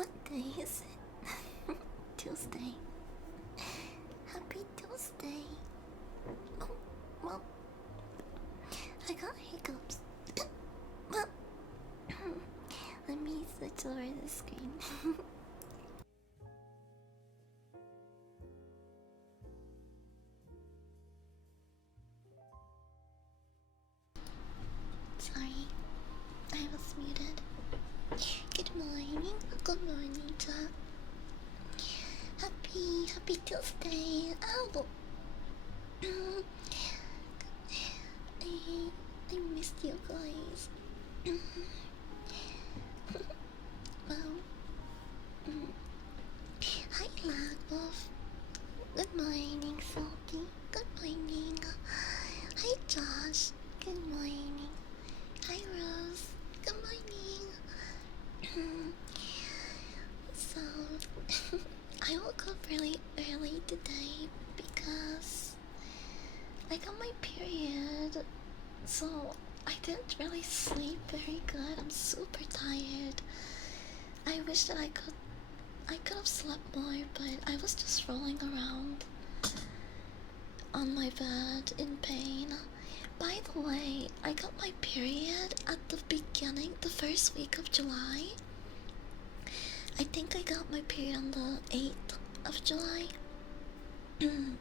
What day is it? Tuesday. Happy Tuesday. Oh, well, I got hiccups. Well, let me switch over the screen. Sorry, I was muted. Good morning, good morning, chat. Happy Tuesday. Oh, I missed you guys. Well, hi Lagwolf. Good morning, Salty. Good morning. Hi Josh. Good morning. Hi Rose. Good morning. So, I woke up really early today because I got my period. So, I didn't really sleep very good. I'm super tired. I wish that I could have slept more, but I was just rolling around on my bed in pain. By the way, I got my period at the beginning, the first week of July. I think I got my period on the 8th of July. And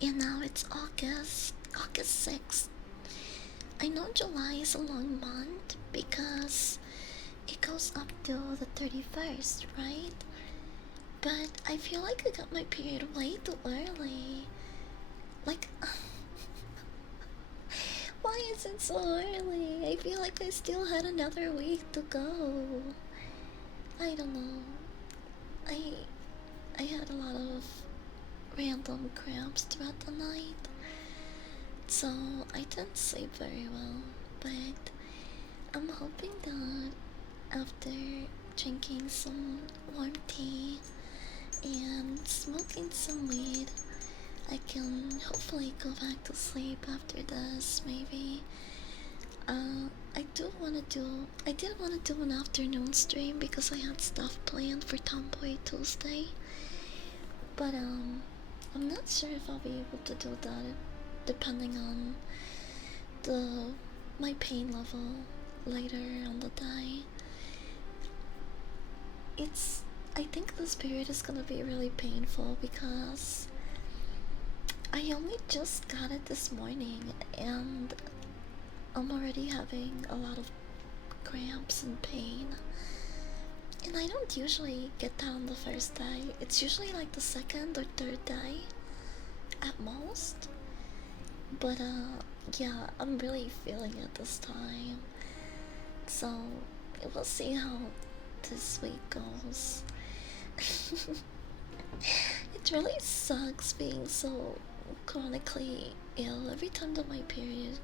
now it's August 6th. I know July is a long month because it goes up till the 31st, right? But I feel like I got my period way too early. Like, why is it so early? I feel like I still had another week to go. I don't know. I had a lot of random cramps throughout the night, so I didn't sleep very well. But I'm hoping that after drinking some warm tea and smoking some weed, I can hopefully go back to sleep after this, maybe. I did want to do an afternoon stream because I had stuff planned for Tomboy Tuesday. But I'm not sure if I'll be able to do that depending on my pain level later on the day. I think this period is gonna be really painful because I only just got it this morning and I'm already having a lot of cramps and pain. And I don't usually get that on the first day. It's usually like the second or third day at most. But yeah, I'm really feeling it this time. So we'll see how this week goes. It really sucks being so chronically ill. Every time that my period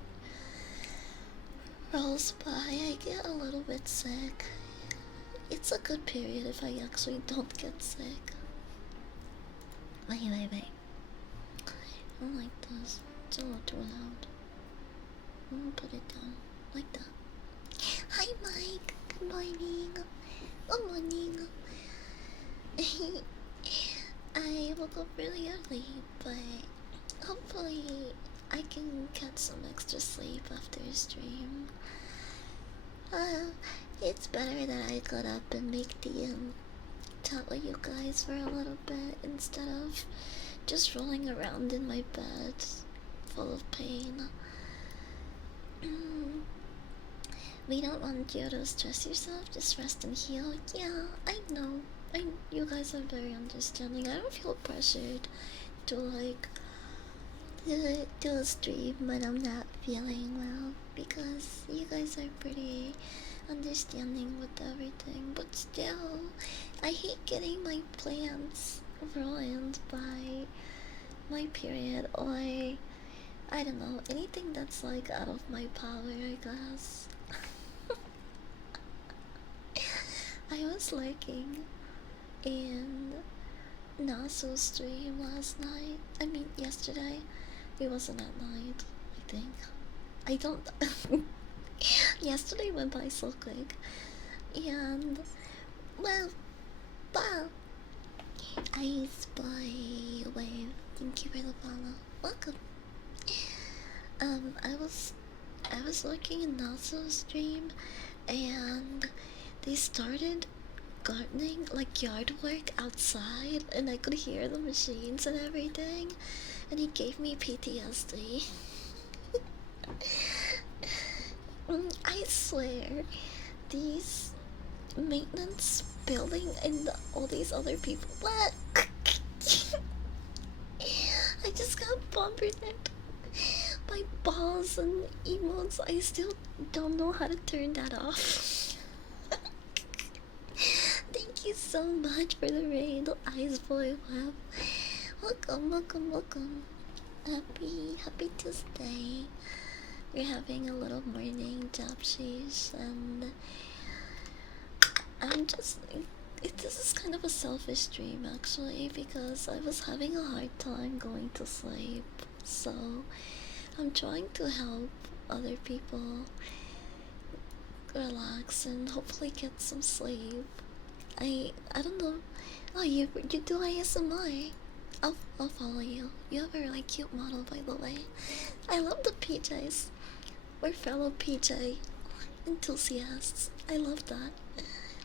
rolls by, I get a little bit sick. It's a good period if I actually don't get sick. Wait. I don't like this. It's a little too loud. I'm gonna put it down. Like that. Hi Mike! Good morning! Good morning! I woke up really early, but hopefully I can get some extra sleep after a stream. It's better that I got up and make tea and chat with you guys for a little bit instead of just rolling around in my bed full of pain. We don't want you to stress yourself, just rest and heal. Yeah, I know. You guys are very understanding. I don't feel pressured to like do a stream when I'm not feeling well because you guys are pretty understanding with everything. But still, I hate getting my plans ruined by my period or I don't know, anything that's like out of my power, I guess. I was lurking in Nasu's stream last night. I mean, yesterday. It wasn't at night, I think. I don't. Yesterday went by so quick. And Well, well. Ice boy wave. Thank you for the follow. Welcome. I was working in Naso's stream, and they started gardening, like yard work outside, and I could hear the machines and everything, and it gave me PTSD. I swear, these maintenance building and all these other people. What? I just got bombarded by balls and emotes. I still don't know how to turn that off. Thank you so much for the raid, Ice Boy Web. Welcome, welcome, welcome. Happy Tuesday. We're having a little morning job sheesh, and I'm just. This is kind of a selfish dream actually, because I was having a hard time going to sleep, so I'm trying to help other people relax and hopefully get some sleep. I don't know. Oh, you do ASMR. I'll follow you. You have a really cute model, by the way. I love the PJs. We're fellow PJ enthusiasts. I love that.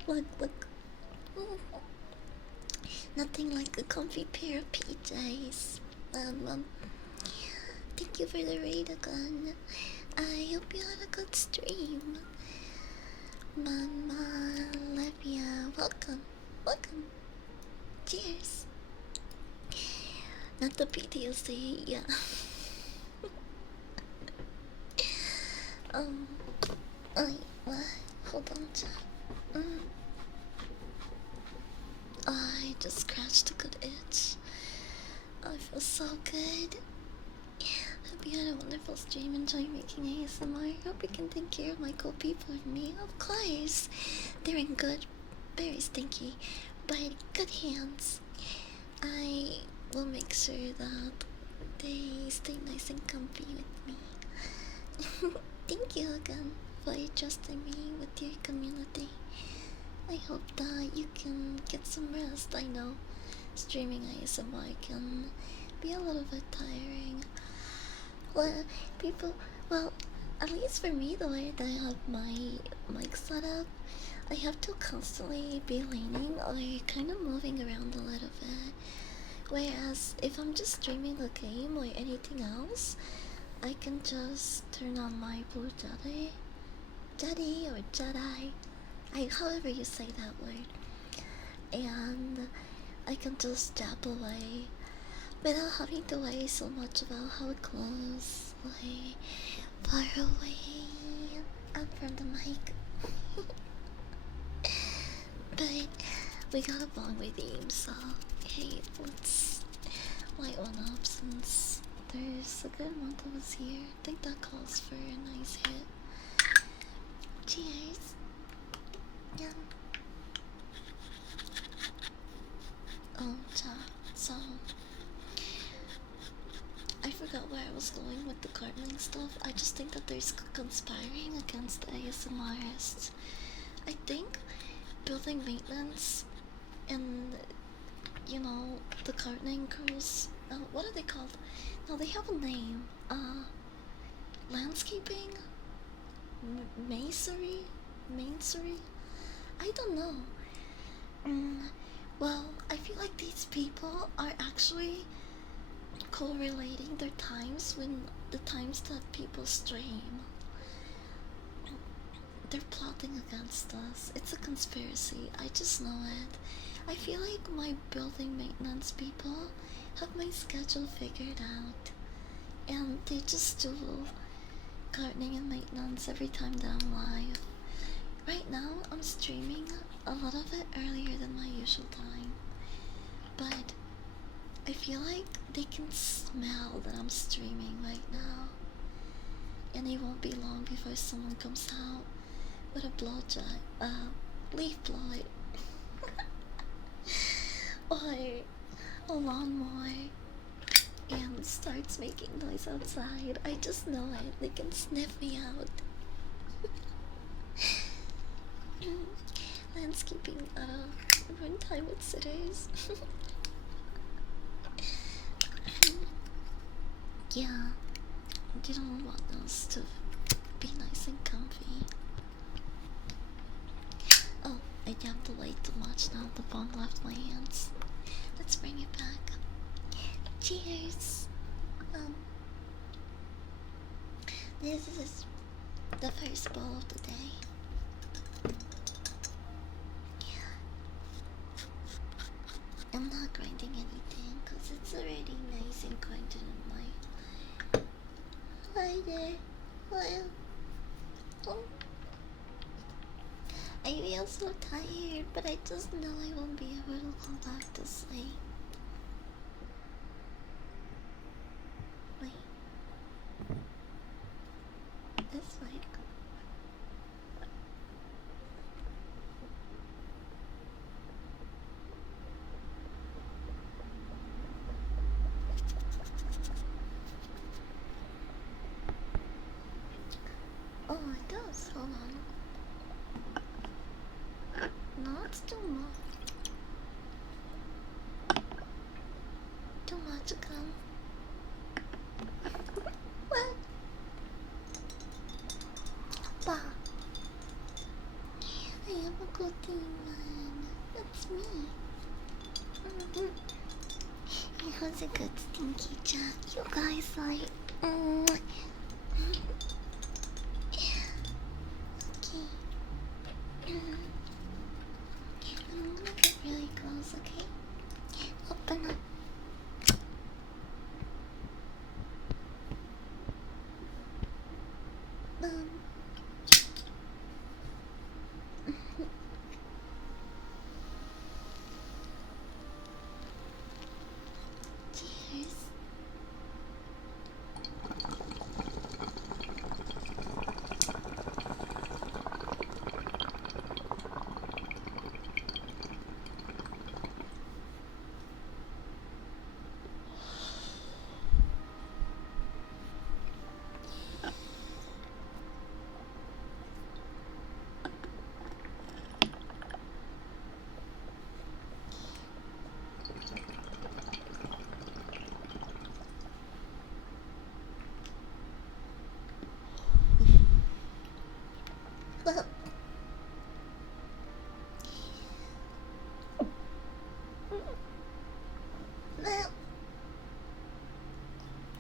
Look. Nothing like a comfy pair of PJs. Thank you for the raid again. I hope you had a good stream. Mama, love ya. Welcome. Cheers. Not the PTSD, yeah. Hold on, chat. I just scratched a good itch. I feel so good. Hope you had a wonderful stream. Enjoy making ASMR. Hope you can take care of my cool people and me. Of course. They're in good, very stinky, but good hands. I will make sure that they stay nice and comfy with me. Thank you again for trusting me with your community. I hope that you can get some rest. I know streaming ASMR can be a little bit tiring. Well, at least for me, the way that I have my mic set up, I have to constantly be leaning or kind of moving around a little bit. Whereas if I'm just streaming a game or anything else, I can just turn on my Blue Jedi or Jedi, however you say that word, and I can just tap away without having to worry so much about how close, like, far away I'm from the mic. But we got a long redeem, so hey, let's light one up since there's a good amount of us here. I think that calls for a nice hit. Cheers. Yeah. So I forgot where I was going with the gardening stuff. I just think that there's conspiring against the ASMRists. I think building maintenance and, you know, the gardening crews, what are they called? No, they have a name. Landscaping? Masonry? I don't know. Well, I feel like these people are actually correlating their times when the times that people stream. They're plotting against us. It's a conspiracy. I just know it. I feel like my building maintenance people have my schedule figured out, and they just do gardening and maintenance every time that I'm live. Right now, I'm streaming a little bit earlier than my usual time, but I feel like they can smell that I'm streaming right now, and it won't be long before someone comes out with a leaf blower, or a lawnmower, and starts making noise outside. I just know it. They can sniff me out. landscaping run time with sitters. Yeah, you don't want us to be nice and comfy. Oh, I jammed the light too much now. The bong left my hands. Let's bring it back. Cheers! This is the first bowl of the day. I'm not grinding anything because it's already nice and grinded in my. Hi there. Well, oh. I feel so tired, but I just know I won't be able to go back to sleep. Wait. This way. Oh, it does. Hold on. No, it's too much. Too much to come. What? Bah. I am a good demon. That's me. It was a good stinky chat. You guys like. Okay. I'm gonna get really close, okay? Open up. Cheers.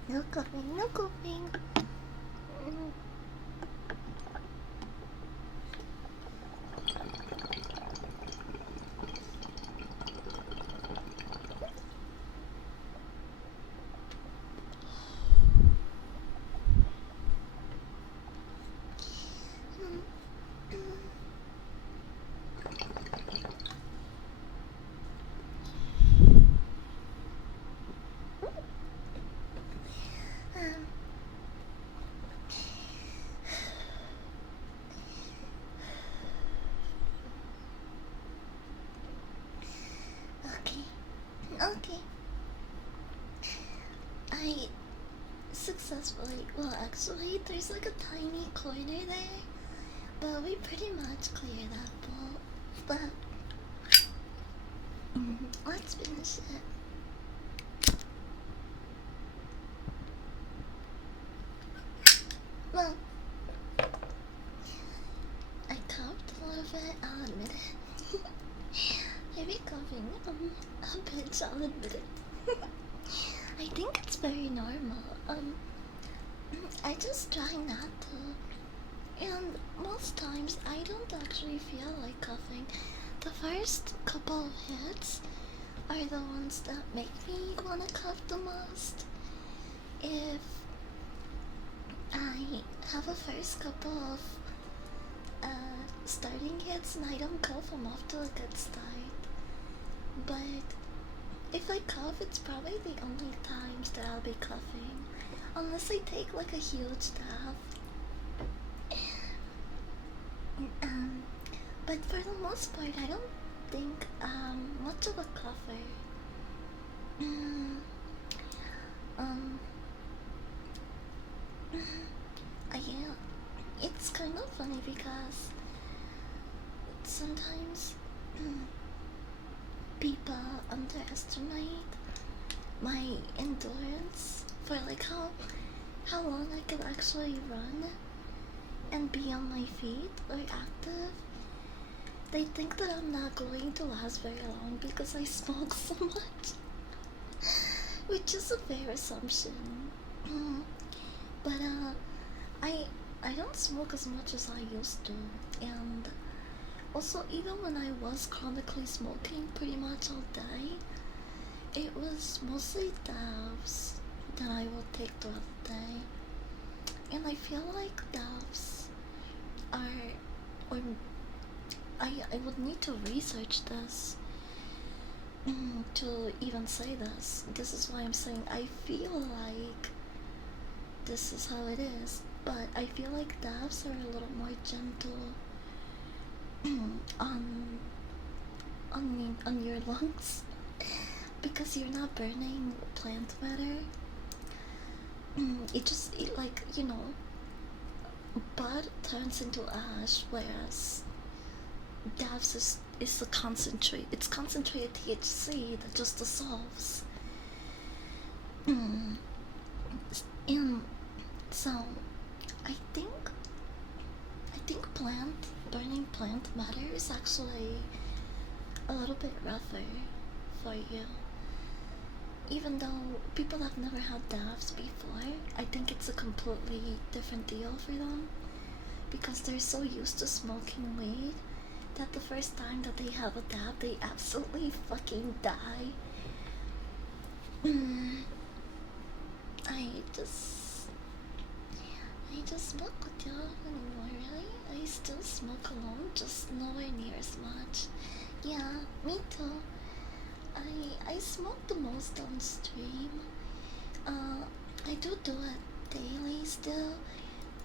No coughing, no coughing. Okay. I successfully, well actually there's like a tiny corner there, but we pretty much cleared that bowl. But let's finish it. Well, I coughed a little bit, I'll admit it. Maybe coughing a bit, I'll admit it. I think it's very normal. I just try not to. And most times I don't actually feel like coughing. The first couple of hits are the ones that make me wanna cough the most. If I have a first couple of starting hits and I don't cough, I'm off to a good start. But if I cough, it's probably the only times that I'll be coughing, unless I take like a huge dab. But for the most part, I don't think much of a cougher. Yeah, it's kind of funny because it's sometimes people underestimate my endurance for like how long I can actually run and be on my feet or active. They think that I'm not going to last very long because I smoke so much, which is a fair assumption. But I don't smoke as much as I used to, and also even when I was chronically smoking pretty much all day, it was mostly dabs that I would take throughout the day, and I feel like dabs are, or I would need to research this to even say this. This is why I'm saying I feel like this is how it is, but I feel like dabs are a little more gentle on on your lungs because you're not burning plant matter. It like, you know, bud turns into ash, whereas dabs is a concentrate. It's concentrated THC that just dissolves. And so I think burning plant matter is actually a little bit rougher for you. Even though people have never had dabs before, I think it's a completely different deal for them because they're so used to smoking weed that the first time that they have a dab, they absolutely fucking die. I just smoke with y'all anymore, really. I still smoke alone, just nowhere near as much. Yeah, me too. I smoke the most on stream. I do it daily still,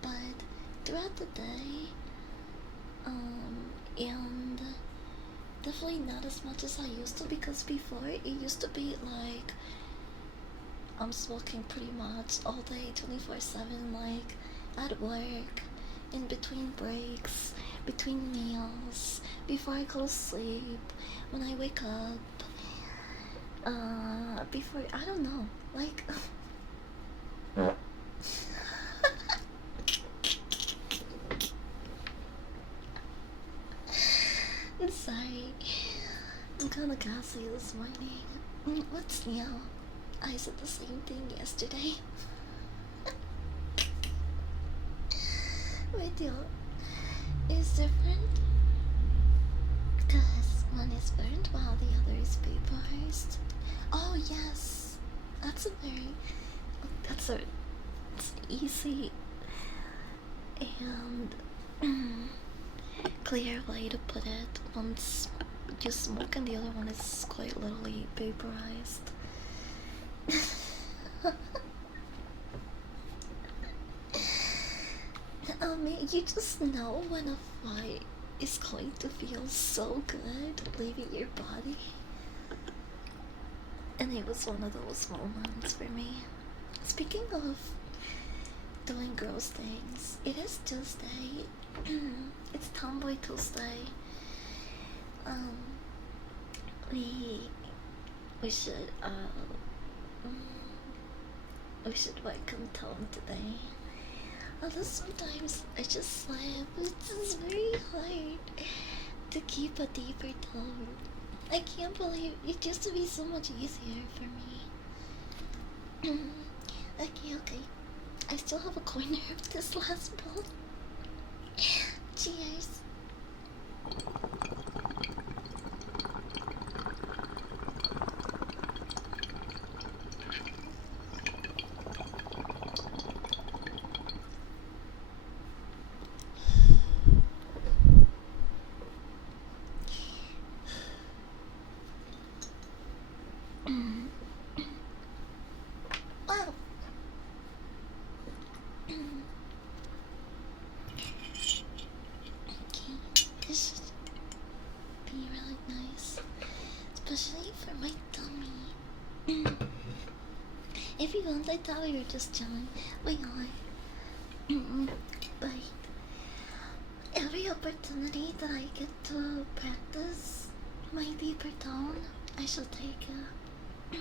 but throughout the day, and definitely not as much as I used to, because before it used to be like I'm smoking pretty much all day 24/7, like at work, in between breaks, between meals, before I go to sleep, when I wake up, before, I don't know, like I'm sorry, I'm kinda gassy this morning. What's new? I said the same thing yesterday. Video is different because one is burnt while the other is vaporized. Oh yes, that's a it's easy and clear way to put it. One's you smoke and the other one is quite literally vaporized. You just know when a fight is going to feel so good leaving your body. And it was one of those moments for me. Speaking of doing gross things, it is Tuesday. It's Tomboy Tuesday. We should work on tone today. Although sometimes I just slip. It's just very hard to keep a deeper tone. I can't believe it used to be so much easier for me. Okay. I still have a corner of this last bowl. Cheers. Wow. Okay, this should be really nice, especially for my tummy. If you want, I thought we were just chilling. We are. But Every opportunity that I get to practice my deeper tone, I shall take it.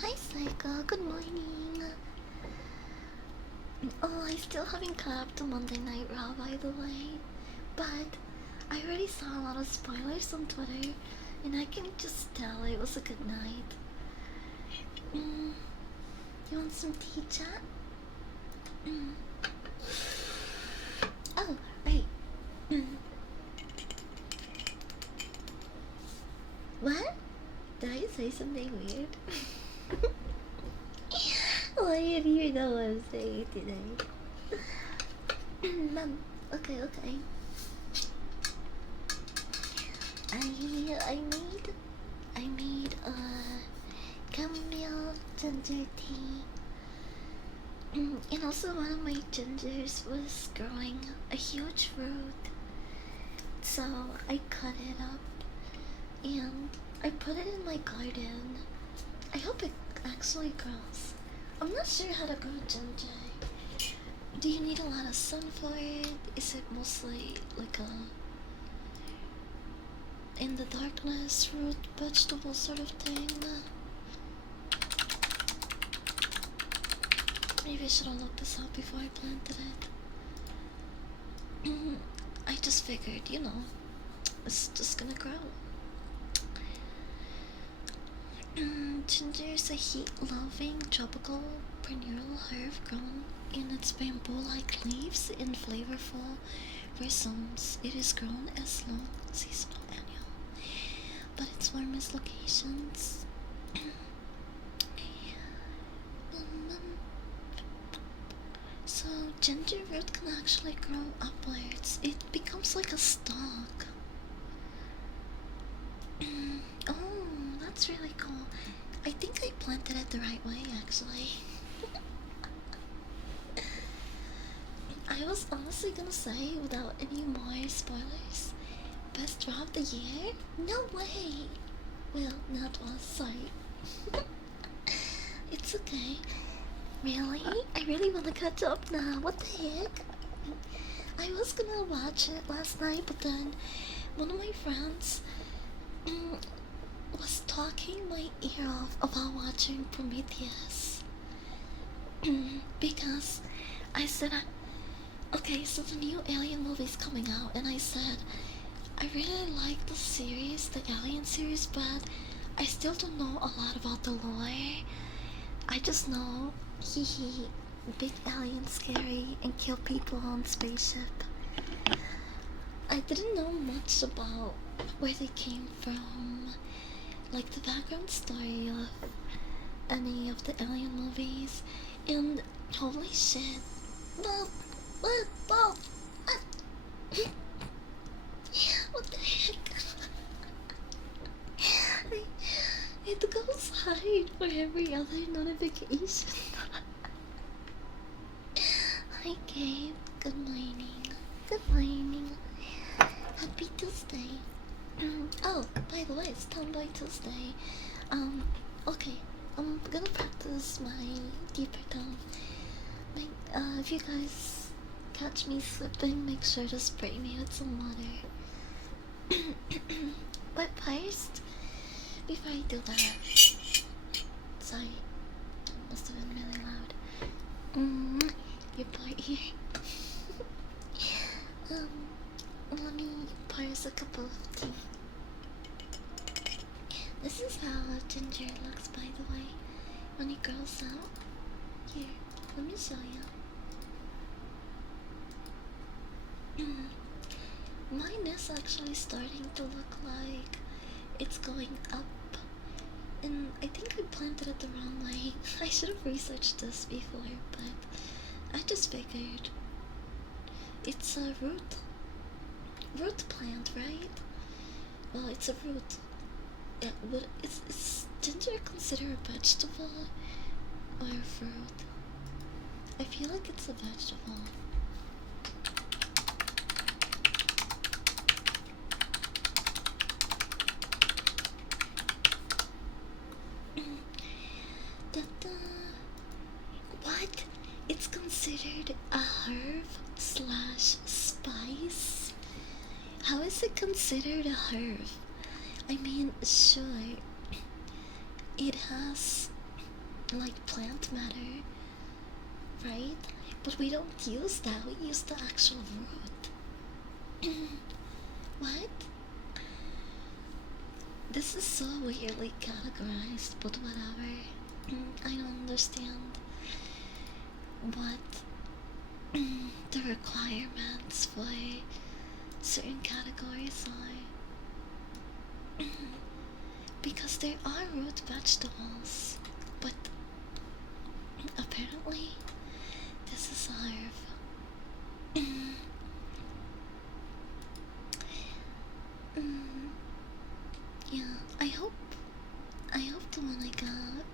Hi Psycho, good morning. Oh, I still haven't caught up to Monday Night Raw, by the way. But I already saw a lot of spoilers on Twitter, and I can just tell it was a good night. You want some tea, chat? Oh, right. What? Did I say something weird? Oh, I didn't even know what I'm saying today. Mom, okay. I made chamomile ginger tea. And also one of my gingers was growing a huge root. So I cut it up and I put it in my garden. I hope it actually grows. I'm not sure how to grow ginger. Do you need a lot of sun for it? Is it mostly like a in the darkness root vegetable sort of thing? Maybe I should have looked this up before I planted it. I just figured, it's just gonna grow. Ginger is a heat-loving tropical perennial herb grown in its bamboo-like leaves in flavorful rhizomes. It is grown as long seasonal annual, but its warmest locations. So ginger root can actually grow upwards. It becomes like a stalk. Oh, that's really cool. I think I planted it the right way, actually. I was honestly gonna say, without any more spoilers, best draw of the year? No way! Well, not was, sorry. It's okay. Really? I really wanna catch up now. What the heck? I was gonna watch it last night, but then one of my friends was talking my ear off about watching Prometheus. Because I said, okay, so the new Alien movie's coming out, and I said, I really like the series, the Alien series, but I still don't know a lot about the lore. I just know, big alien scary and kill people on spaceship. I didn't know much about where they came from, like the background story of any of the Alien movies, and holy shit. What? What the heck? It goes hide for every other notification. Hi Gabe, good morning. Good morning. Happy Tuesday. Oh, by the way, it's Tomboy Tuesday. Okay, I'm gonna practice my deeper tone. If you guys catch me slipping, make sure to spray me with some water. But first, before I do that, sorry, that must have been really loud. Your part here. Let me parse a cup of tea. This is how ginger looks, by the way, when it grows out. Here, let me show you. Mine is actually starting to look like it's going up, and I think I planted it the wrong way. I should have researched this before, but I just figured it's a root plant, right? Well, it's a root. Yeah, but is ginger considered a vegetable or a fruit? I feel like it's a vegetable. What? It's considered a herb slash spice? is it considered a herb? I mean, sure, it has like plant matter, right? But we don't use that, we use the actual root. What? This is so weirdly categorized, but whatever. I don't understand what the requirements for certain categories are. Because there are root vegetables, but apparently this is a herb. Yeah, I hope the one I got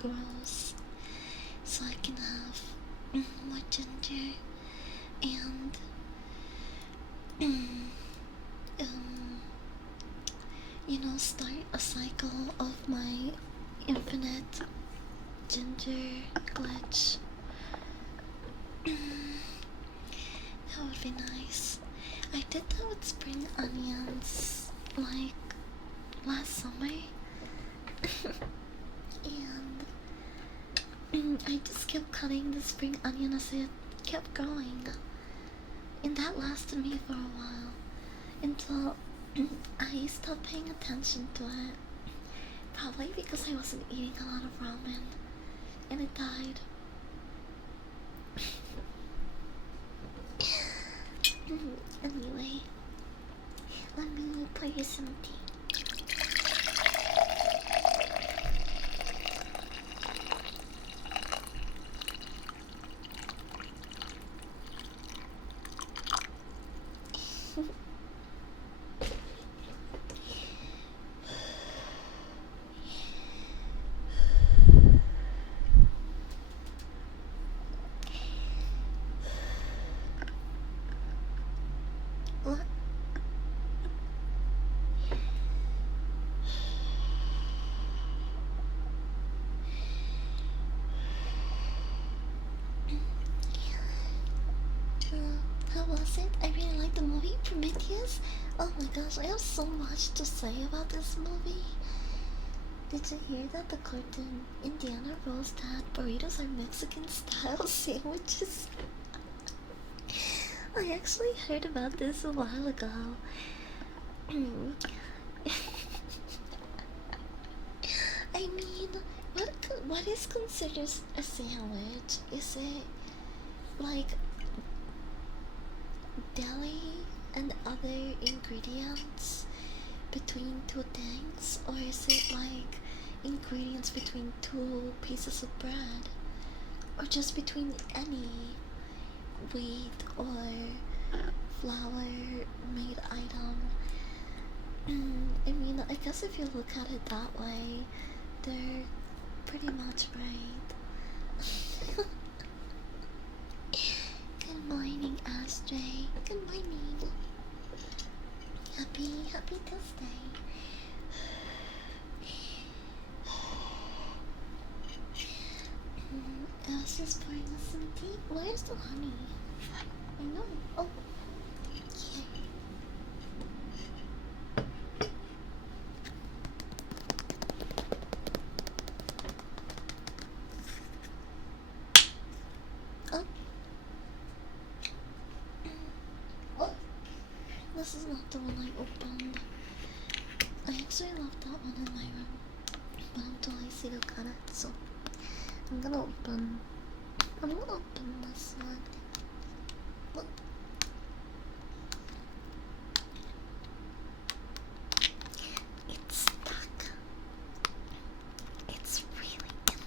grows so I can have more ginger and start a cycle of my infinite ginger glitch. That would be nice. I did that with spring onions like last summer. And I just kept cutting the spring onion as it kept growing, and that lasted me for a while until I stopped paying attention to it, probably because I wasn't eating a lot of ramen, and it died. Anyway, let me pour you some tea. What? How was it? I really liked the movie Prometheus. Oh my gosh, I have so much to say about this movie. Did you hear that the cartoon Indiana Rose had burritos are Mexican style sandwiches? I actually heard about this a while ago. I mean, what is considered a sandwich? Is it like deli and other ingredients between two things, or is it like ingredients between two pieces of bread, or just between any wheat or flour made item? I mean, I guess if you look at it that way, they're pretty much right. Good morning, Astray. Good morning. Happy Tuesday. I was just pouring us some tea. Where's the honey? I know. Oh, yeah. Oh. Oh. This is not the one I opened. I actually left that one in my room, but I'm too lazy to cut it, so I'm gonna open this one. Look. It's stuck. It's really in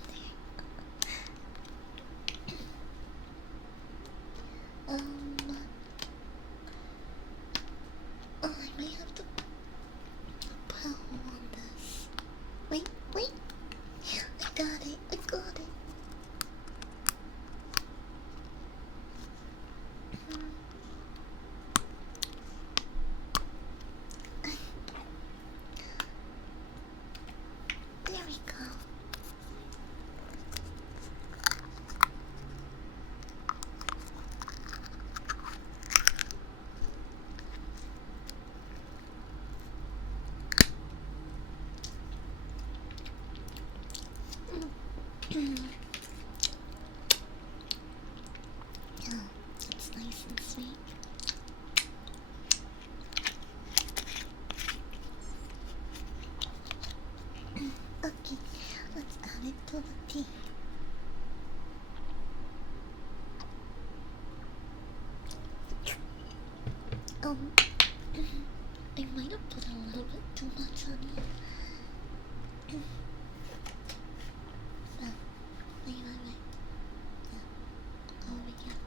there. Oh, I may have to put a hole on this. Wait. I got it. Yeah, it's nice and sweet. Okay, let's add it to the tea. Um, I might have put a little bit too much honey. Wait. Yeah, over here.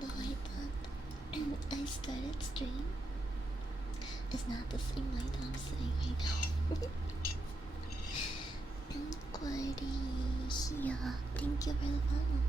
The way that I started stream is not the same way that I'm saying right now. Quality, yeah, thank you for the follow.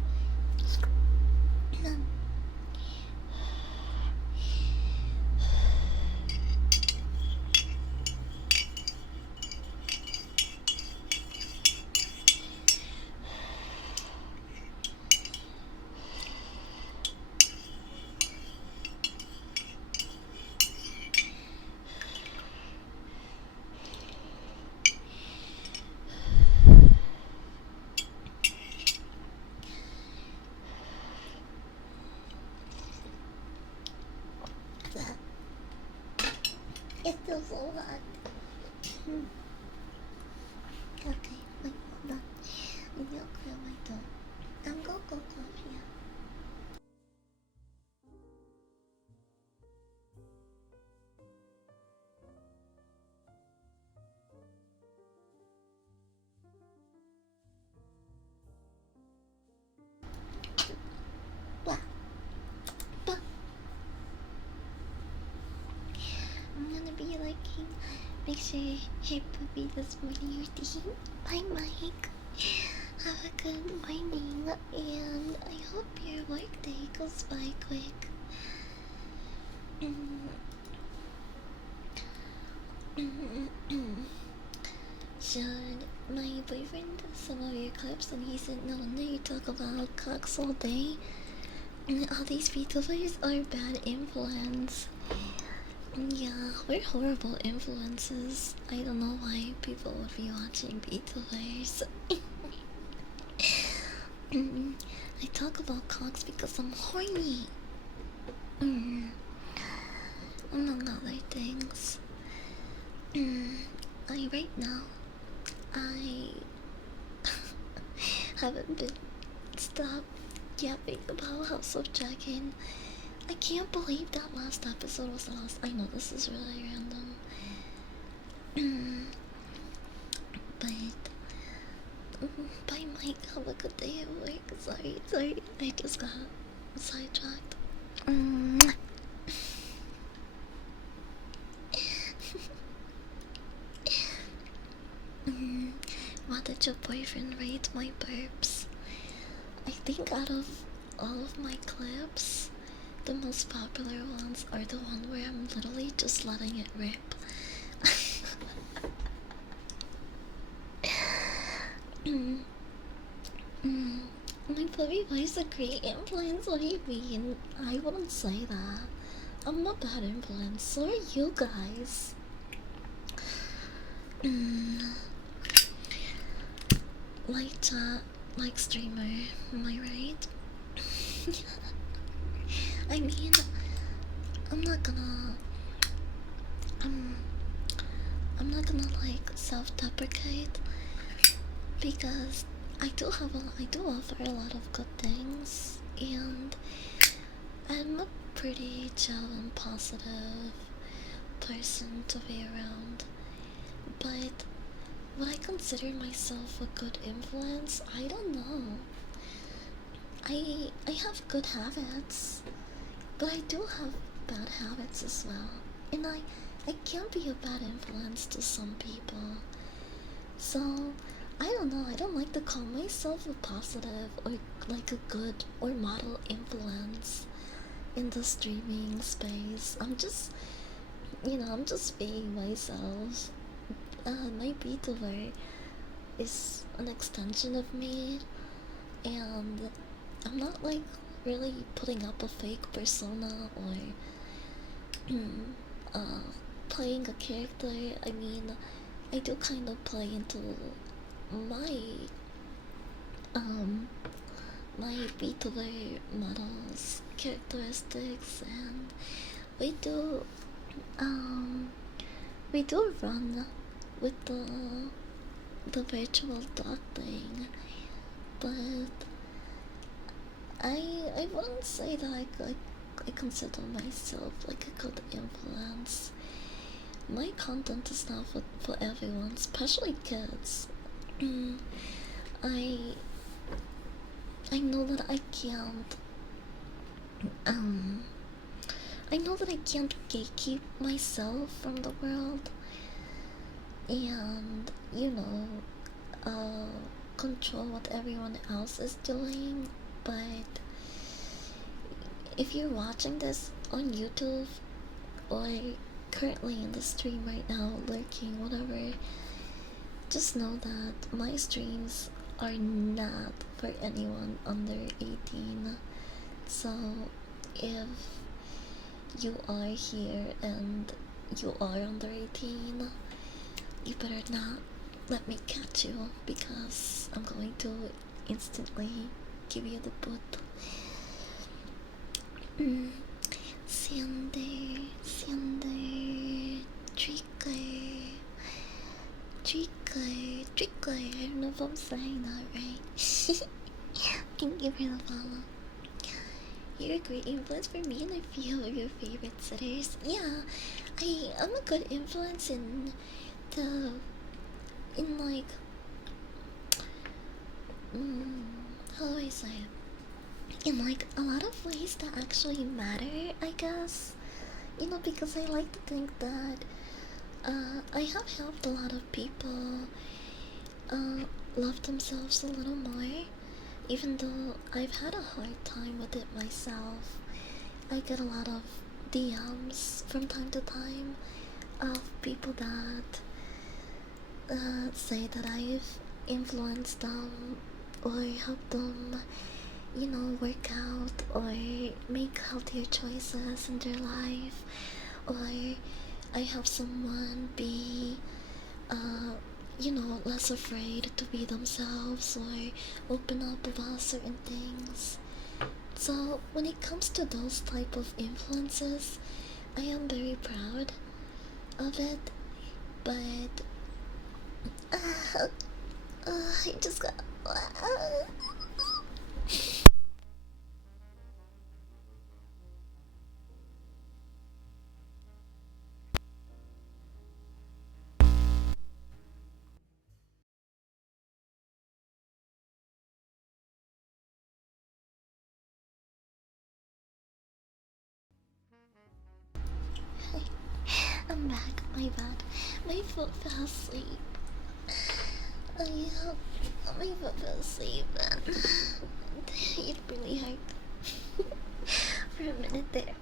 It's still so hot. Okay, wait, hold on. Maybe I'll clear my throat. I'm gonna go coffee. Blah. Blah. I'm gonna be liking. Make sure you hit Poopy this morning routine. Bye, Mike. Have a good morning, and I hope your workday goes by quick. Should my boyfriend do some of your clips? And he said, no wonder you talk about cocks all day. And all these VTubers are bad influence. Yeah, we're horrible influences. I don't know why people would be watching VTubers. I talk about cocks because I'm horny. Among other things. Right now, I haven't been stopped yapping about House of Dragon. I can't believe that last episode was lost. I know this is really random. But bye Mike, have a good day at work. Sorry, I just got sidetracked. What did your boyfriend rate my burps? I think out of all of my clips, the most popular ones are the one where I'm literally just letting it rip. My puppy voice a great influence. What do you mean? I wouldn't say that. I'm a bad influence. So are you guys. Like chat, like streamer, am I right? I mean, I'm not gonna like self-deprecate because I do offer a lot of good things, and I'm a pretty chill and positive person to be around. But would I consider myself a good influence? I don't know. I have good habits, but I do have bad habits as well. And I can be a bad influence to some people. So, I don't know, I don't like to call myself a positive or like a good or model influence in the streaming space. I'm just being myself. My VTuber is an extension of me, and I'm not like really putting up a fake persona or playing a character, I mean, I do kind of play into my um my VTuber models characteristics, and we do um we do run with the virtual dog thing, but I wouldn't say that I consider myself like a good influence. My content is not for everyone, especially kids. I I know that um I know that I can't gatekeep myself from the world, and uh control what everyone else is doing. But if you're watching this on YouTube or currently in the stream right now, lurking, whatever, just know that my streams are not for anyone under 18. So if you are here and you are under 18, you better not let me catch you, because I'm going to instantly give you the boot. Sander, Trickler, I don't know if I'm saying that right. Thank you for the follow. You're a great influence for me and a few of your favorite sitters. Yeah, I'm a good influence in like, how do I say it? In like a lot of ways that actually matter, I guess. Because I like to think that I have helped a lot of people love themselves a little more, even though I've had a hard time with it myself. I get a lot of DMs from time to time of people that say that I've influenced them or helped them, work out or make healthier choices in their life, or I help someone be, less afraid to be themselves or open up about certain things. So when it comes to those type of influences, I am very proud of it, but I just got. I'm back, my bad. My foot fell asleep. I, my foot fell asleep and it really hurt for a minute there.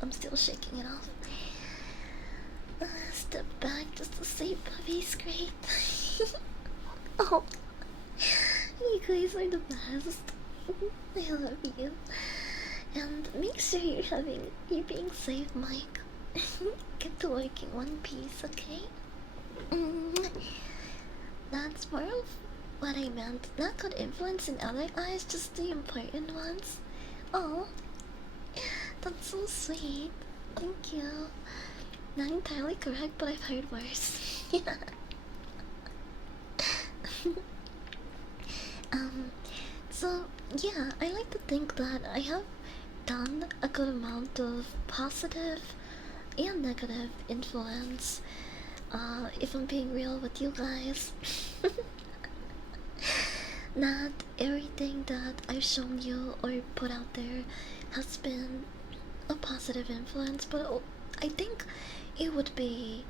I'm still shaking it off. Step back just to say puppy's great. Oh, you guys are the best. I love you. And make sure you're being safe, Mike. Get to work in one piece, okay? That's more of what I meant. Not good influence in other eyes, just the important ones. Oh, that's so sweet. Thank you. Not entirely correct, but I've heard worse. So yeah, I like to think that I have done a good amount of positive and negative influence. If I'm being real with you guys, not everything that I've shown you or put out there has been a positive influence, but I think it would be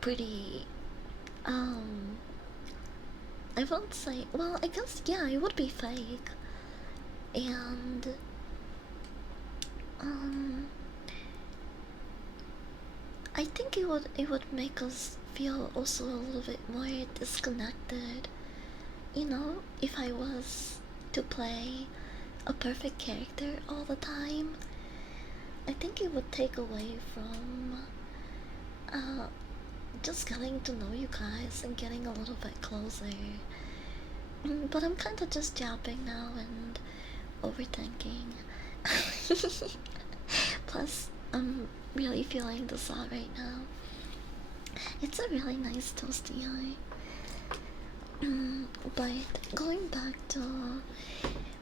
pretty, I won't say, well, I guess, yeah, it would be fake, and, I think it would make us feel also a little bit more disconnected, if I was to play a perfect character all the time. I think it would take away from just getting to know you guys and getting a little bit closer. But I'm kind of just yapping now and overthinking. Plus, I'm really feeling the salt right now. It's a really nice toasty eye. But going back to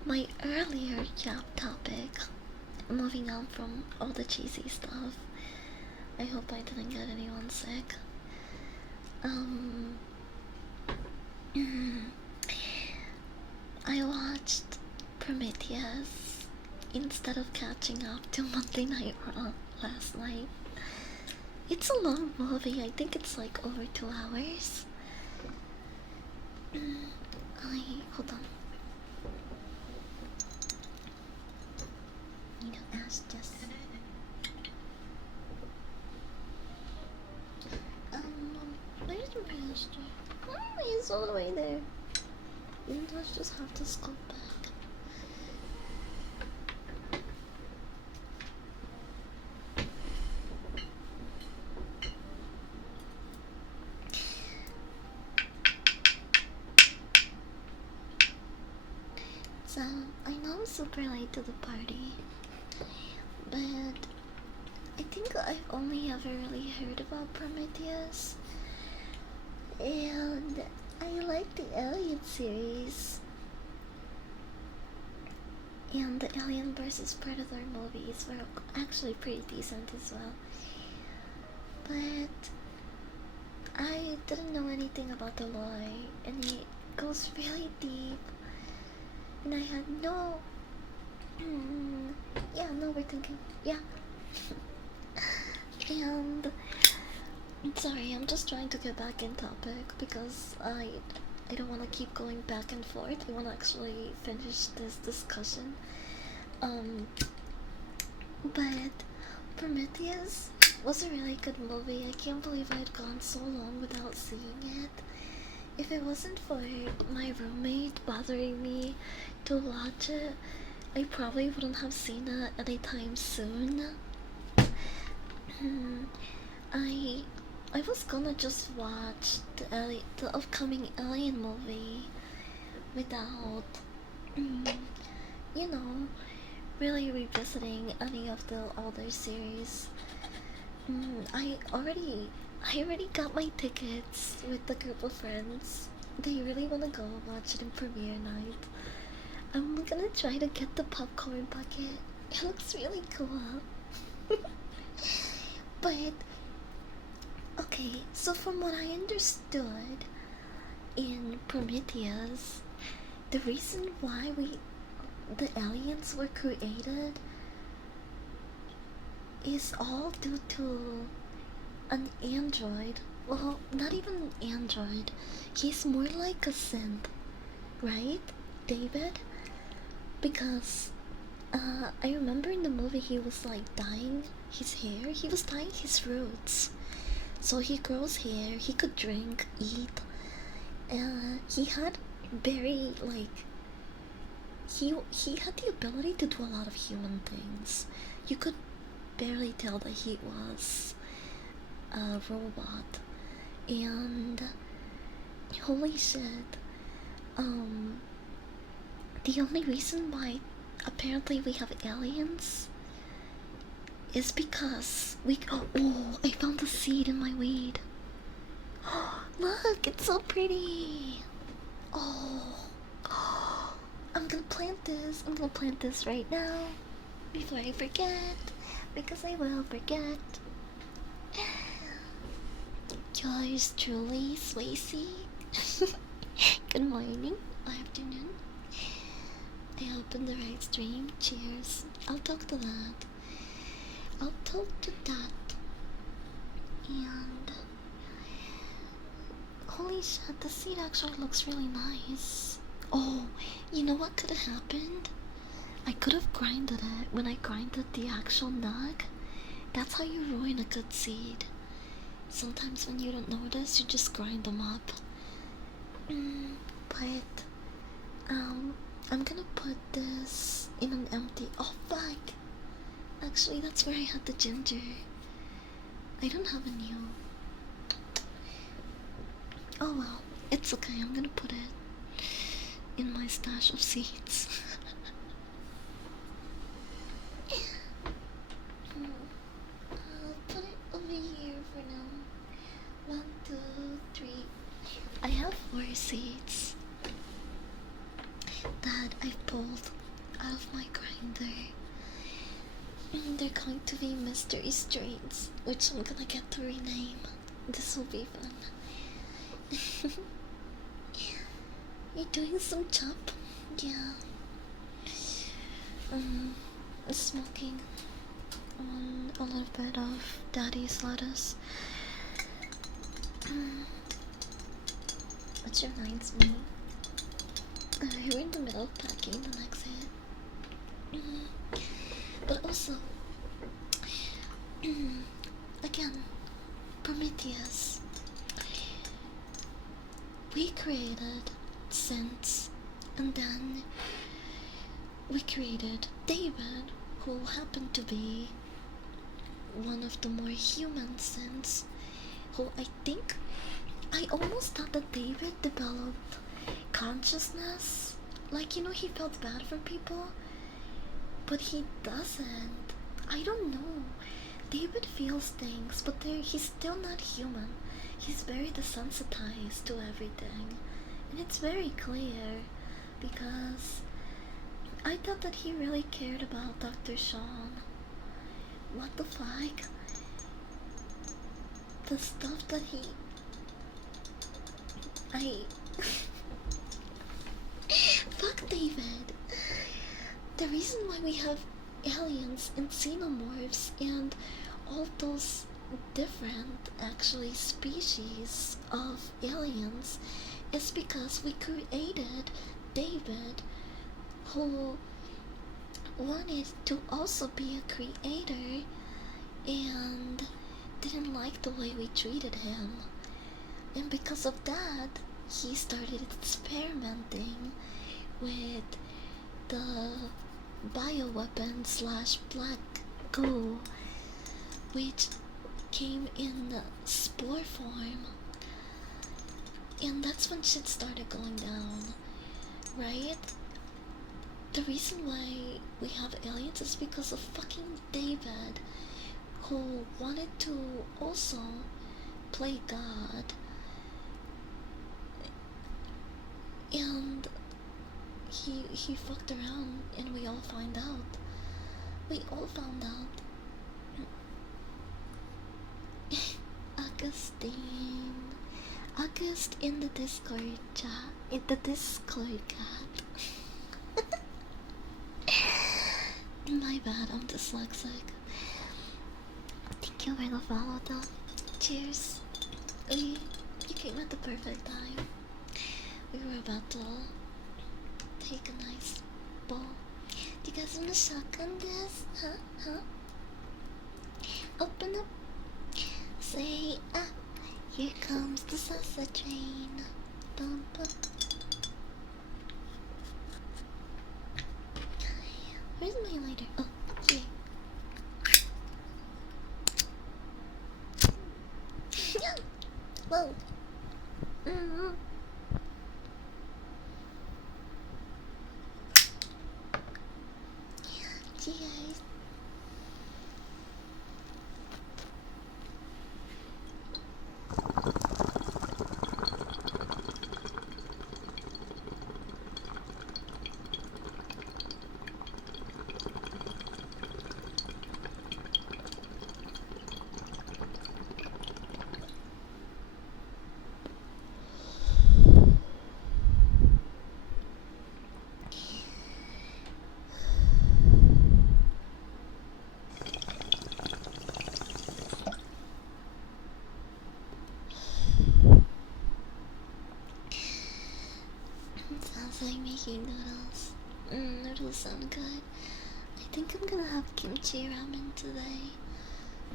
my earlier job topic, moving on from all the cheesy stuff. I hope I didn't get anyone sick. I watched Prometheus instead of catching up to Monday Night Raw last night. It's a long movie. I think it's like over 2 hours. Hold on. You know, Ash just. Where's the master? Oh, he's all the way there. You guys just have to scoot back. So, I know I'm super late to the party, but I think I've only ever really heard about Prometheus, and I like the Alien series, and the Alien vs Predator movies were actually pretty decent as well, but I didn't know anything about the lore, and it goes really deep, and I had no overthinking, and I'm sorry, I'm just trying to get back in topic because I don't want to keep going back and forth. I want to actually finish this discussion. But Prometheus was a really good movie. I can't believe I had gone so long without seeing it. If it wasn't for my roommate bothering me to watch it, I probably wouldn't have seen it anytime soon. I was gonna just watch the upcoming Alien movie without, really revisiting any of the older series. I already got my tickets with a group of friends. They really wanna go watch it in premiere night. I'm gonna try to get the popcorn bucket. It looks really cool. But okay, so from what I understood in Prometheus, the reason why the aliens were created is all due to an android. Well, not even an android. He's more like a synth, right, David? Because I remember in the movie he was like dyeing his hair. He was dyeing his roots. So he grows hair, he could drink, eat. He had very, like, he had the ability to do a lot of human things. You could barely tell that he was a robot. And holy shit, the only reason why apparently we have aliens is because oh, I found a seed in my weed. Look, it's so pretty. Oh, I'm gonna plant this right now before I forget, because I will forget. Yours truly, Swayze. Good morning, afternoon. I hope in the right stream. Cheers. I'll talk to that. And holy shit, the seed actually looks really nice. Oh, you know what could have happened? I could have grinded it when I grinded the actual nug. That's how you ruin a good seed. Sometimes when you don't notice, you just grind them up. But I'm gonna put this in an empty. Oh fuck! Actually, that's where I had the ginger. I don't have a new. Oh well, it's okay. I'm gonna put it in my stash of seeds. I'll put it over here for now. 1, 2, 3. I have 4 seeds that I pulled out of my grinder. And they're going to be mystery strains, which I'm gonna get to rename. This will be fun. You're doing some chop? Yeah. Smoking on a little bit of daddy's lettuce. Which reminds me, we're in the middle of packing the next hit. But also, again, Prometheus. We created Sense, and then we created David, who happened to be one of the more human Sense, who I almost thought that David developed consciousness. Like, he felt bad for people, but he doesn't. I don't know. David feels things, but he's still not human. He's very desensitized to everything. And it's very clear, because I thought that he really cared about Dr. Sean. What the fuck? The stuff that fuck David. The reason why we have aliens and xenomorphs and all those different, actually, species of aliens is because we created David, who wanted to also be a creator and didn't like the way we treated him. And because of that, he started experimenting with the bioweapon slash black goo, which came in spore form. And that's when shit started going down, right? The reason why we have aliens is because of fucking David, who wanted to also play God. And he fucked around, and we all found out. We all found out. August in the Discord chat, in the Discord cat. My bad, I'm dyslexic. Thank you for the follow though. Cheers. You came at the perfect time. We were about to take a nice bowl. Do you guys want to shotgun this? Huh? Open up. Say, here comes the salsa train. Bum, bum. Where's my lighter? Oh, here. Whoa. Cheers. Sounds like making noodles. Noodles sound good. I think I'm gonna have kimchi ramen today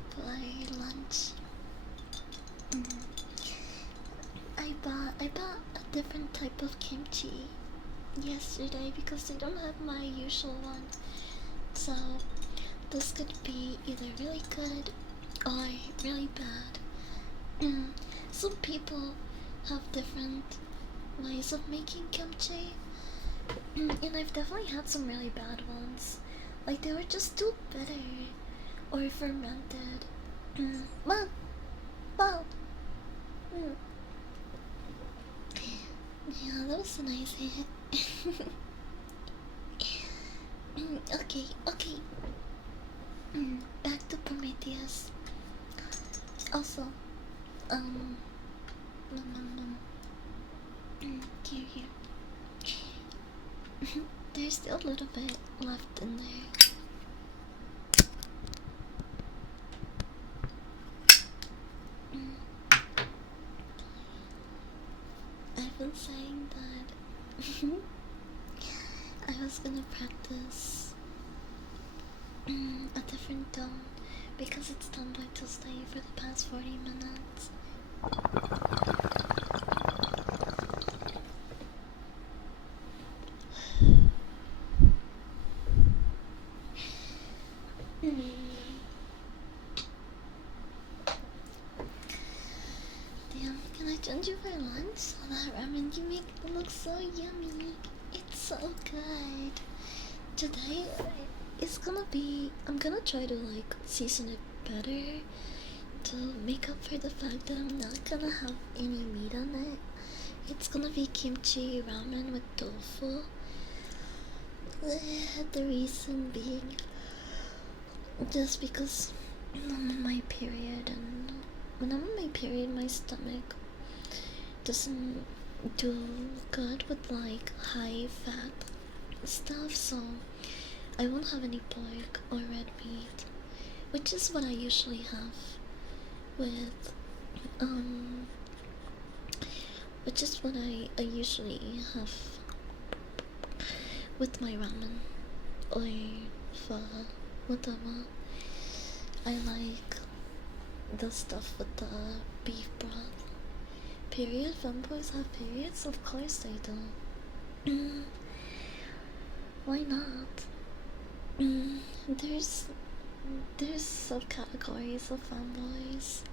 for lunch. I bought a different type of kimchi yesterday because they don't have my usual one. So this could be either really good or really bad. Some people have different ways of making kimchi, and I've definitely had some really bad ones. Like they were just too bitter or fermented. Mom, mom. Yeah, that was a nice hit. Okay, okay. Back to Prometheus. Also, um, here. There's still a little bit left in there. I've been saying that I was gonna practice a different tone because it's Tomboy Tuesday for the past 40 minutes. Damn, can I join you for lunch? So that ramen you make looks so yummy. It's so good. Today it's gonna be, I'm gonna try to like season it better to make up for the fact that I'm not gonna have any meat on it. It's gonna be kimchi ramen with tofu. The reason being just because I'm on my period, and when I'm on my period my stomach doesn't do good with like high fat stuff, so I won't have any pork or red meat, which is what I usually have with which is what I usually have with my ramen or pho, whatever. I like the stuff with the beef broth. Period? Vampires have periods? Of course they do. Why not? There's subcategories of fanboys.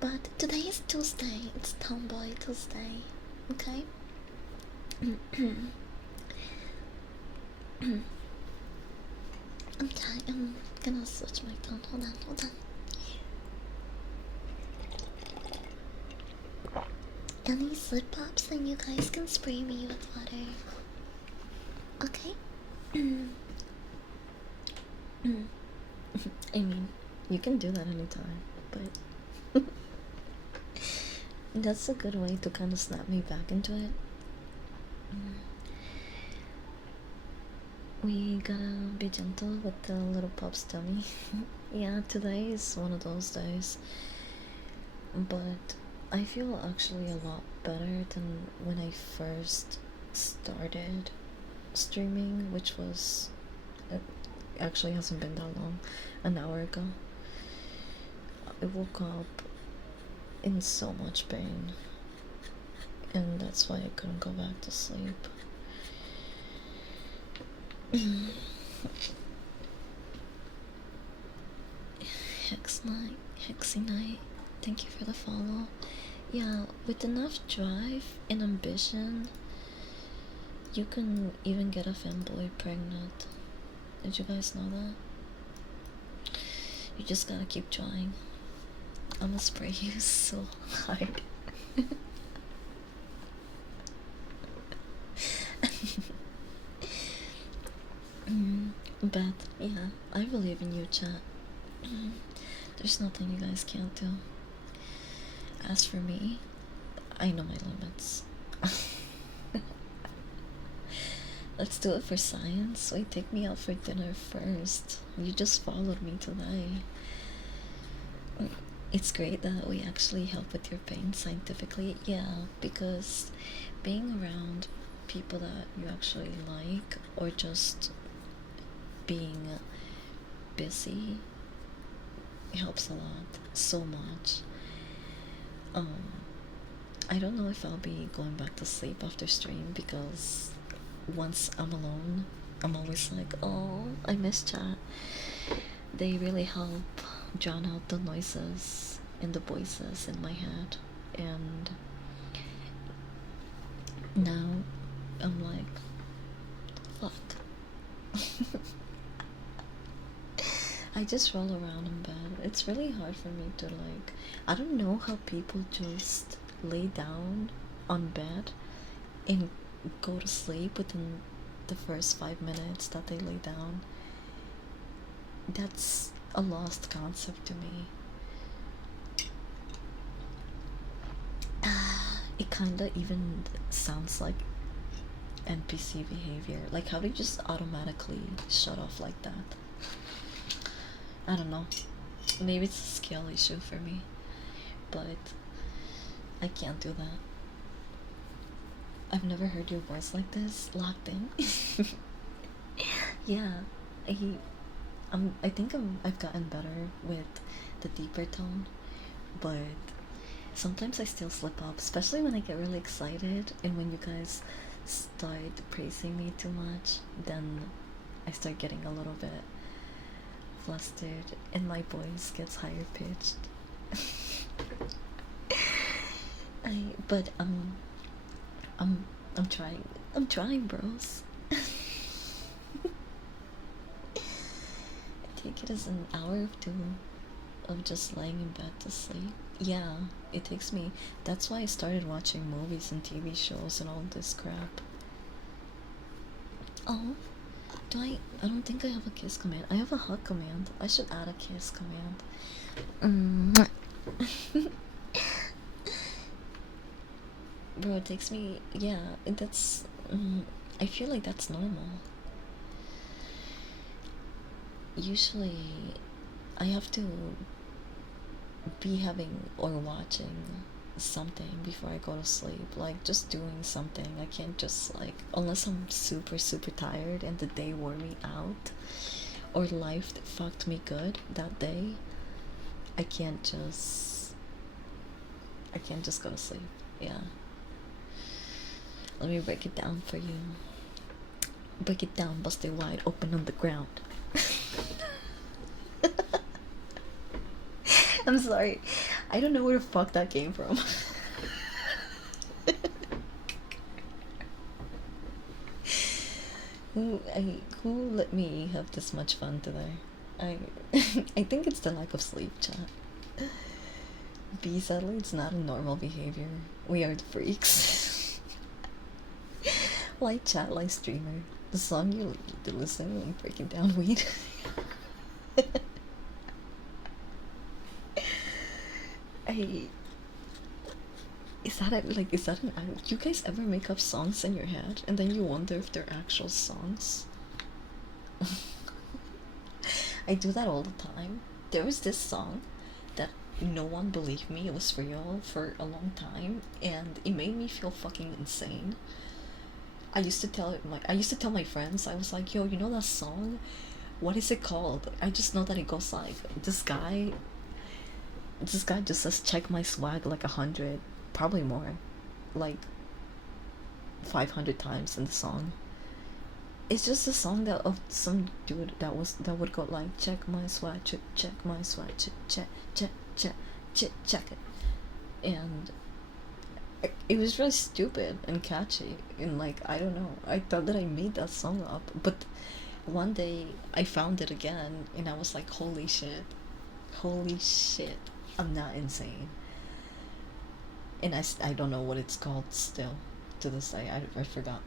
But today is Tuesday. It's Tomboy Tuesday. Okay? I'm gonna switch my tone. Hold on. Any slip pops, then you guys can spray me with water. Okay? I mean, you can do that anytime, but that's a good way to kind of snap me back into it. We gotta be gentle with the little pup's tummy. Yeah, today is one of those days, but I feel actually a lot better than when I first started streaming, which was actually hasn't been that long, an hour ago. I woke up in so much pain, and that's why I couldn't go back to sleep. Hexy Night, thank you for the follow. Yeah, with enough drive and ambition, you can even get a fanboy pregnant. Did you guys know that? You just gotta keep trying. I'ma spray you so hard. But yeah, I believe in you, chat. There's nothing you guys can't do. As for me, I know my limits. Let's do it for science. Wait, take me out for dinner first. You just followed me today. It's great that we actually help with your pain scientifically. Yeah, because being around people that you actually like, or just being busy, helps a lot, so much. I don't know if I'll be going back to sleep after stream, because once I'm alone I'm always like, oh, I miss chat. They really help drown out the noises and the voices in my head. And now I'm like, fuck. I just roll around in bed. It's really hard for me to like. I don't know how people just lay down on bed and go to sleep within the first 5 minutes that they lay down. That's a lost concept to me. It kinda even sounds like NPC behavior. Like, how do you just automatically shut off like that? I don't know. Maybe it's a skill issue for me, but I can't do that. I've never heard your voice like this, locked in. Yeah, I think I've gotten better with the deeper tone, but sometimes I still slip up, especially when I get really excited and when you guys start praising me too much, then I start getting a little bit flustered and my voice gets higher pitched. But I'm trying. I'm trying, bros. I think it is an hour or two of just laying in bed to sleep. Yeah, it takes me. That's why I started watching movies and TV shows and all this crap. Oh, do I? I don't think I have a kiss command. I have a hug command. I should add a kiss command. Bro, it takes me. Yeah, that's. I feel like that's normal. Usually, I have to be having or watching something before I go to sleep, like just doing something. I can't just like, unless I'm super super tired and the day wore me out or life fucked me good that day, I can't just go to sleep. Yeah, let me break it down for you. Break it down, bust it wide open on the ground. I'm sorry. I don't know where the fuck that came from. Who let me have this much fun today? I think it's the lack of sleep, chat. B, sadly, it's not a normal behavior. We are the freaks. Like chat, like streamer. The song you listen when breaking down weed. Is that an you guys ever make up songs in your head and then you wonder if they're actual songs? I do that all the time. There was this song that no one believed me it was real for a long time, and it made me feel fucking insane. I used to tell my friends, I was like, yo, you know that song? What is it called? I just know that it goes like, this guy just says check my swag like 100, probably more, like 500 times in the song. It's just a song that of some dude that would go like check my swag, check my swag, check it, and it was really stupid and catchy, and like, I don't know, I thought that I made that song up, but one day I found it again and I was like, holy shit, I'm not insane. And I don't know what it's called still to this day. I forgot.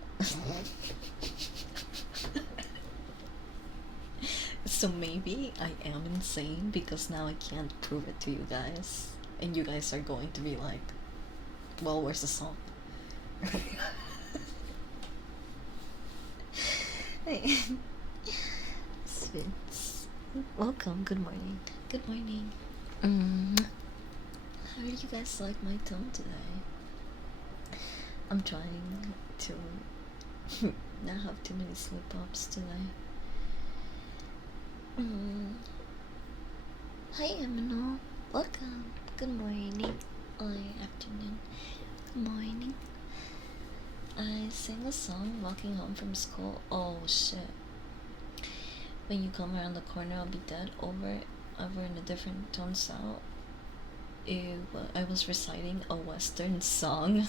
So maybe I am insane because now I can't prove it to you guys, and you guys are going to be like, well, where's the song? Hey. Spitz, welcome. Good morning. Good morning. How do you guys like my tone today? I'm trying to not have too many slip ups today. Hi, Emino. Welcome. Good morning or afternoon. Good morning. I sang a song walking home from school. Oh shit. When you come around the corner, I'll be dead over in a different tone sound. I was reciting a Western song.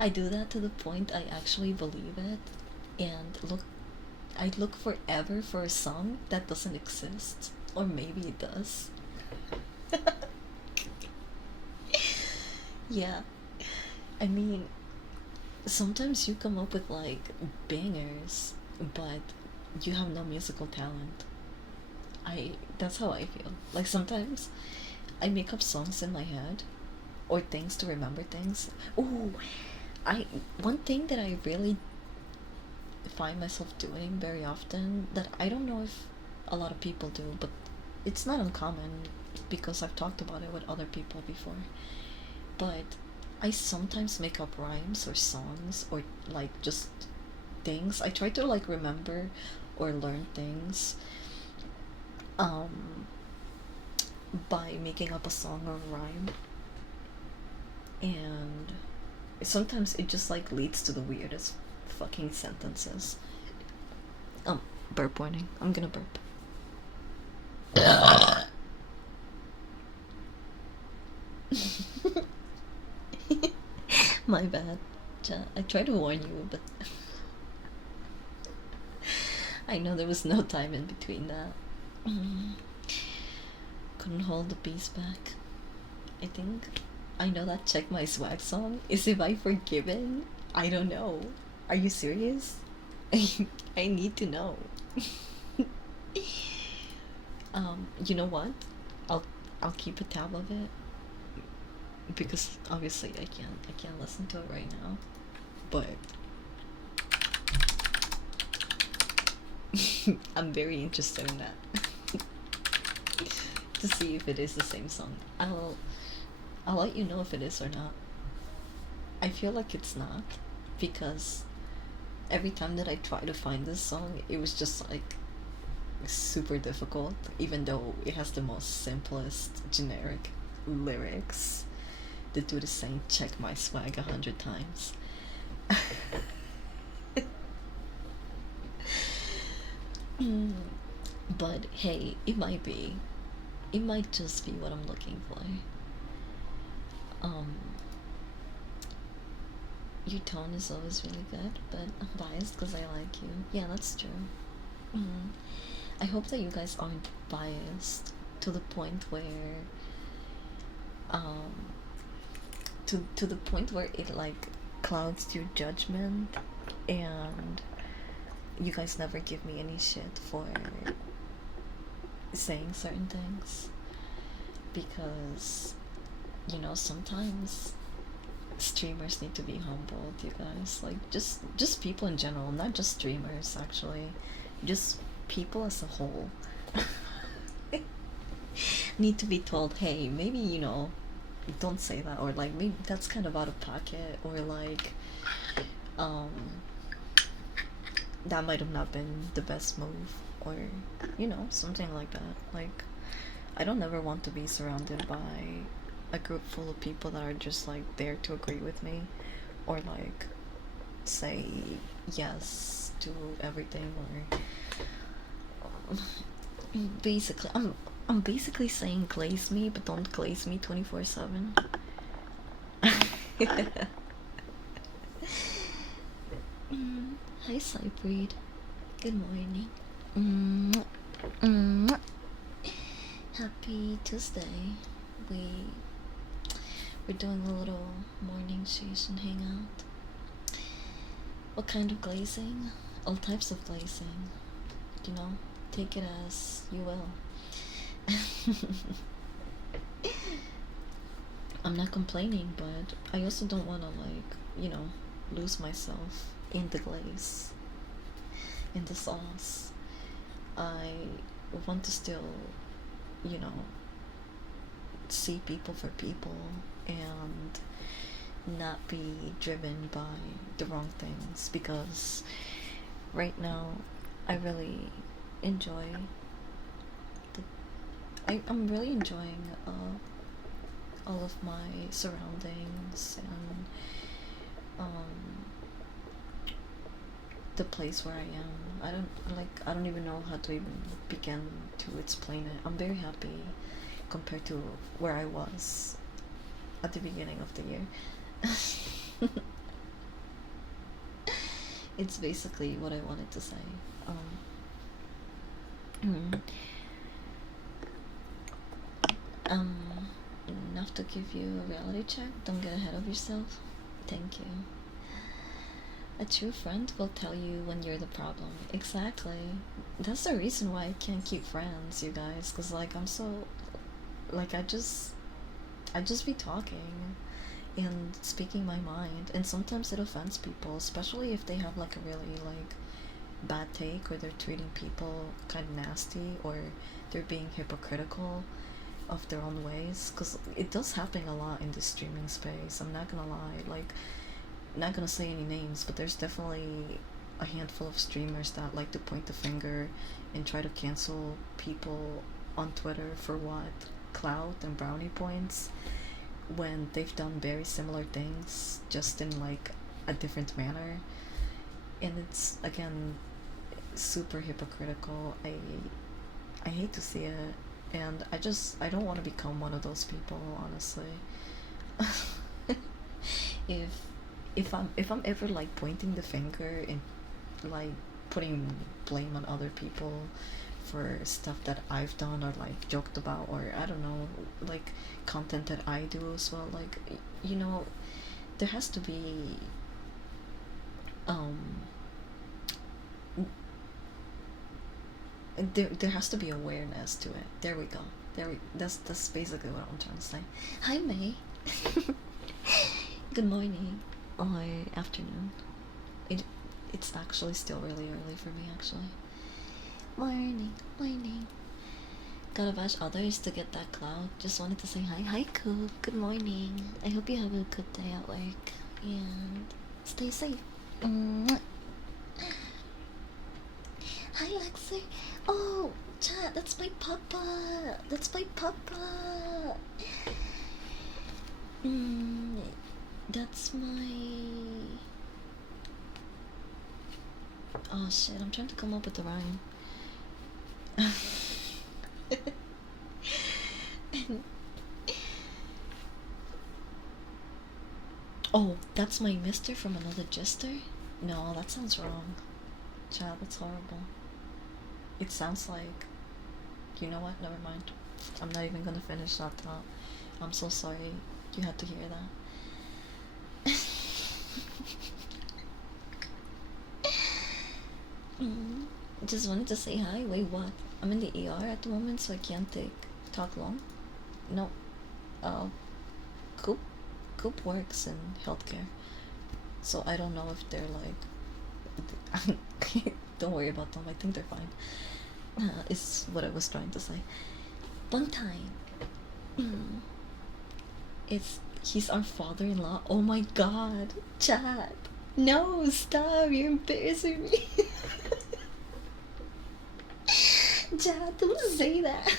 I do that to the point I actually believe it, and I look forever for a song that doesn't exist, or maybe it does. Yeah, I mean, sometimes you come up with like bangers, but you have no musical talent. I That's how I feel. Like sometimes I make up songs in my head or things to remember things. Ooh, I one thing that I really find myself doing very often that I don't know if a lot of people do, but it's not uncommon because I've talked about it with other people before. But I sometimes make up rhymes or songs or like just things. I try to like remember or learn things um by making up a song or a rhyme, and sometimes it just like leads to the weirdest fucking sentences. Um, burp warning. I'm gonna burp. My bad. I tried to warn you, but I know there was no time in between that. Couldn't hold the beast back. I think I know that Check My Swag song is If I Forgiven. I don't know. Are you serious? I need to know. You know what? I'll I'll keep a tab of it because obviously I can't listen to it right now. But I'm very interested in that to see if it is the same song. I'll let you know if it is or not. I feel like it's not because every time that I try to find this song, it was just like super difficult, even though it has the most simplest generic lyrics that do the same check my swag 100 times. But hey, it might just be what I'm looking for. Um, your tone is always really good, but I'm biased because I like you. Yeah, that's true. Mm. I hope that you guys aren't biased to the point where, um, to the point where it like clouds your judgment, and you guys never give me any shit for saying certain things because sometimes streamers need to be humbled, you guys. Like just people in general, not just streamers actually, just people as a whole need to be told, hey, maybe don't say that, or like maybe that's kind of out of pocket, or like um that might have not been the best move, or something like that. Like I don't ever want to be surrounded by a group full of people that are just like there to agree with me, or like say yes to everything, or basically I'm basically saying glaze me, but don't glaze me 24/7. Hi Cypreed, good morning. Happy Tuesday. We're doing a little morning sheesh and hangout. What kind of glazing? All types of glazing. You know, take it as you will. I'm not complaining, but I also don't want to lose myself in the glaze, in the sauce. I want to still, you know, see people for people and not be driven by the wrong things, because right now I really enjoy I'm really enjoying all of my surroundings, and the place where I am. I don't even know how to even begin to explain it. I'm very happy compared to where I was at the beginning of the year. It's basically what I wanted to say. Um, um, enough to give you a reality check. Don't get ahead of yourself. Thank you. A true friend will tell you when you're the problem. Exactly. That's the reason why I can't keep friends, you guys. Cause like I'm so, like I just be talking and speaking my mind, and sometimes it offends people, especially if they have like a really like bad take, or they're treating people kind of nasty, or they're being hypocritical of their own ways, because it does happen a lot in the streaming space. I'm not gonna lie, like, not gonna say any names, but there's definitely a handful of streamers that like to point the finger and try to cancel people on Twitter for what? Clout and brownie points, when they've done very similar things, just in like a different manner. And it's, again, super hypocritical. I hate to see it, and I don't want to become one of those people, honestly. if if I'm ever like pointing the finger and like putting blame on other people for stuff that I've done, or like joked about, or I don't know, like content that I do as well, like, you know, there has to be um there has to be awareness to it. There we go. That's basically what I'm trying to say. Hi, May. Good morning or afternoon. It it's actually still really early for me, actually. Morning, morning. Gotta bash others to get that cloud. Just wanted to say hi. Hi, Coop. Good morning. I hope you have a good day at work and stay safe. Mwah. Hi, Lexi. Oh, chat, that's my papa. That's my papa. That's my. Oh shit, I'm trying to come up with the rhyme. Oh, that's my mister from another gister? No, that sounds wrong. Child, that's horrible. It sounds like. You know what? Never mind. I'm not even gonna finish that thought. I'm so sorry you had to hear that. Just wanted to say hi. Wait, what? I'm in the ER at the moment, so I can't talk long. No. Uh, Coop works in healthcare, so I don't know if they're like. Don't worry about them. I think they're fine. Is what I was trying to say. One time, he's our father-in-law. Oh my god, Chad! No, stop! You're embarrassing me. Chad, don't say that.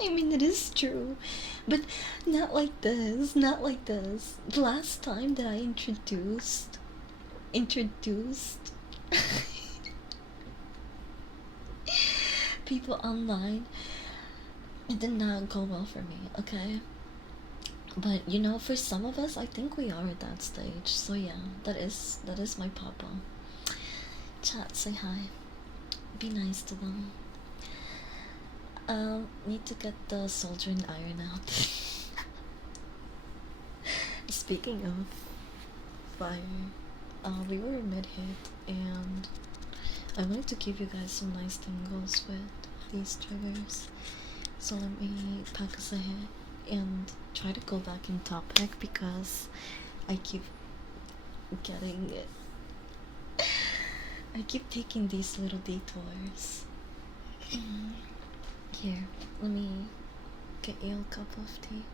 I mean, it is true, but not like this. Not like this. The last time that I introduced people online, it did not go well for me, okay? But you know, for some of us, I think we are at that stage. So yeah, that is my papa. Chat, say hi. Be nice to them. Need to get the soldering iron out. Speaking of fire, we were mid-hit, and I wanted to give you guys some nice tingles with these triggers. So let me pack us ahead and try to go back in topic, because I keep getting it. I keep taking these little detours. Here, let me get you a cup of tea.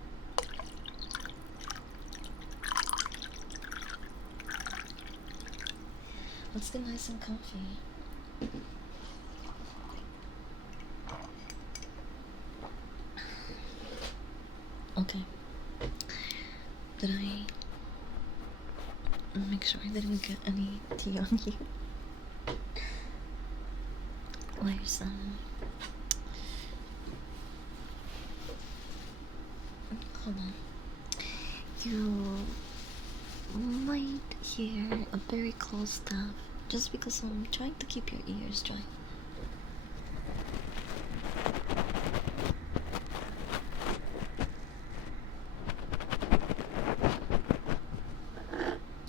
Let's get nice and comfy. Okay. Did I make sure I didn't get any tea on you. Where's hold on. You might hear a very close tap just because I'm trying to keep your ears dry.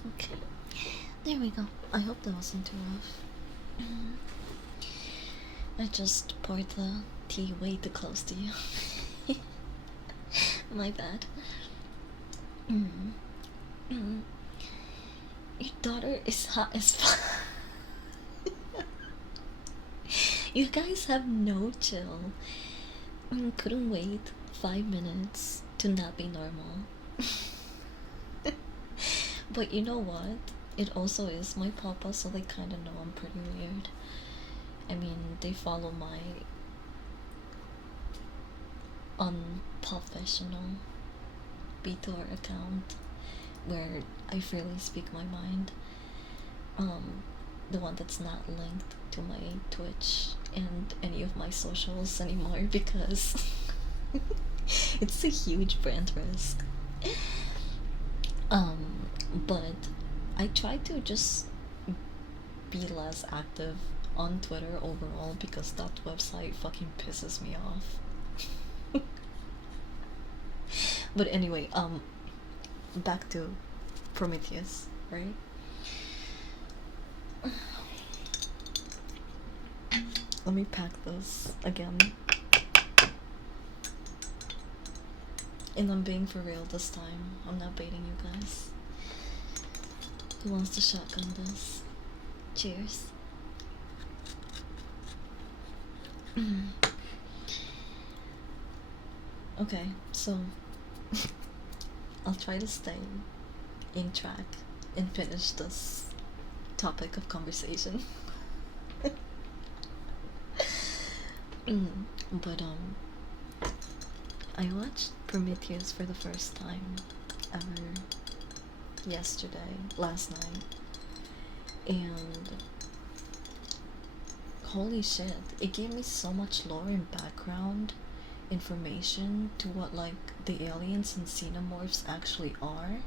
Okay, there we go. I hope that wasn't too rough. I just poured the tea way too close to you. My bad. Your daughter is hot as fuck. You guys have no chill. Couldn't wait 5 minutes to not be normal. But you know what? It also is my papa, so they kind of know I'm pretty weird. I mean, they follow my unprofessional BTOR account where I freely speak my mind. The one that's not linked to my Twitch and any of my socials anymore because it's a huge brand risk. But I try to just be less active on Twitter overall because that website fucking pisses me off. But anyway, back to Prometheus, right? Let me pack this again. And I'm being for real this time. I'm not baiting you guys. Who wants to shotgun this? Cheers. Okay, so I'll try to stay in track and finish this topic of conversation. But I watched Prometheus for the first time ever last night, and holy shit, it gave me so much lore and background information to what like the aliens and xenomorphs actually are.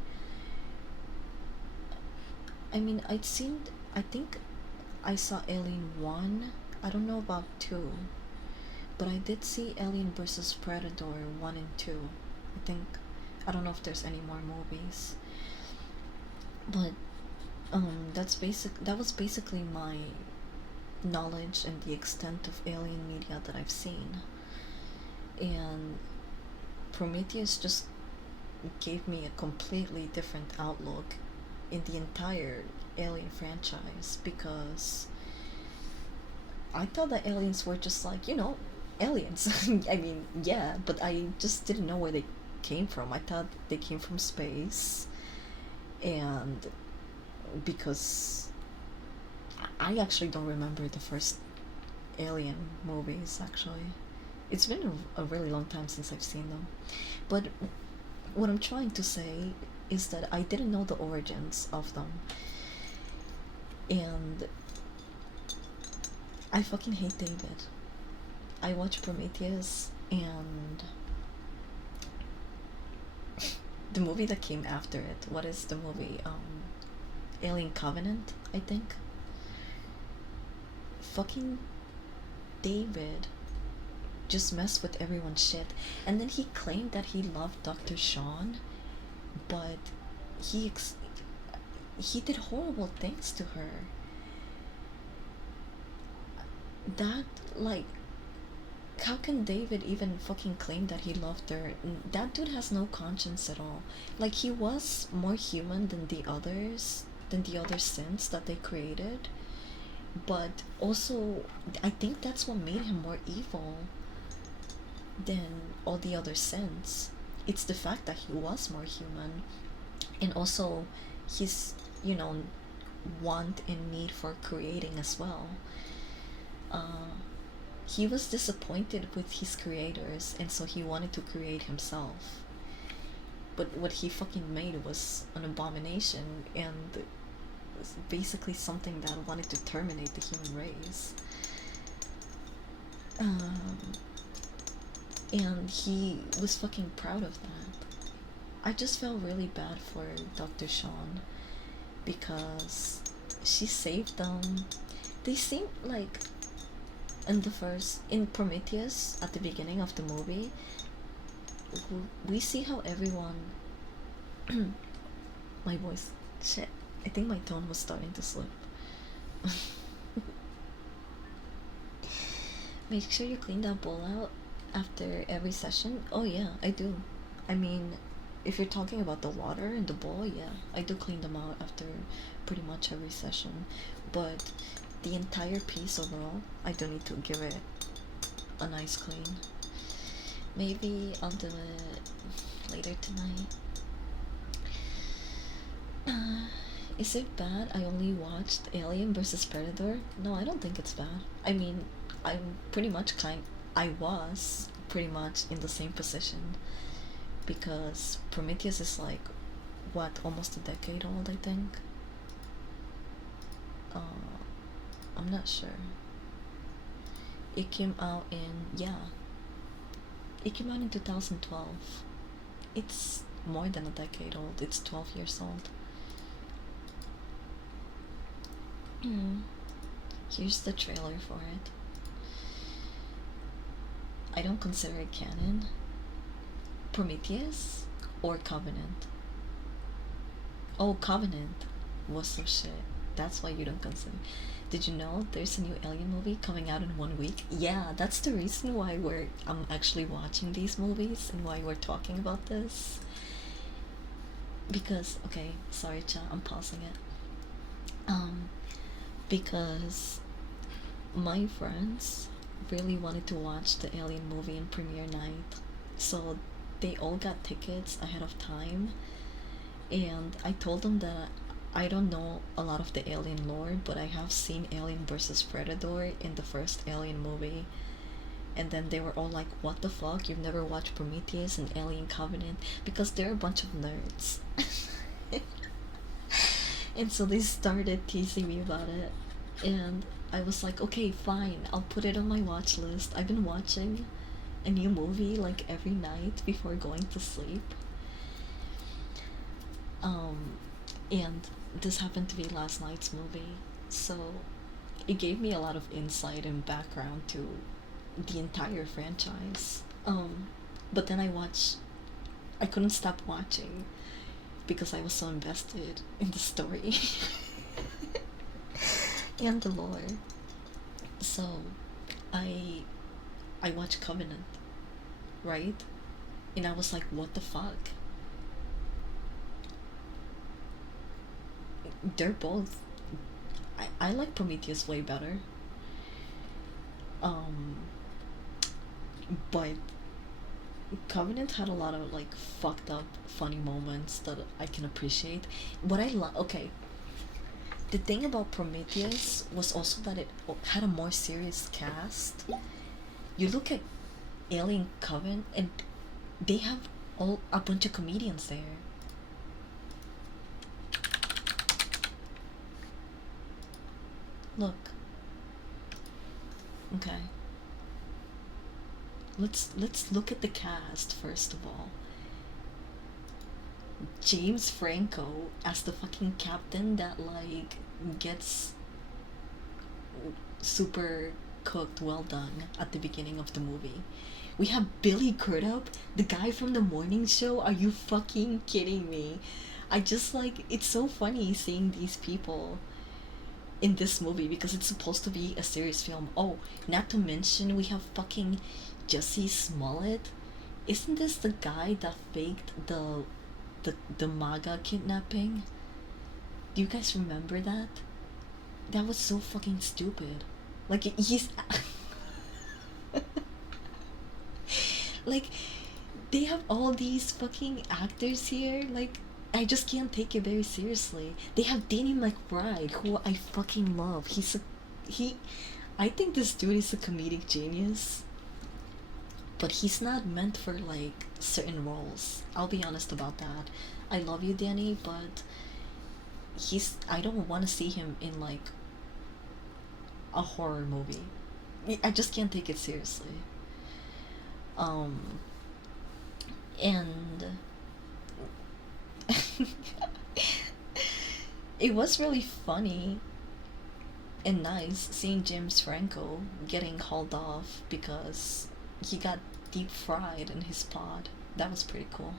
I mean, I think I saw Alien 1. I don't know about 2, but I did see Alien vs Predator 1 and 2. I think, I don't know if there's any more movies, but that was basically my knowledge and the extent of alien media that I've seen. And Prometheus just gave me a completely different outlook in the entire Alien franchise, because I thought that aliens were just like, aliens. I mean, yeah, but I just didn't know where they came from. I thought they came from space, and because I actually don't remember the first Alien movies, actually. It's been a really long time since I've seen them. But what I'm trying to say is that I didn't know the origins of them. And I fucking hate David. I watched Prometheus, and the movie that came after it, what is the movie? Alien Covenant, I think. Fucking David just messed with everyone's shit, and then he claimed that he loved Dr. Sean, but he did horrible things to her. That, like, how can David even fucking claim that he loved her? That dude has no conscience at all. Like, he was more human than the other synths that they created, but also I think that's what made him more evil than all the other synths. It's the fact that he was more human, and also his want and need for creating as well. He was disappointed with his creators, and so he wanted to create himself. But what he fucking made was an abomination, and basically something that wanted to terminate the human race. Um, and he was fucking proud of that. I just felt really bad for Dr. Sean because she saved them. They seemed like in Prometheus at the beginning of the movie, we see how everyone my voice, shit, I think my tone was starting to slip. Make sure you clean that bowl out after every session. Oh yeah, I do. I mean, if you're talking about the water in the bowl, yeah, I do clean them out after pretty much every session. But the entire piece overall, I do need to give it a nice clean. Maybe I'll do it later tonight. Is it bad I only watched Alien vs Predator? No, I don't think it's bad. I mean, I was pretty much in the same position because Prometheus is like, what, almost a decade old, I think. I'm not sure. It came out in 2012. It's more than a decade old. It's 12 years old. Here's the trailer for it. I don't consider it canon. Prometheus or Covenant? Oh, Covenant was some shit. That's why you don't consider. Did you know there's a new Alien movie coming out in 1 week? Yeah, that's the reason why I'm actually watching these movies and why we're talking about this. Because, okay, sorry, Cha, I'm pausing it. Because my friends really wanted to watch the Alien movie in premiere night, so they all got tickets ahead of time, and I told them that I don't know a lot of the Alien lore, but I have seen Alien vs Predator in the first Alien movie. And then they were all like, what the fuck, you've never watched Prometheus and Alien Covenant? Because they're a bunch of nerds. And so they started teasing me about it, and I was like, okay, fine, I'll put it on my watch list. I've been watching a new movie like every night before going to sleep. And this happened to be last night's movie, so it gave me a lot of insight and background to the entire franchise. But then I couldn't stop watching because I was so invested in the story and the lore. So I watched Covenant, right? And I was like, what the fuck? They're both, I like Prometheus way better. But Covenant had a lot of like fucked up funny moments that I can appreciate. What I love, okay, the thing about Prometheus was also that it had a more serious cast. You look at Alien Covenant and they have all a bunch of comedians there. Look. Okay. Let's look at the cast first of all. James Franco as the fucking captain that like gets super cooked, well done at the beginning of the movie. We have Billy Crudup, the guy from the morning show. Are you fucking kidding me? I just like, it's so funny seeing these people in this movie because it's supposed to be a serious film. Oh, not to mention we have fucking Jussie Smollett. Isn't this the guy that faked the MAGA kidnapping? Do you guys remember that? That was so fucking stupid. Like, he's like, they have all these fucking actors here. Like, I just can't take it very seriously. They have Danny McBride, who I fucking love. I think this dude is a comedic genius, but he's not meant for like certain roles. I'll be honest about that. I love you, Danny, but I don't want to see him in like a horror movie. I just can't take it seriously. Um, and it was really funny and nice seeing James Franco getting hauled off because he got deep fried in his pod. That was pretty cool.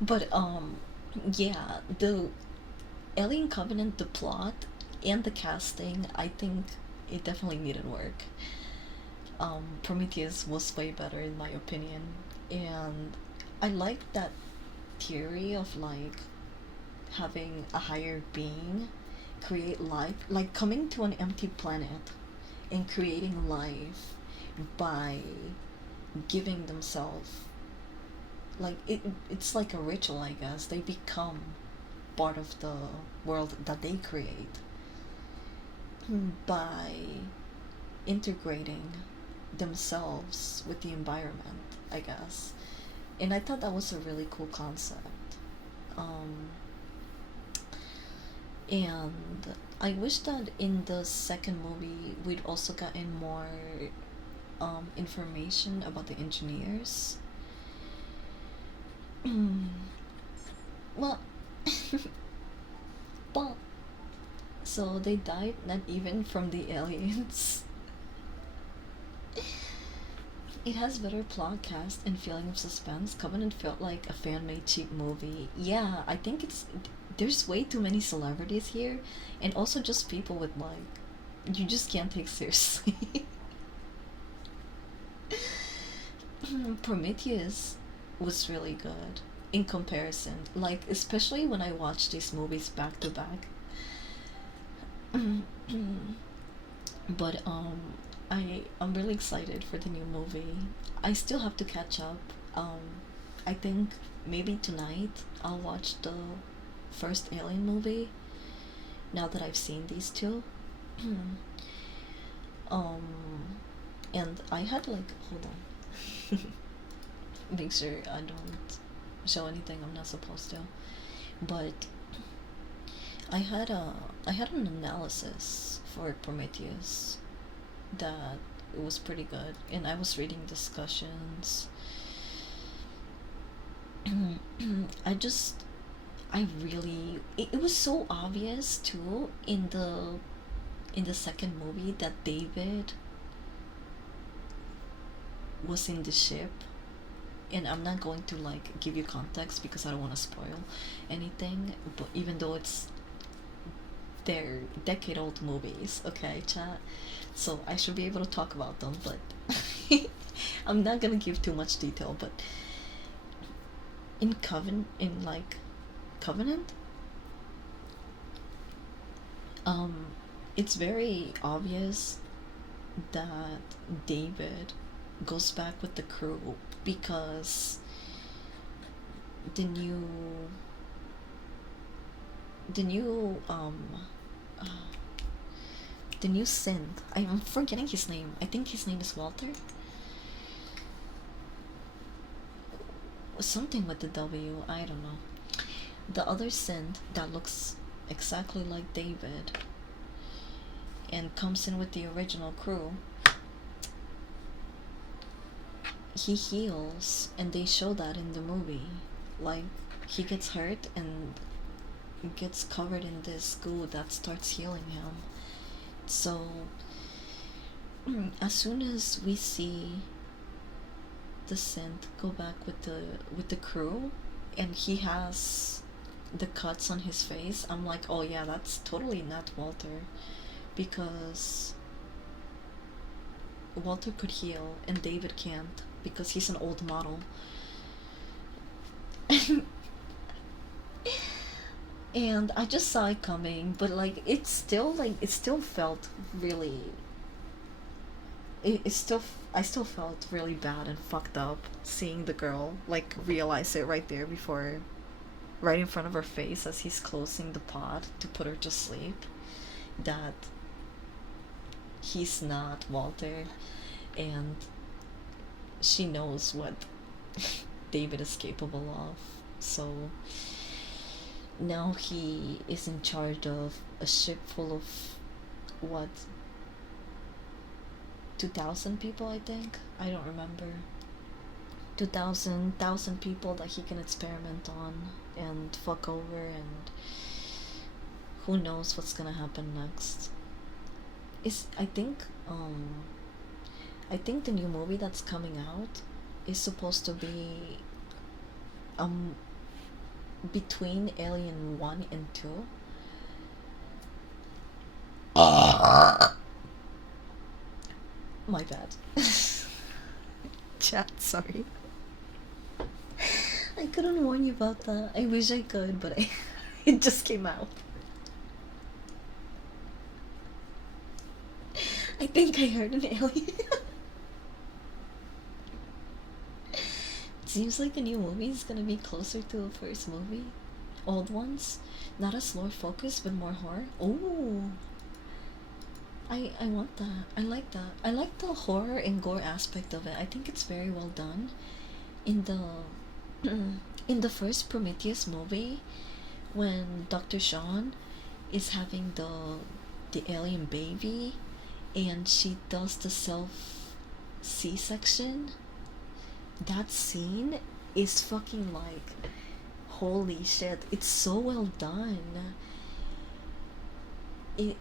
But yeah, the Alien Covenant, the plot and the casting, I think it definitely needed work. Prometheus was way better in my opinion, and I like that theory of like having a higher being create life, like coming to an empty planet and creating life by giving themselves, like it's like a ritual, I guess. They become part of the world that they create by integrating themselves with the environment, I guess. And I thought that was a really cool concept. Um, and I wish that in the second movie we'd also gotten more information about the engineers. Well, but so they died not even from the aliens. It has better plot cast and feeling of suspense. Covenant felt like a fan-made cheap movie. Yeah, I think there's way too many celebrities here, and also just people with like you just can't take seriously. Prometheus was really good in comparison. Like especially when I watch these movies back to back. But I'm really excited for the new movie. I still have to catch up. Um, I think maybe tonight I'll watch the first Alien movie. Now that I've seen these two, um, and I had like hold on, make sure I don't show anything I'm not supposed to. But I had a I had an analysis for Prometheus that it was pretty good, and I was reading discussions. I just I really it was so obvious too in the second movie that David was in the ship, and I'm not going to like give you context because I don't want to spoil anything, but even though they're decade old movies, okay, chat, so I should be able to talk about them, but I'm not gonna give too much detail. But in like Covenant, um it's very obvious that David goes back with the crew because the new the new uh, the new synth, I'm forgetting his name, I think his name is Walter, something with the W, I don't know. The other synth that looks exactly like David and comes in with the original crew, he heals, and they show that in the movie. Like, he gets hurt and gets covered in this goo that starts healing him. So, as soon as we see the synth go back with the crew, and he has the cuts on his face, I'm like, oh yeah, that's totally not Walter, because Walter could heal and David can't because he's an old model. And I just saw it coming, but like it still felt really it still I still felt really bad and fucked up seeing the girl like realize it right there before, right in front of her face as he's closing the pod to put her to sleep, that he's not Walter, and she knows what David is capable of. So now he is in charge of a ship full of what, 2,000 people, I think. I don't remember. 2,000 people that he can experiment on and fuck over, and who knows what's gonna happen next. Is I think the new movie that's coming out is supposed to be um between Alien 1 and 2. My bad. Chat, sorry. I couldn't warn you about that. I wish I could, but it just came out. I think I heard an alien. Seems like the new movie is gonna be closer to the first movie. Old ones, not as lore focused, but more horror. Oh, I want that. I like that. I like the horror and gore aspect of it. I think it's very well done. In the in the first Prometheus movie, when Dr. Sean is having the alien baby, and she does the self C-section, that scene is fucking like, holy shit, it's so well done. It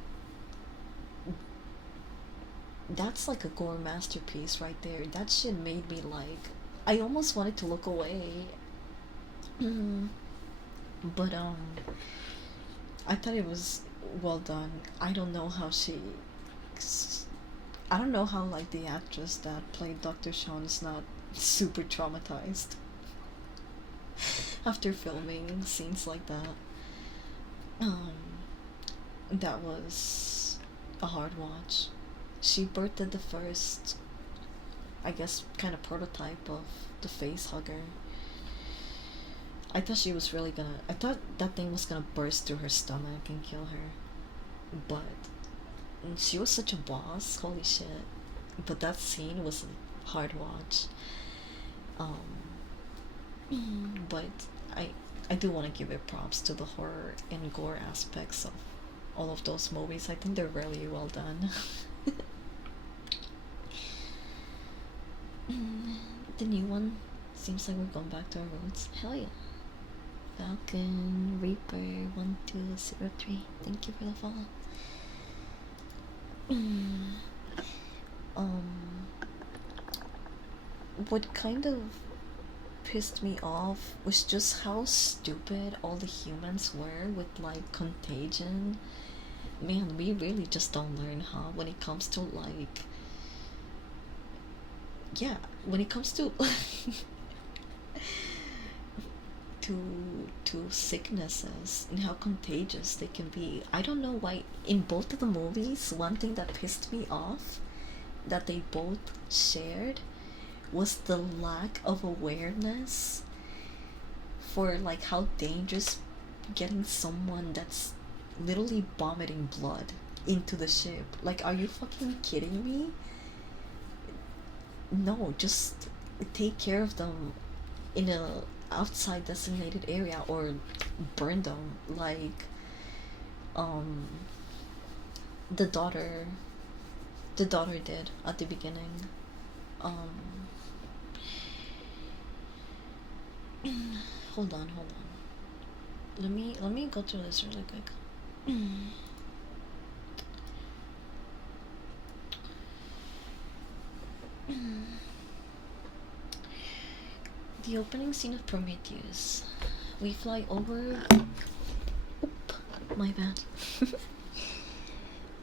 That's like a gore masterpiece right there. That shit made me like, I almost wanted to look away. But I thought it was well done. I don't know how I don't know how like the actress that played Dr. Sean is not super traumatized after filming scenes like that. Um, that was a hard watch. She birthed the first, I guess, kind of prototype of the face hugger. I thought she was really gonna. I thought that thing was gonna burst through her stomach and kill her. But she was such a boss, holy shit. But that scene was a hard watch. But I do want to give it props to the horror and gore aspects of all of those movies. I think they're really well done. The new one seems like we're going back to our roots. Hell yeah. Falcon Reaper 1203. Thank you for the follow. What kind of pissed me off was just how stupid all the humans were with like contagion. Man, we really just don't learn, huh? When it comes to like, yeah, when it comes to to sicknesses and how contagious they can be. I don't know why in both of the movies, one thing that pissed me off that they both shared was the lack of awareness for like how dangerous getting someone that's literally vomiting blood into the ship. Like, are you fucking kidding me? No, just take care of them in a outside designated area or burn them like the daughter did at the beginning. Hold on. Let me go through this really quick. The opening scene of Prometheus. We fly over. Oop, my bad.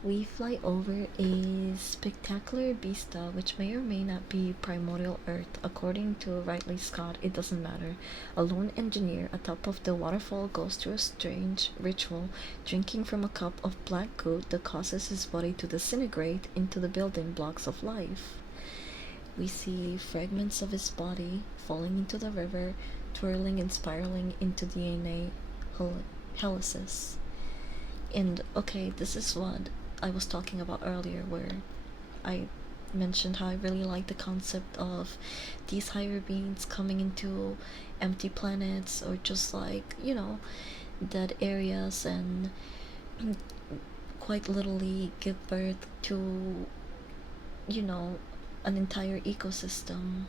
We fly over a spectacular vista which may or may not be primordial Earth. According to Ridley Scott, it doesn't matter. A lone engineer atop of the waterfall goes through a strange ritual, drinking from a cup of black goo that causes his body to disintegrate into the building blocks of life. We see fragments of his body falling into the river, twirling and spiraling into DNA helices. And okay, this is what I was talking about earlier, where I mentioned how I really like the concept of these higher beings coming into empty planets, or just like, dead areas, and quite literally give birth to, an entire ecosystem.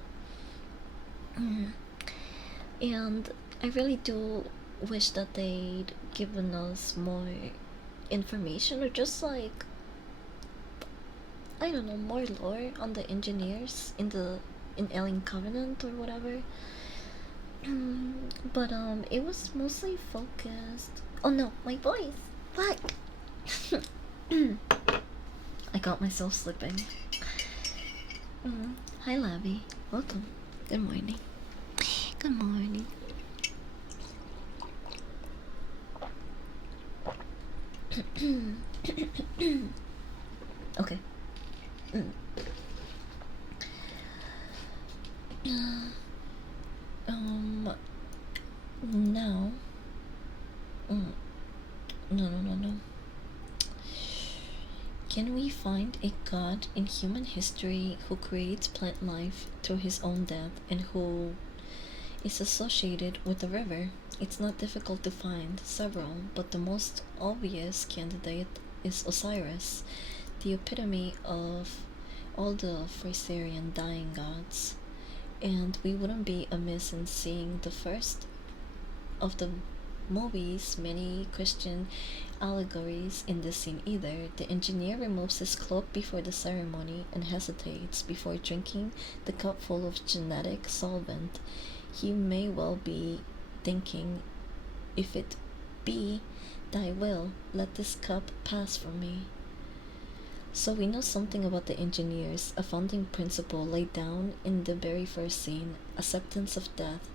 And I really do wish that they'd given us more information, or just like, I don't know, more lore on the engineers in Alien Covenant or whatever. But it was mostly focused. Oh no, my voice. Fuck. I got myself slipping. Hi, Labby. Welcome. Good morning. Good morning. Okay. Now. No. Can we find a god in human history who creates plant life through his own death and who is associated with the river? It's not difficult to find several, but the most obvious candidate is Osiris, the epitome of all the Fraserian dying gods. And we wouldn't be amiss in seeing the first of the movie's many Christian allegories in this scene either. The engineer removes his cloak before the ceremony and hesitates before drinking the cup full of genetic solvent. He may well be thinking, if it be thy will, let this cup pass from me. So we know something about the engineers, a founding principle laid down in the very first scene, acceptance of death,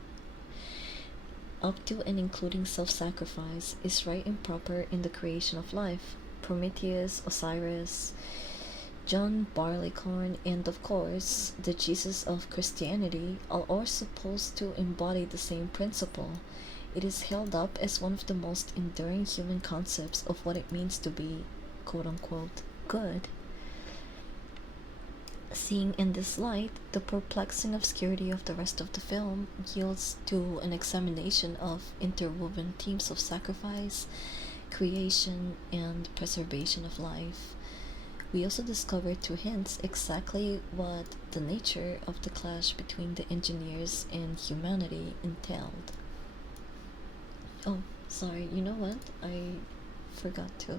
up to and including self-sacrifice, is right and proper in the creation of life. Prometheus, Osiris, John Barleycorn, and of course, the Jesus of Christianity are all supposed to embody the same principle. It is held up as one of the most enduring human concepts of what it means to be, quote-unquote, good. Seeing in this light, the perplexing obscurity of the rest of the film yields to an examination of interwoven themes of sacrifice, creation, and preservation of life. We also discover through hints exactly what the nature of the clash between the engineers and humanity entailed. Oh, sorry, you know what? I forgot to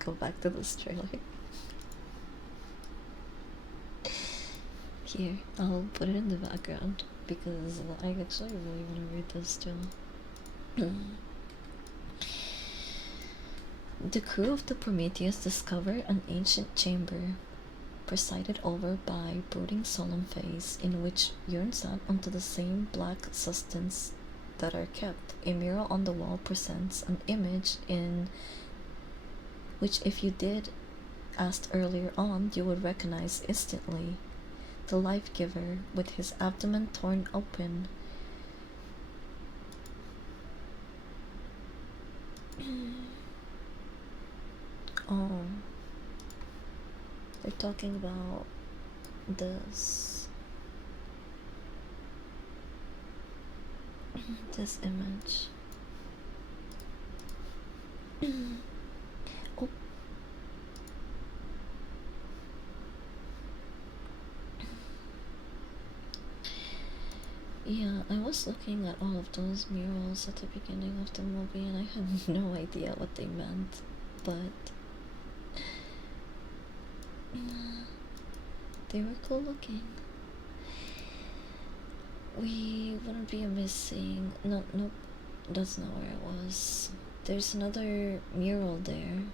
go back to this trailer. Here, I'll put it in the background because I actually really want to read this too. The crew of the Prometheus discover an ancient chamber presided over by brooding solemn face in which yearns out onto the same black substance that are kept. A mirror on the wall presents an image in which, if you did asked earlier on, you would recognize instantly the life giver with his abdomen torn open. Oh, they're talking about this image. Oh. Yeah, I was looking at all of those murals at the beginning of the movie and I had no idea what they meant, but they were cool looking. We wouldn't be amiss seeing. Nope, that's not where it was. There's another mural there.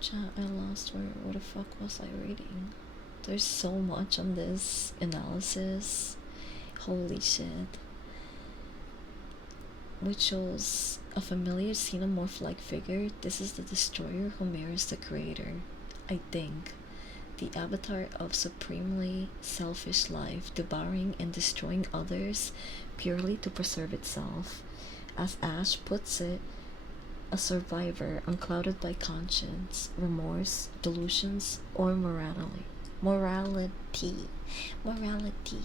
Chat, I lost where the fuck was I reading? There's so much on this analysis. Holy shit. Which shows a familiar xenomorph-like figure. This is the destroyer who mirrors the creator. I think. The avatar of supremely selfish life, devouring and destroying others purely to preserve itself. As Ash puts it, a survivor unclouded by conscience, remorse, delusions, or morality. Morality. Morality.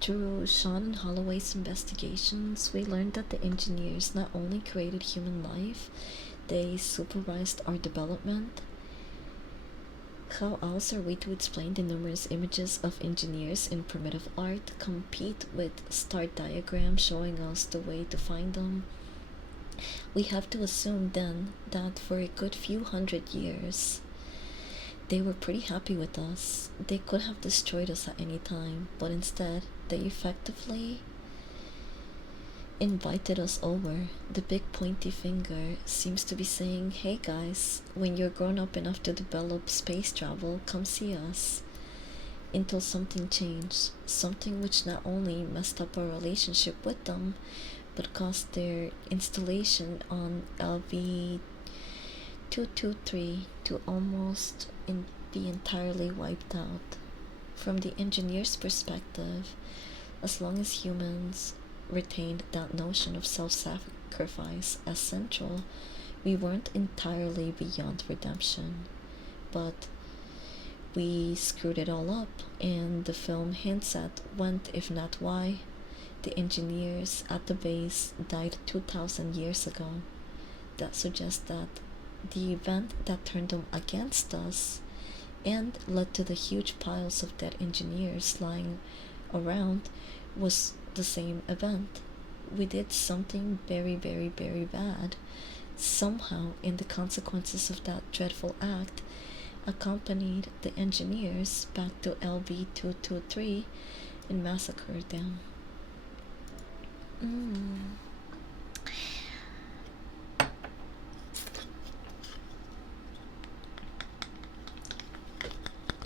Through Sean and Holloway's investigations, we learned that the engineers not only created human life, they supervised our development. How else are we to explain the numerous images of engineers in primitive art compete with star diagrams showing us the way to find them? We have to assume then that for a good few hundred years, they were pretty happy with us. They could have destroyed us at any time, but instead, they effectively invited us over. The big pointy finger seems to be saying, hey guys, when you're grown up enough to develop space travel, come see us. Until something changed, something which not only messed up our relationship with them, but caused their installation on LV 223 to almost be entirely wiped out. From the engineer's perspective, as long as humans retained that notion of self-sacrifice as central, we weren't entirely beyond redemption. But we screwed it all up, and the film hints at when, if not why, the engineers at the base died 2,000 years ago. That suggests that the event that turned them against us and led to the huge piles of dead engineers lying around was the same event. We did something very, very, very bad. Somehow, in the consequences of that dreadful act, accompanied the engineers back to LV 223 and massacred them.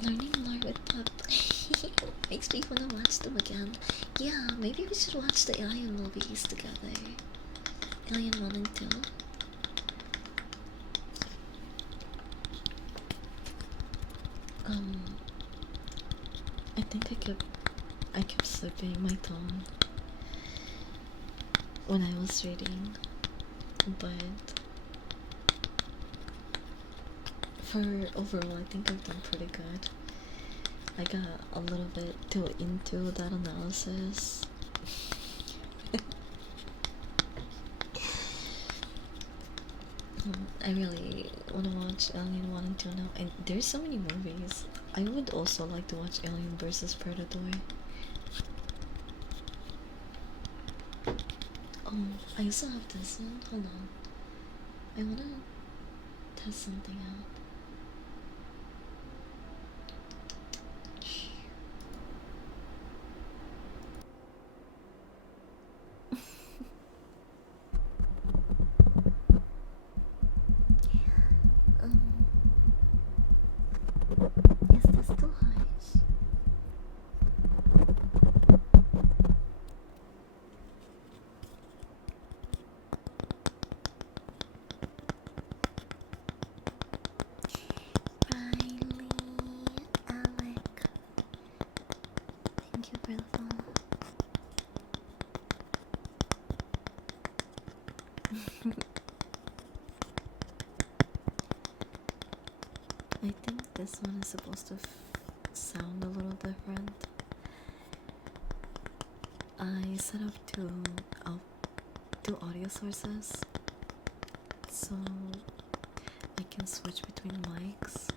Learning more with Pep makes me want to watch them again. Yeah, maybe we should watch the Alien movies together. Alien 1 and 2. I think I kept slipping my tongue when I was reading, but for overall, I think I've done pretty good. I got a little bit too into that analysis. I really want to watch Alien 1 and 2 now, and there's so many movies. I would also like to watch Alien vs. Predator. Oh, I also have this one. Hold on. I want to test something out. Is this too high? Riley, Alec, thank you for the follow. I think this one is supposed to sound a little different. I set up two audio sources, so I can switch between mics.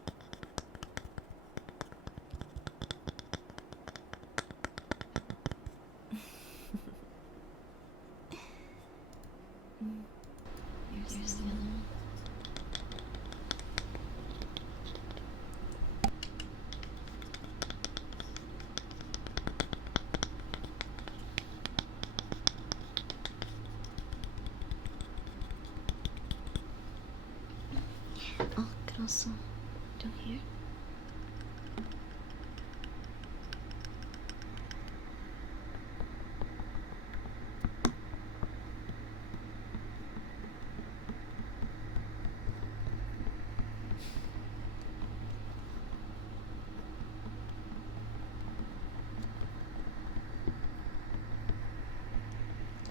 Here's the other one. Oh, could also do here.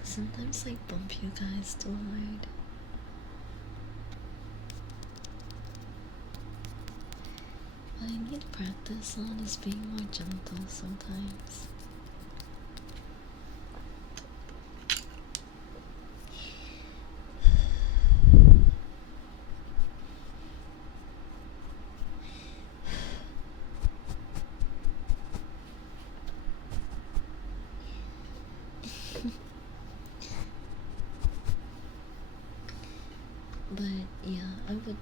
Sometimes I bump you guys too hard. I need practice on is being more gentle sometimes. But yeah, I would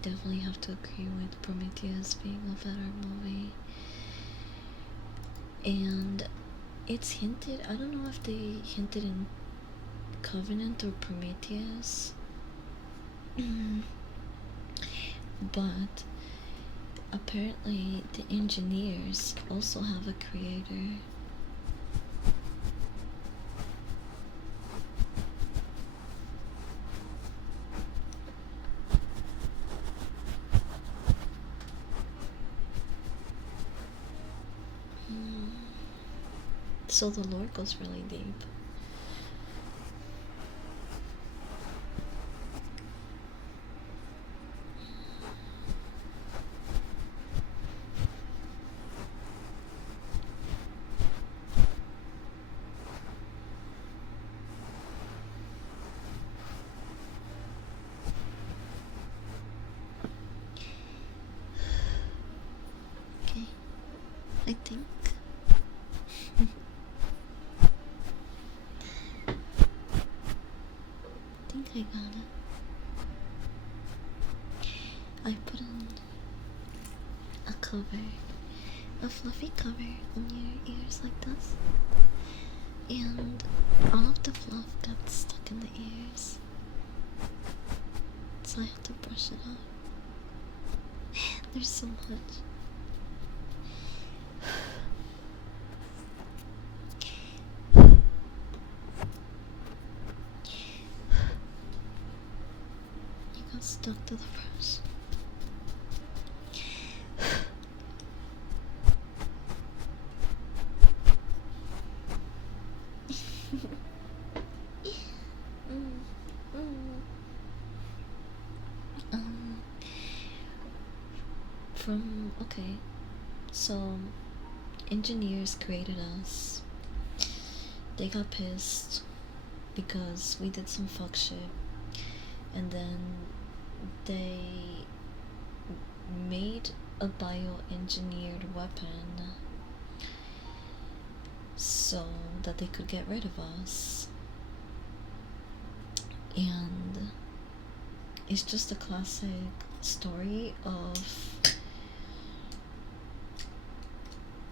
definitely have to agree with Prometheus being a better movie. And it's hinted, I don't know if they hinted in Covenant or Prometheus, but apparently the engineers also have a creator. So the lore goes really deep. Okay, I think I got it. I put on a cover, a fluffy cover on your ears like this, and all of the fluff got stuck in the ears, so I had to brush it off. There's so much. Stuck to the brush. Okay, so engineers created us. They got pissed because we did some fuck shit, and then they made a bioengineered weapon so that they could get rid of us. And it's just a classic story of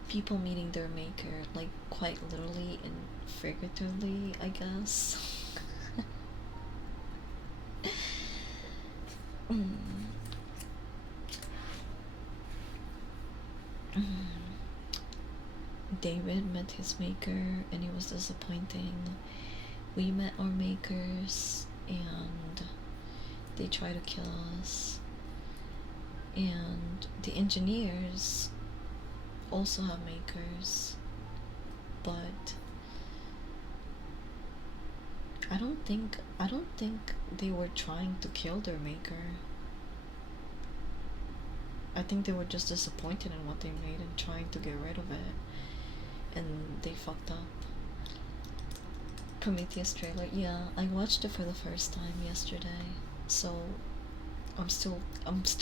people meeting their maker, like quite literally and figuratively, I guess. David met his maker and it was disappointing. We met our makers and they tried to kill us. And the engineers also have makers, but I don't think they were trying to kill their maker. I think they were just disappointed in what they made and trying to get rid of it, and they fucked up. Prometheus trailer, yeah, I watched it for the first time yesterday, so I'm still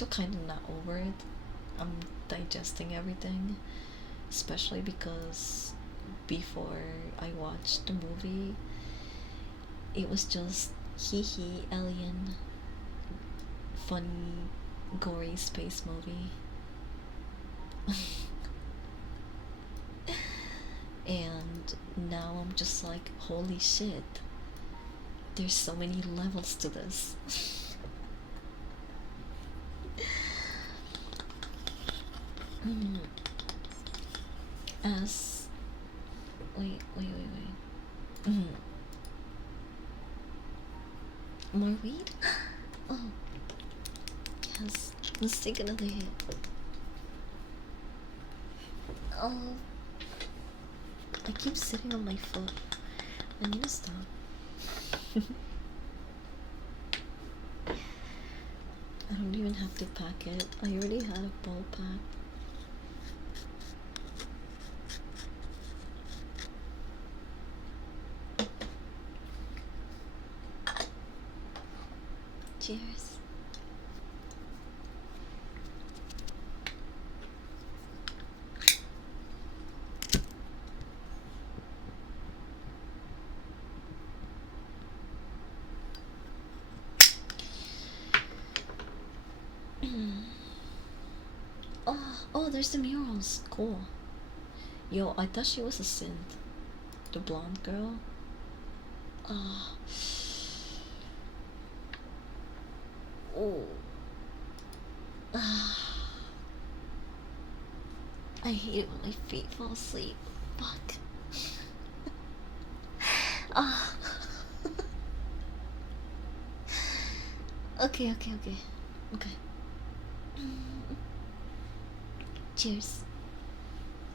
kind of not over it. I'm digesting everything, especially because before I watched the movie, it was just hee alien, funny, gory space movie. And now I'm just like, holy shit, there's so many levels to this. As wait. More weed? Oh yes, let's take another hit. Oh, I keep sitting on my foot. I need to stop. I don't even have to pack it. I already had a bowl pack. Cheers. Oh, there's the murals. Cool. Yo, I thought she was a synth. The blonde girl. Oh. Oh. I hate it when my feet fall asleep. Fuck. Ah. Okay. Cheers.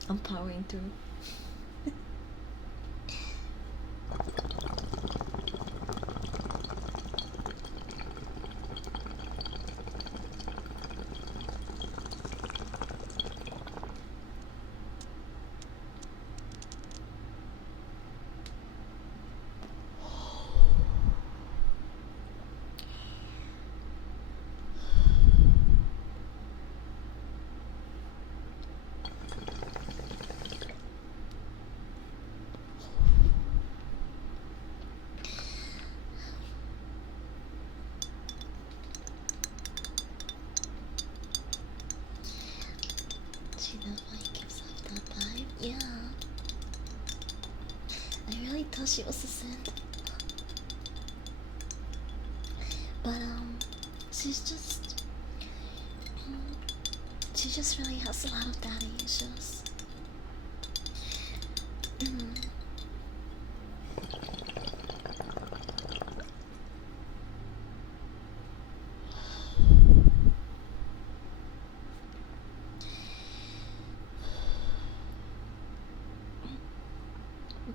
I'm powering through. She definitely gives off that vibe. Yeah. I really thought she was a synth. But she's just she just really has a lot of daddy issues.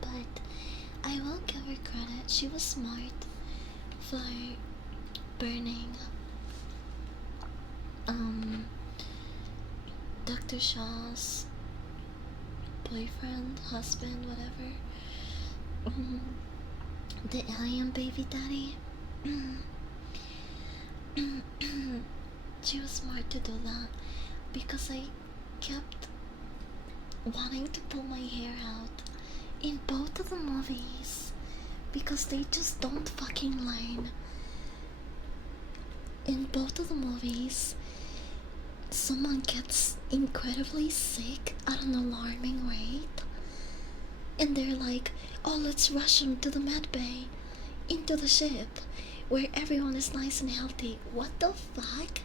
But I will give her credit. She was smart for burning Dr. Shaw's boyfriend, husband, whatever. The alien baby daddy. She was smart to do that because I kept wanting to pull my hair out in both of the movies because they just don't fucking learn. In both of the movies, someone gets incredibly sick at an alarming rate, and they're like, oh, let's rush him to the med bay, into the ship, where everyone is nice and healthy. What the fuck?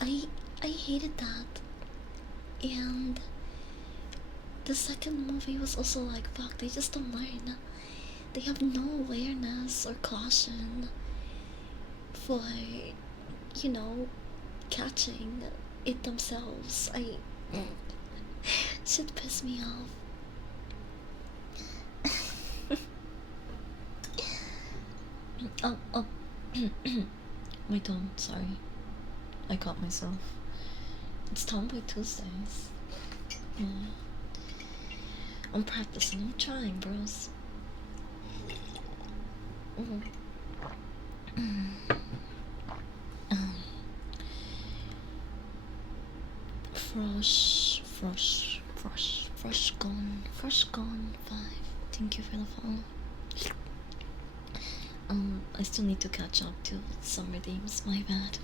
I hated that. And the second movie was also like, fuck, they just don't learn. They have no awareness or caution for, you know, catching it themselves. Should piss me off. Oh, my tone, sorry. I caught myself. It's Tomboy Tuesdays. Yeah. I'm practicing, I'm trying, bros. Fresh gone 5. Thank you for the follow. I still need to catch up to some redeems, my bad.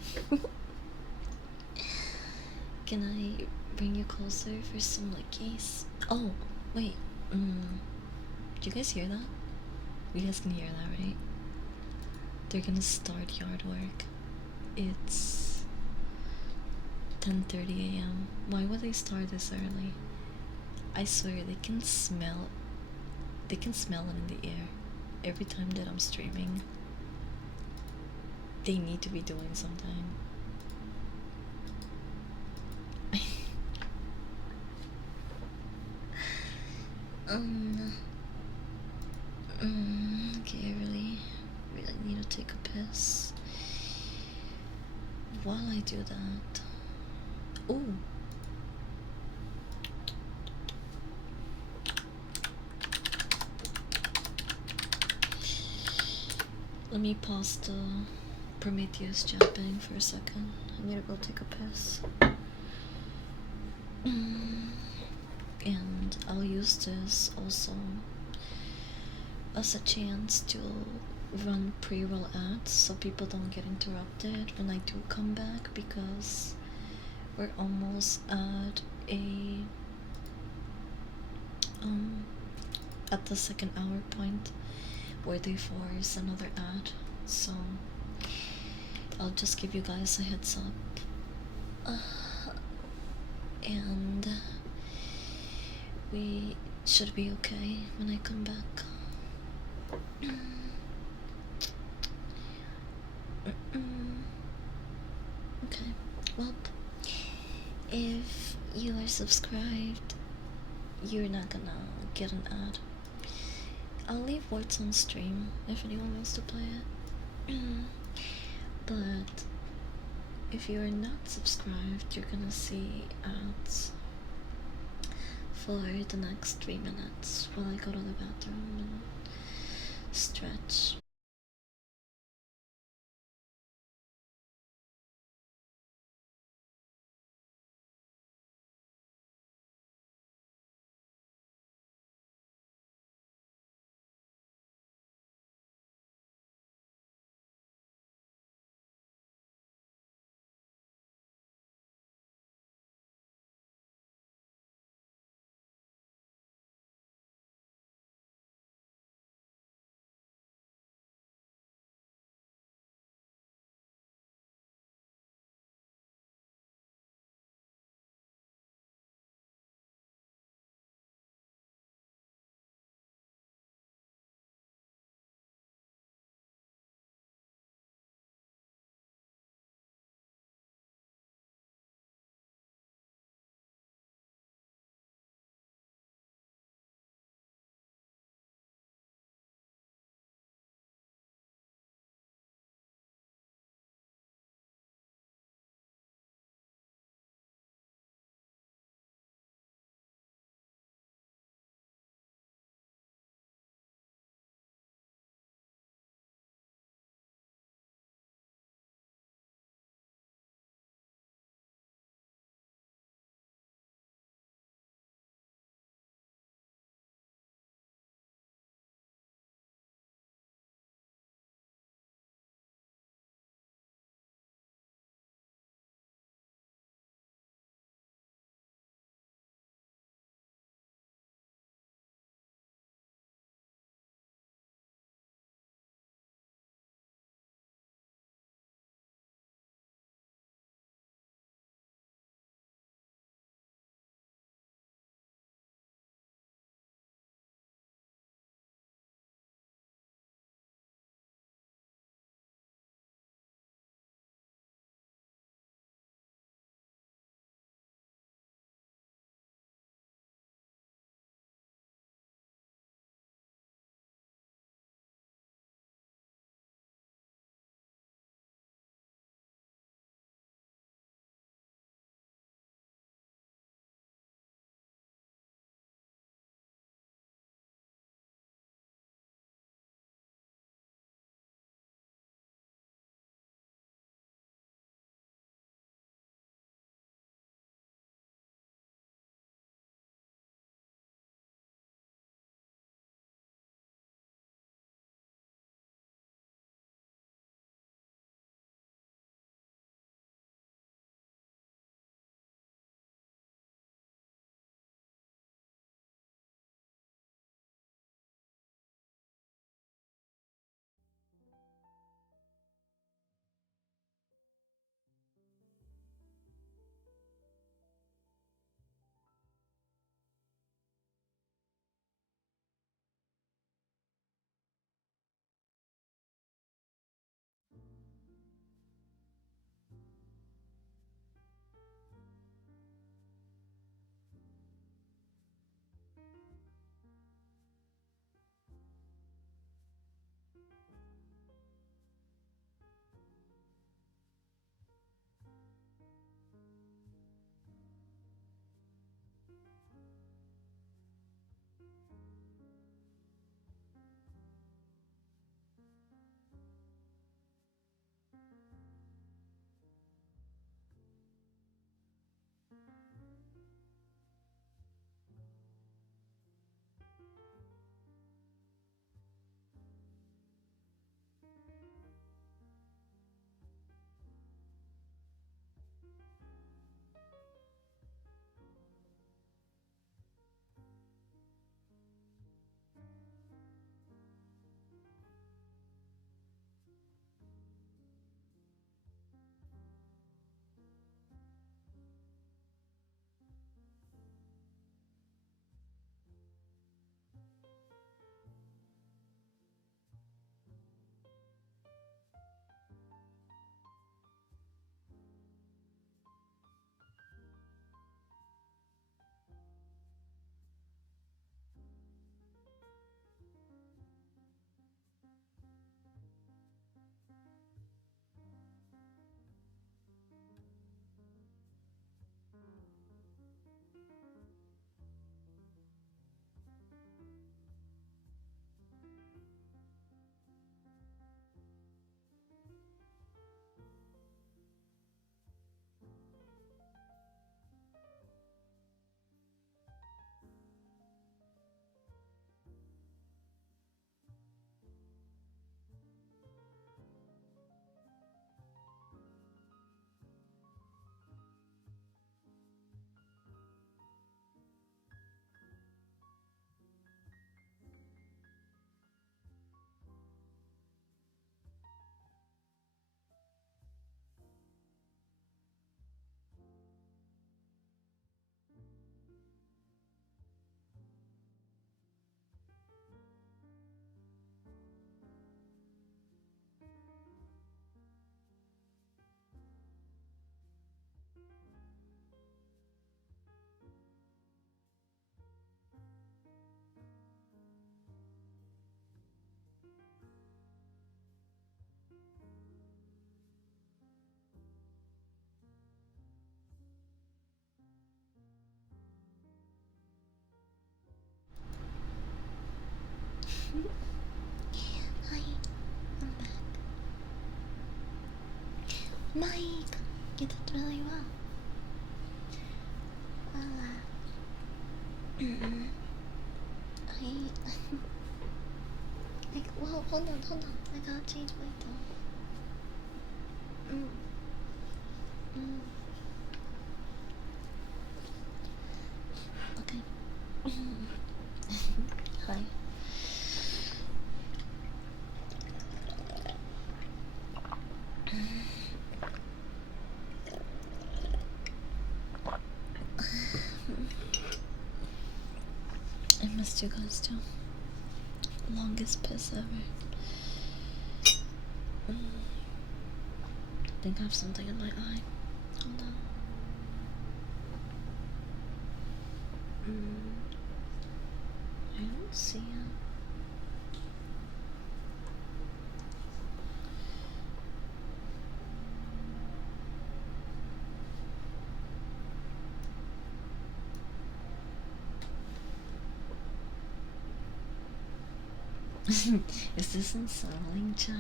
Can I bring you closer for some lickies? Oh, wait, do you guys hear that? You guys can hear that, right? They're gonna start yard work. It's 10:30 a.m. Why would they start this early? I swear they can smell it in the air every time that I'm streaming. They need to be doing something. Okay, I really need to take a piss. While I do that, ooh. Let me pause the Prometheus jumping for a second. I need to go take a piss. And I'll use this also as a chance to run pre-roll ads so people don't get interrupted when I do come back, because we're almost at the second hour point where they force another ad, so I'll just give you guys a heads up. And we should be okay when I come back. Okay, well, if you are subscribed, you're not gonna get an ad. I'll leave words on stream if anyone wants to play it. But if you are not subscribed, you're gonna see ads for the next 3 minutes while I go to the bathroom and stretch. Hi, I'm back. Mike, you did really well. Well, well, hold on. I gotta change my tone. Mm, mm. Okay. Hi. I missed you guys too. Longest piss ever. I think I have something in my eye. Hold on. I don't see it. Is this unsettling, chat?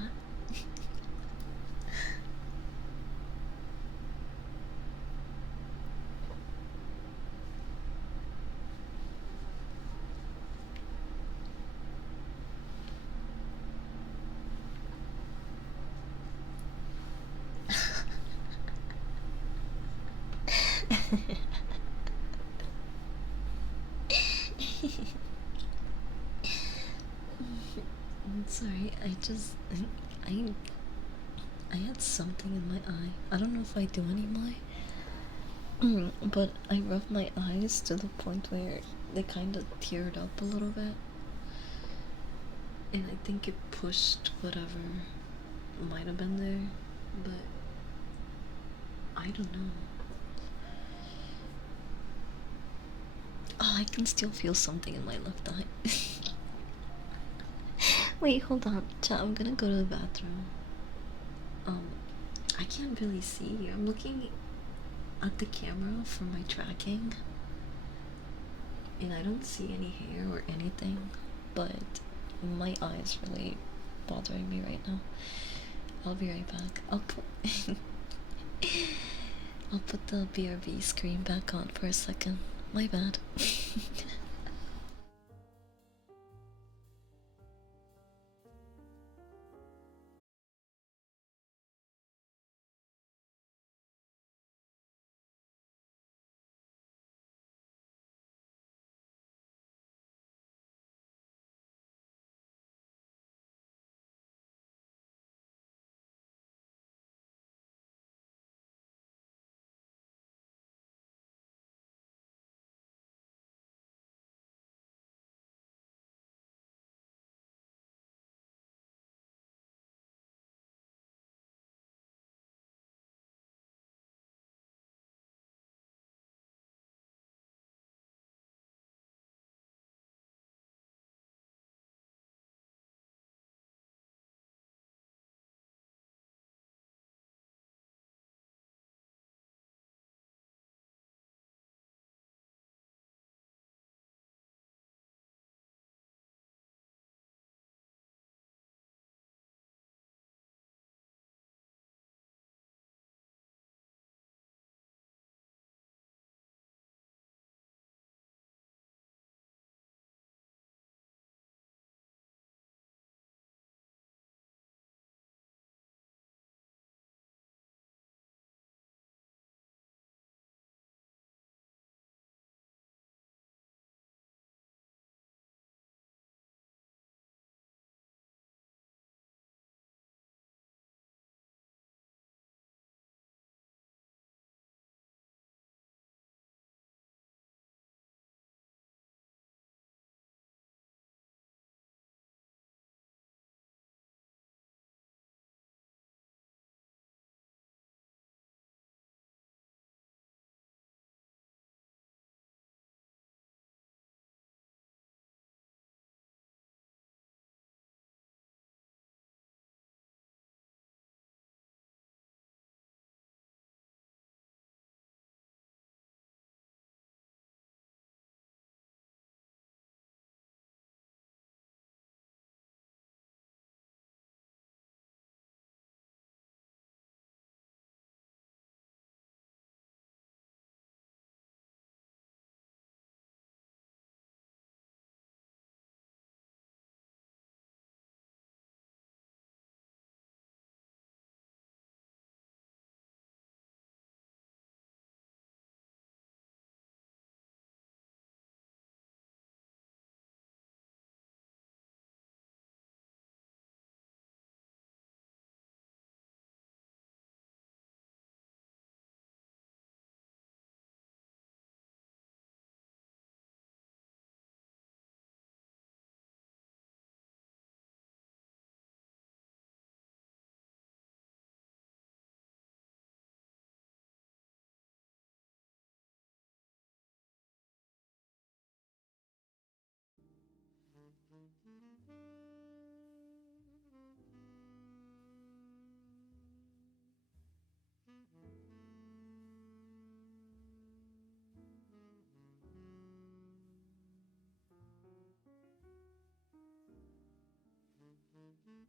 I'm sorry, I had something in my eye. I don't know if I do anymore. But I rubbed my eyes to the point where they kind of teared up a little bit. And I think it pushed whatever might have been there, but I don't know. Oh, I can still feel something in my left eye. Wait, hold on. Chat, I'm gonna go to the bathroom. I can't really see. I'm looking at the camera for my tracking, and I don't see any hair or anything, but my eye is really bothering me right now. I'll be right back. I'll put the BRB screen back on for a second. My bad.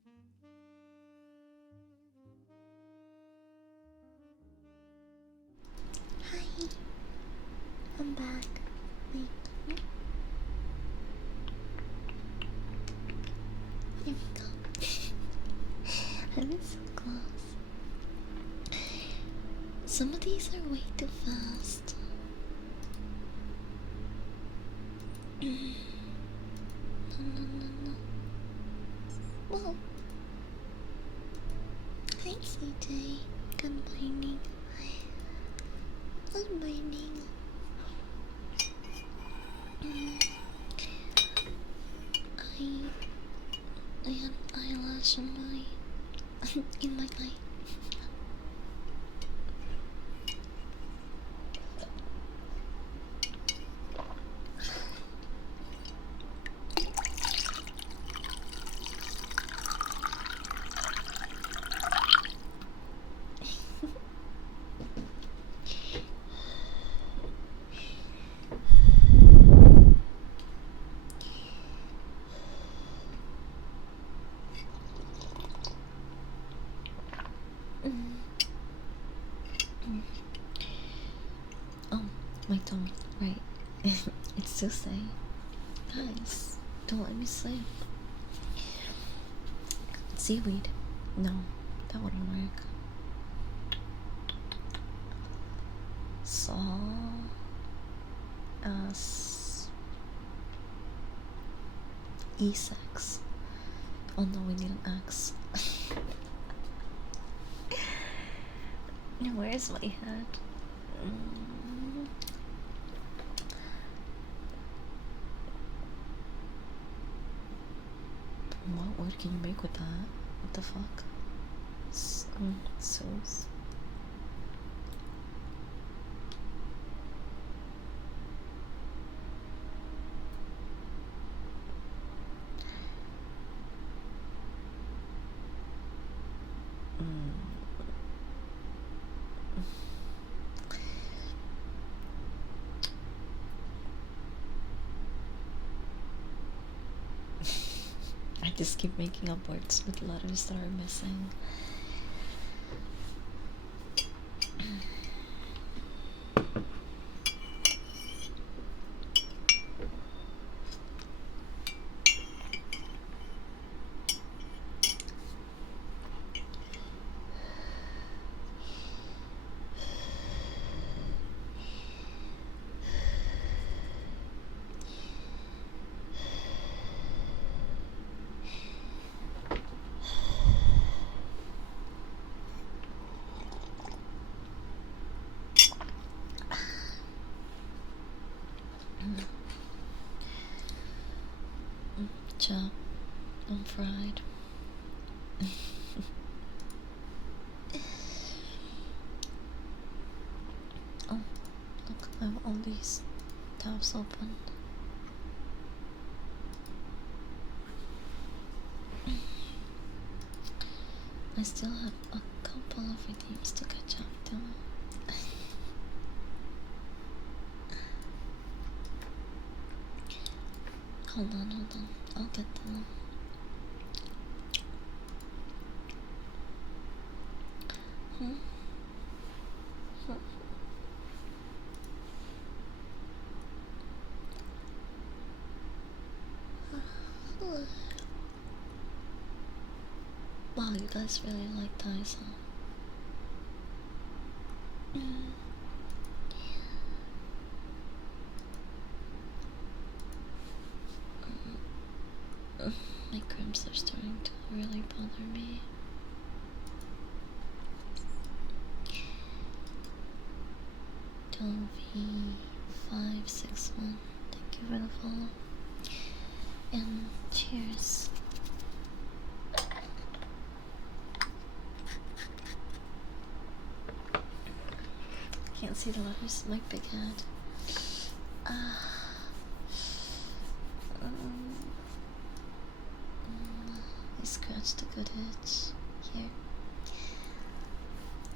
Hi, I'm back. Wait. Here we go. I was so close. Some of these are way too fast. No, no, no, no. Whoa. Hi, CJ. Good morning. Good morning. I had eyelash on my in my eye. Oh, my tongue, right. It's Tuesday. Guys, don't let me sleep. Seaweed. No, that wouldn't work. Saw us E-sex. Oh no, we need an X. Where's my hat? What word can you make with that? What the fuck? Sauce. I just keep making up words with letters that are missing. Chop. I'm fried. Oh, look, I have all these tabs open. I still have a couple of redeems to catch up to. Hold on, I'll get them. Wow, you guys really like ties, huh? My cramps are starting to really bother me. Dolby561, thank you for the follow. And cheers. Can't see the letters, my big head. I scratched a good itch. Here.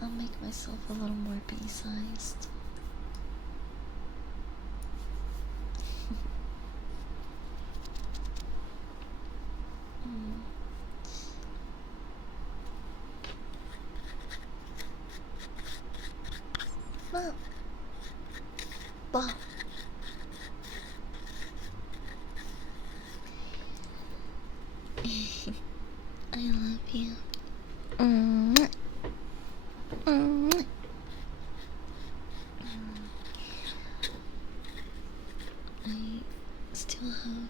I'll make myself a little more pea-sized. I love you. Mwah. Mwah. I still have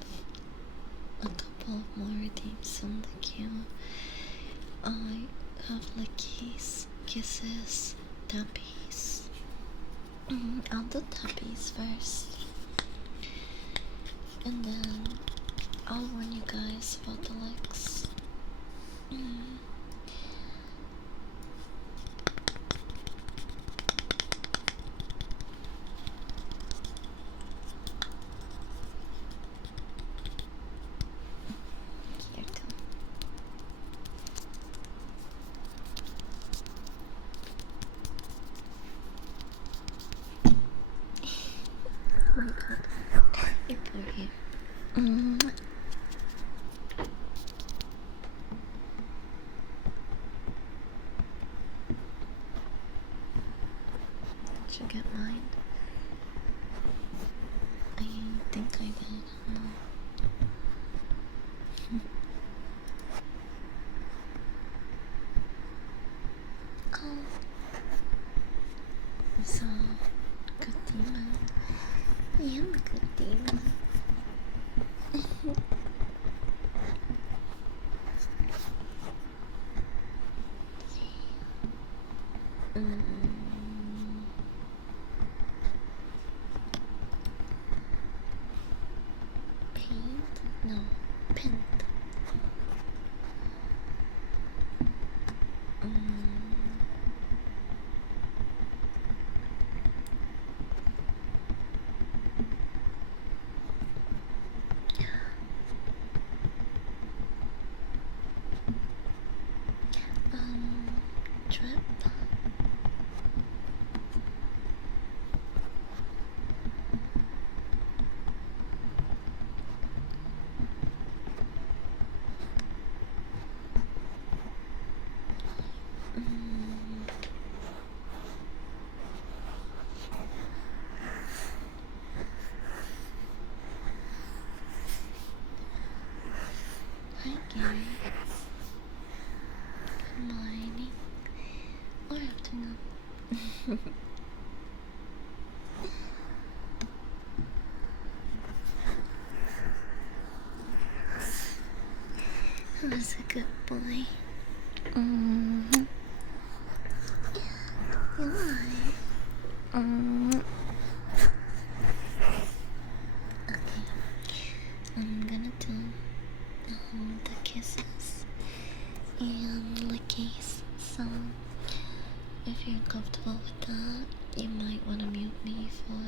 a couple of more redeems on the queue. I have lickies, kisses, tappies. I'll do tappies first, and then I'll warn you guys about the licks. Here it comes. Oh my god, you're poor here. Did you get mine? I think I did. Oh, so good demon. I am a good demon. Paint? No, paint. Drip. Hi Gary. Good morning. Or afternoon. That's a good boy. Why? Okay. I'm gonna do the kisses and lickies. So if you're comfortable with that, you might want to mute me for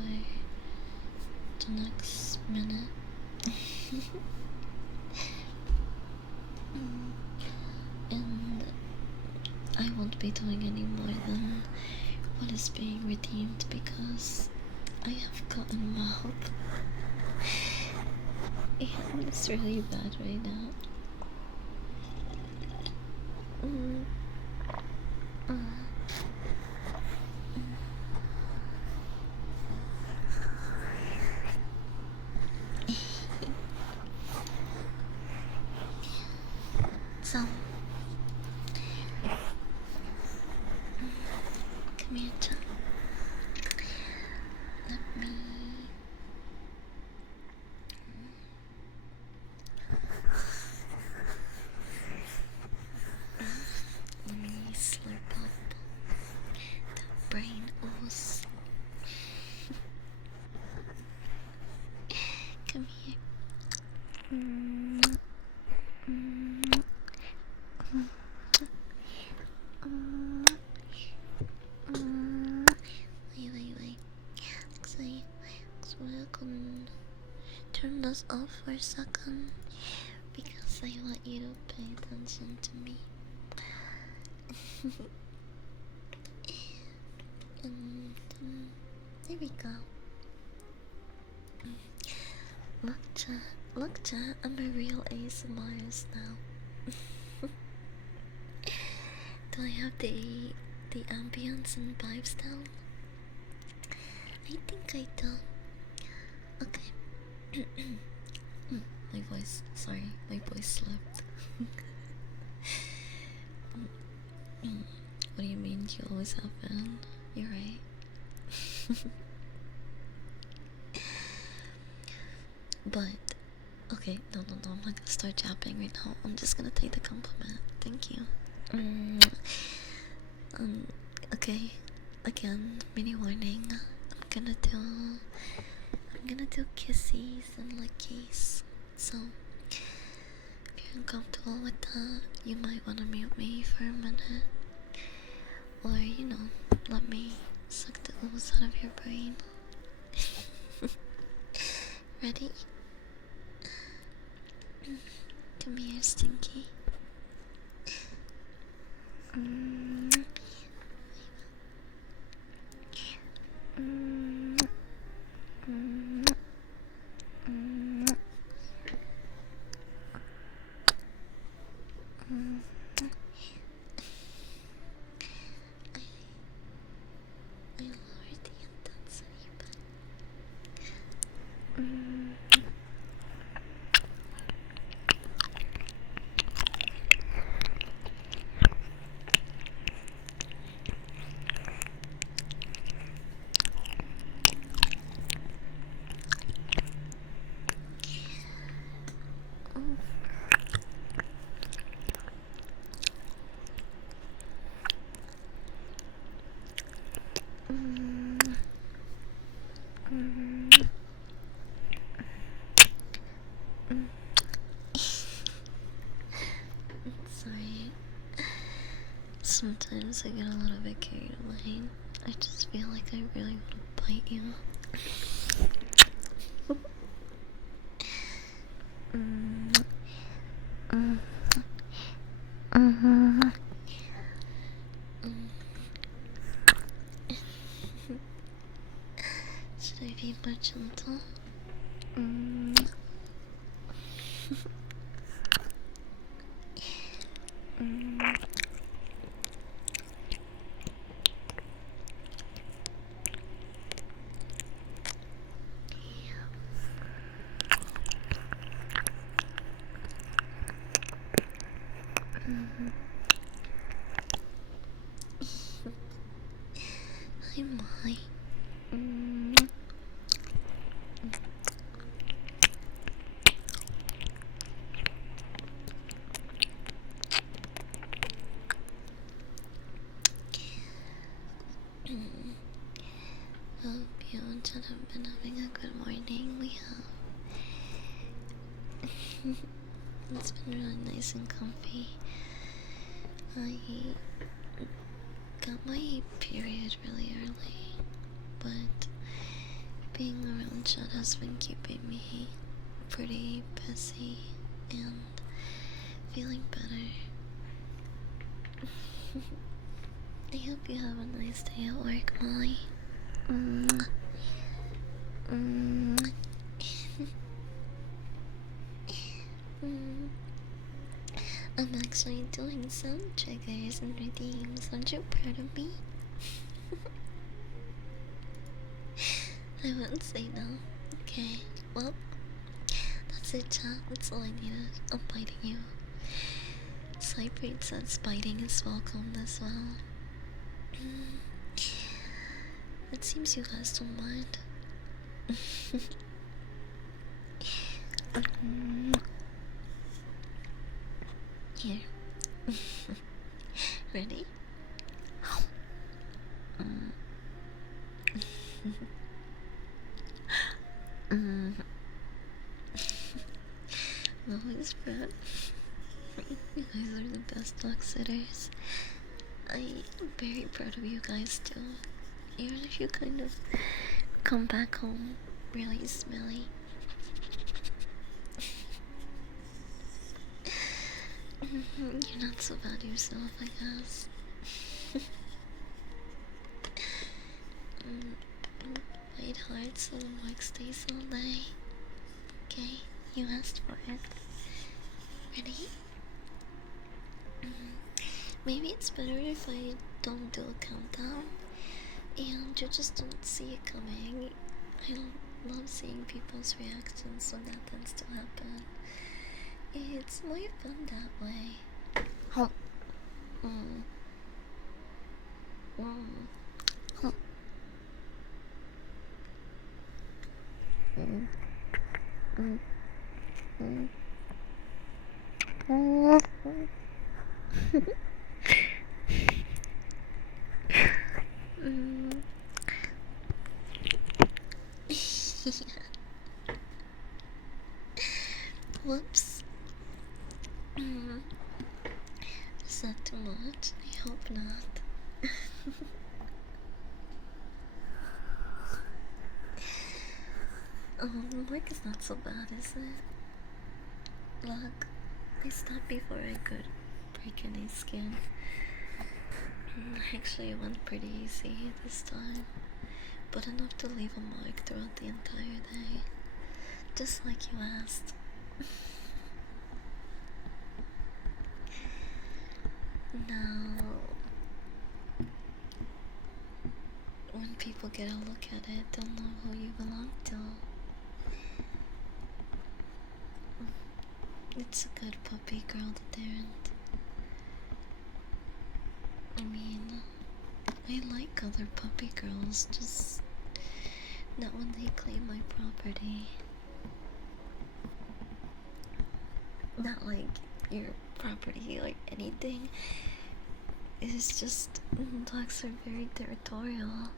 the next minute. And I won't be doing any more than what is being redeemed because I have cotton mouth. It's really bad right now. So, come here, John. Let me slurp up the brain ooze. Come here. Wait. So we're gonna turn this off for a second because I want you to pay attention to me. And there we go. Look chat, I'm a real ASMRist now. Do I have the ambience and vibes down? I think I do. Okay. My voice slipped. What do you mean you always have been? You're right. But, okay, no, I'm not gonna start japping right now. I'm just gonna take the compliment. Thank you. Okay, again, mini warning. I'm gonna do kissies and lickies. So, if you're uncomfortable with that, you might wanna mute me for a minute. Or, let me suck the ooze out of your brain. Ready? Come here, Stinky. I lowered the intensity, but sorry. Sometimes I get a little bit carried away. I just feel like I really want to bite you. Should I be more gentle? I might. Hope you and Jen have been having a good morning. We have. It's been really nice and comfy. I got my period really early, but being around Jen has been keeping me pretty busy and feeling better. I hope you have a nice day at work, Molly. I'm actually doing some triggers and redeems. Aren't you proud of me? I wouldn't say no. Okay, well, that's it, chat. That's all I needed. I'm biting you. Cyprate says biting is welcomed as well. It seems you guys don't mind. Here. Ready? I'm always proud. You guys are the best dog sitters. I'm very proud of you guys too. Even if you kind of come back home really smelly. You're not so bad yourself, I guess. Fight hard so the work stays all day. Okay, you asked for it. Ready? Maybe it's better if I don't do a countdown and you just don't see it coming. I love seeing people's reactions when that tends to happen. It's more fun that way. Huh. Mm. Mm. Huh. Mm. Mm. Mm. Mm. Mm. Whoops. Mm. Is that too much? I hope not. Work is not so bad, is it? Look, I stopped before I could break any skin. Actually, it went pretty easy this time, but enough to leave a mark throughout the entire day. Just like you asked. Now, when people get a look at it, they'll know who you belong to. It's a good puppy girl that there aren't. I mean, I like other puppy girls, just not when they claim my property. Not like your property or anything. It's just dogs are very territorial.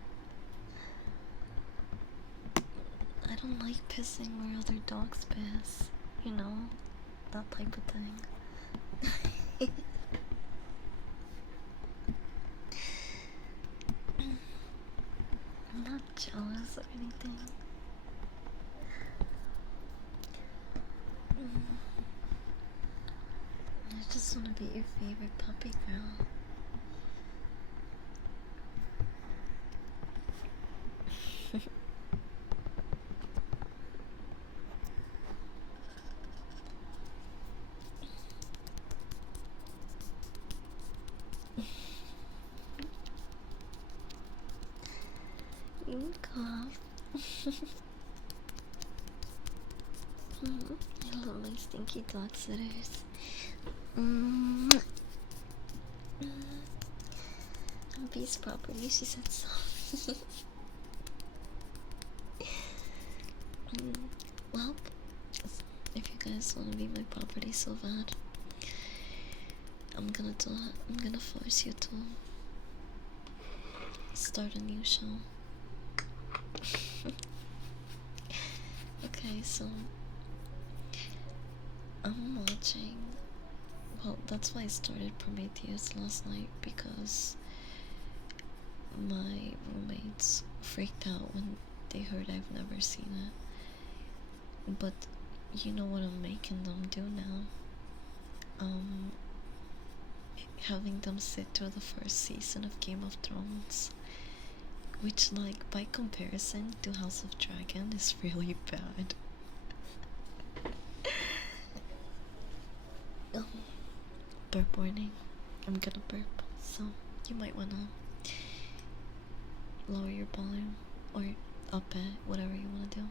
I don't like pissing where other dogs piss. You know, that type of thing. I'm not jealous or anything. I just want to be your favorite puppy girl. You cough. I love my stinky dog sitters. Beast property, she said so. Well, if you guys want to be my property so bad, I'm gonna do it. I'm gonna force you to start a new show. Okay, so I'm watching. Well, that's why I started Prometheus last night, because my roommates freaked out when they heard I've never seen it. But you know what I'm making them do now? Having them sit through the first season of Game of Thrones, which, like, by comparison to House of Dragon, is really bad. Burp warning. I'm gonna burp, so you might wanna lower your volume or up it, whatever you wanna do.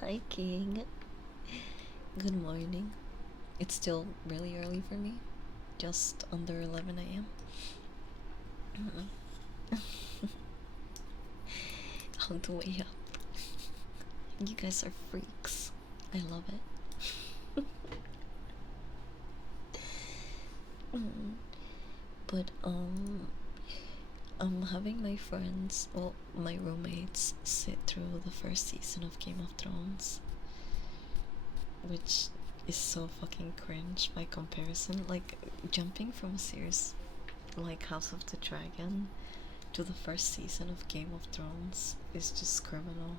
Hi, King. Good morning. It's still really early for me, just under 11 a.m. On the way up. You guys are freaks. I love it. But I'm having my friends, well, my roommates, sit through the first season of Game of Thrones, which is so fucking cringe by comparison. Like, jumping from a series like House of the Dragon to the first season of Game of Thrones is just criminal.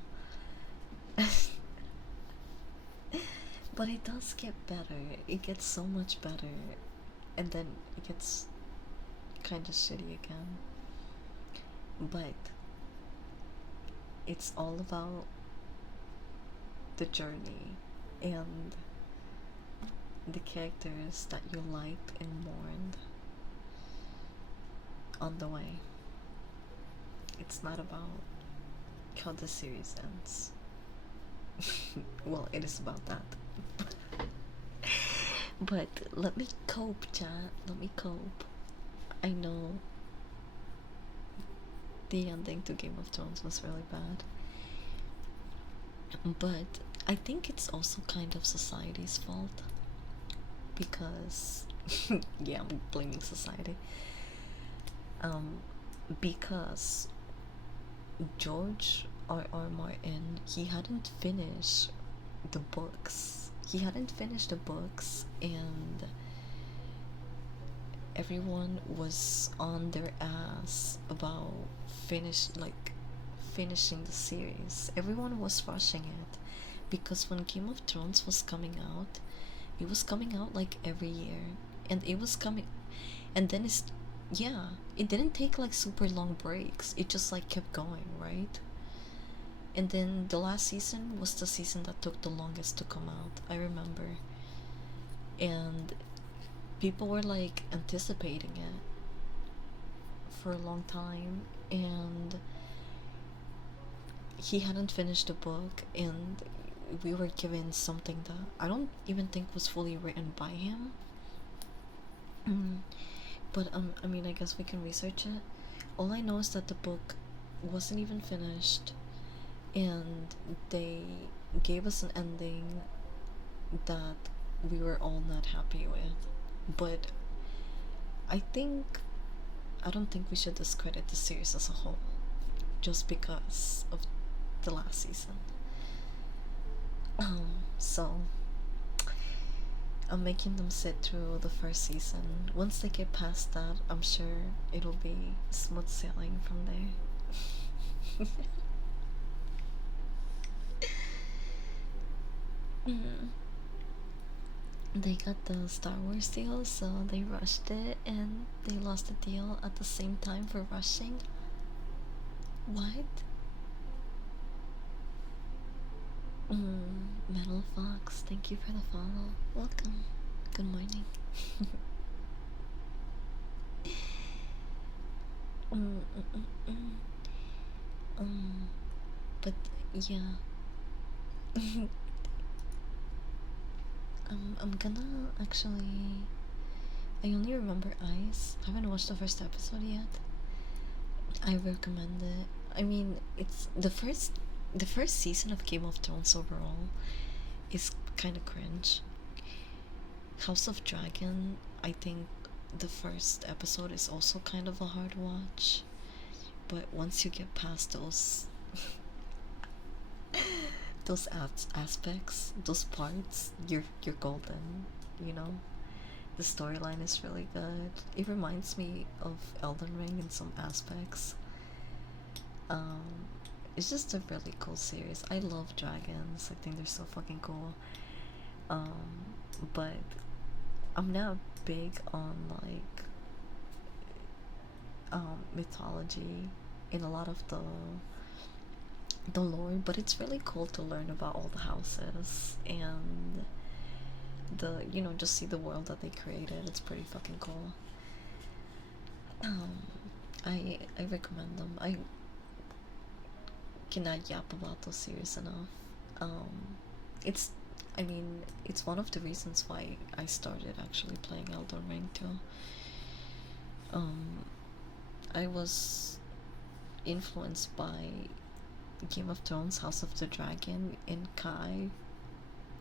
But it does get better. It gets so much better, and then it gets kind of shitty again. But it's all about the journey and the characters that you liked and mourned on the way. It's not about how the series ends. Well, it is about that. But let me cope, chat. Let me cope. I know the ending to Game of Thrones was really bad. But I think it's also kind of society's fault. Because, yeah, I'm blaming society. Because George R. Martin, he hadn't finished the books. He hadn't finished the books, and everyone was on their ass about finishing the series. Everyone was rushing it because when Game of Thrones was coming out, it was coming out like every year, and it was coming, and then it's, yeah, it didn't take like super long breaks. It just like kept going, right? And then the last season was the season that took the longest to come out, I remember. And people were like anticipating it for a long time, and he hadn't finished the book, and we were given something that I don't even think was fully written by him. But I mean, I guess we can research it. All I know is that the book wasn't even finished, and they gave us an ending that we were all not happy with. But I don't think we should discredit the series as a whole just because of the last season. So I'm making them sit through the first season. Once they get past that, I'm sure it'll be smooth sailing from there. They got the Star Wars deal, so they rushed it, and they lost the deal at the same time for rushing. What? Metal Fox, thank you for the follow. Welcome. Good morning. But yeah. I'm gonna actually. I only remember Ice. I haven't watched the first episode yet. I recommend it. I mean, it's the first season of Game of Thrones overall is kind of cringe. House of Dragon, I think the first episode is also kind of a hard watch, but once you get past those aspects, those parts, you're golden. You know, the storyline is really good. It reminds me of Elden Ring in some aspects. Um, it's just a really cool series. I love dragons. I think they're so fucking cool. But I'm not big on like mythology in a lot of the lore, but it's really cool to learn about all the houses and just see the world that they created. It's pretty fucking cool. I recommend them. I cannot yap about those series enough. It's I mean, it's one of the reasons why I started actually playing Elden Ring too. Um, I was influenced by Game of Thrones, House of the Dragon, and Kai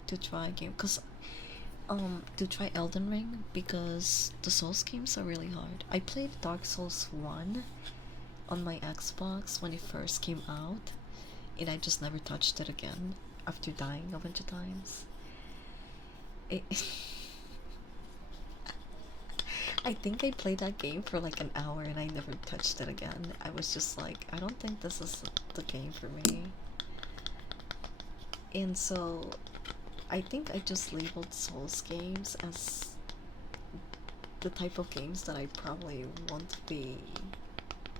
to try a game, to try Elden Ring because the Souls games are really hard. I played Dark Souls 1 on my Xbox when it first came out, and I just never touched it again after dying a bunch of times. It I think I played that game for like an hour and I never touched it again. I was just like, I don't think this is the game for me. And so I think I just labeled Souls games as the type of games that I probably won't be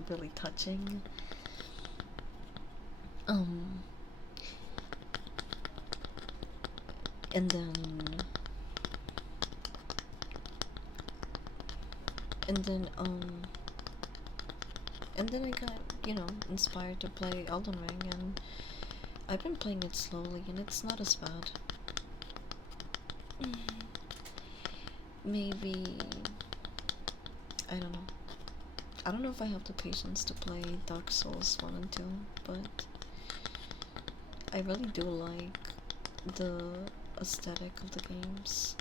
really touching. And then and then um and then I got, inspired to play Elden Ring, and I've been playing it slowly, and it's not as bad. Maybe, I don't know. I don't know if I have the patience to play Dark Souls 1 and 2, but I really do like the aesthetic of the games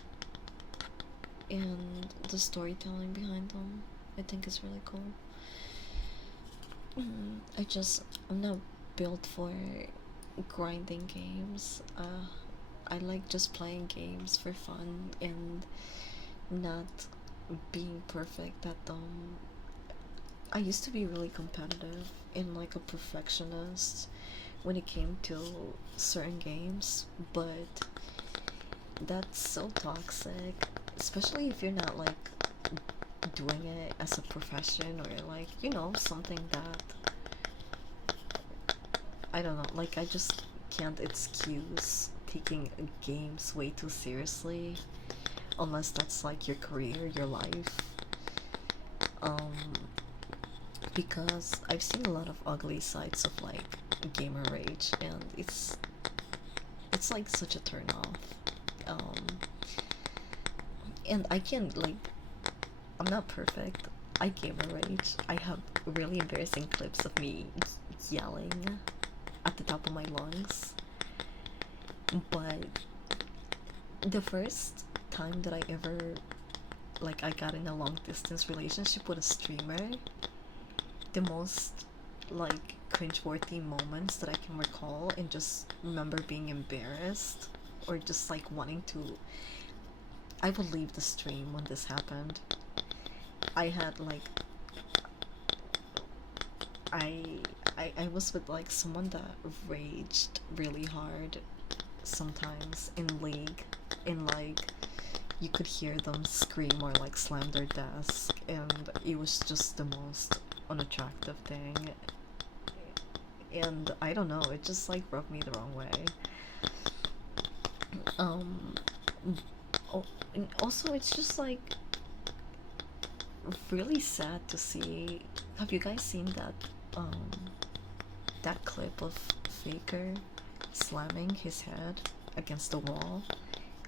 and the storytelling behind them. I think it's really cool. I'm not built for grinding games. I like just playing games for fun and not being perfect at them. I used to be really competitive and like a perfectionist when it came to certain games, but that's so toxic, especially if you're not like doing it as a profession, or like, something that, I don't know, like, I just can't excuse taking games way too seriously unless that's like your career, your life. um because I've seen a lot of ugly sides of like gamer rage, and it's like such a turn off. um and I can't, like, I'm not perfect. I gamer rage. I have really embarrassing clips of me yelling at the top of my lungs. But the first time that I ever, like, I got in a long distance relationship with a streamer, the most like cringeworthy moments that I can recall and just remember being embarrassed or just like wanting to, I would leave the stream when this happened. I had like, I I was with like someone that raged really hard sometimes in League, and like you could hear them scream or like slam their desk, and it was just the most unattractive thing. And I don't know, it just like rubbed me the wrong way. um oh, and also it's just like really sad to see. Have you guys seen um that clip of Faker slamming his head against the wall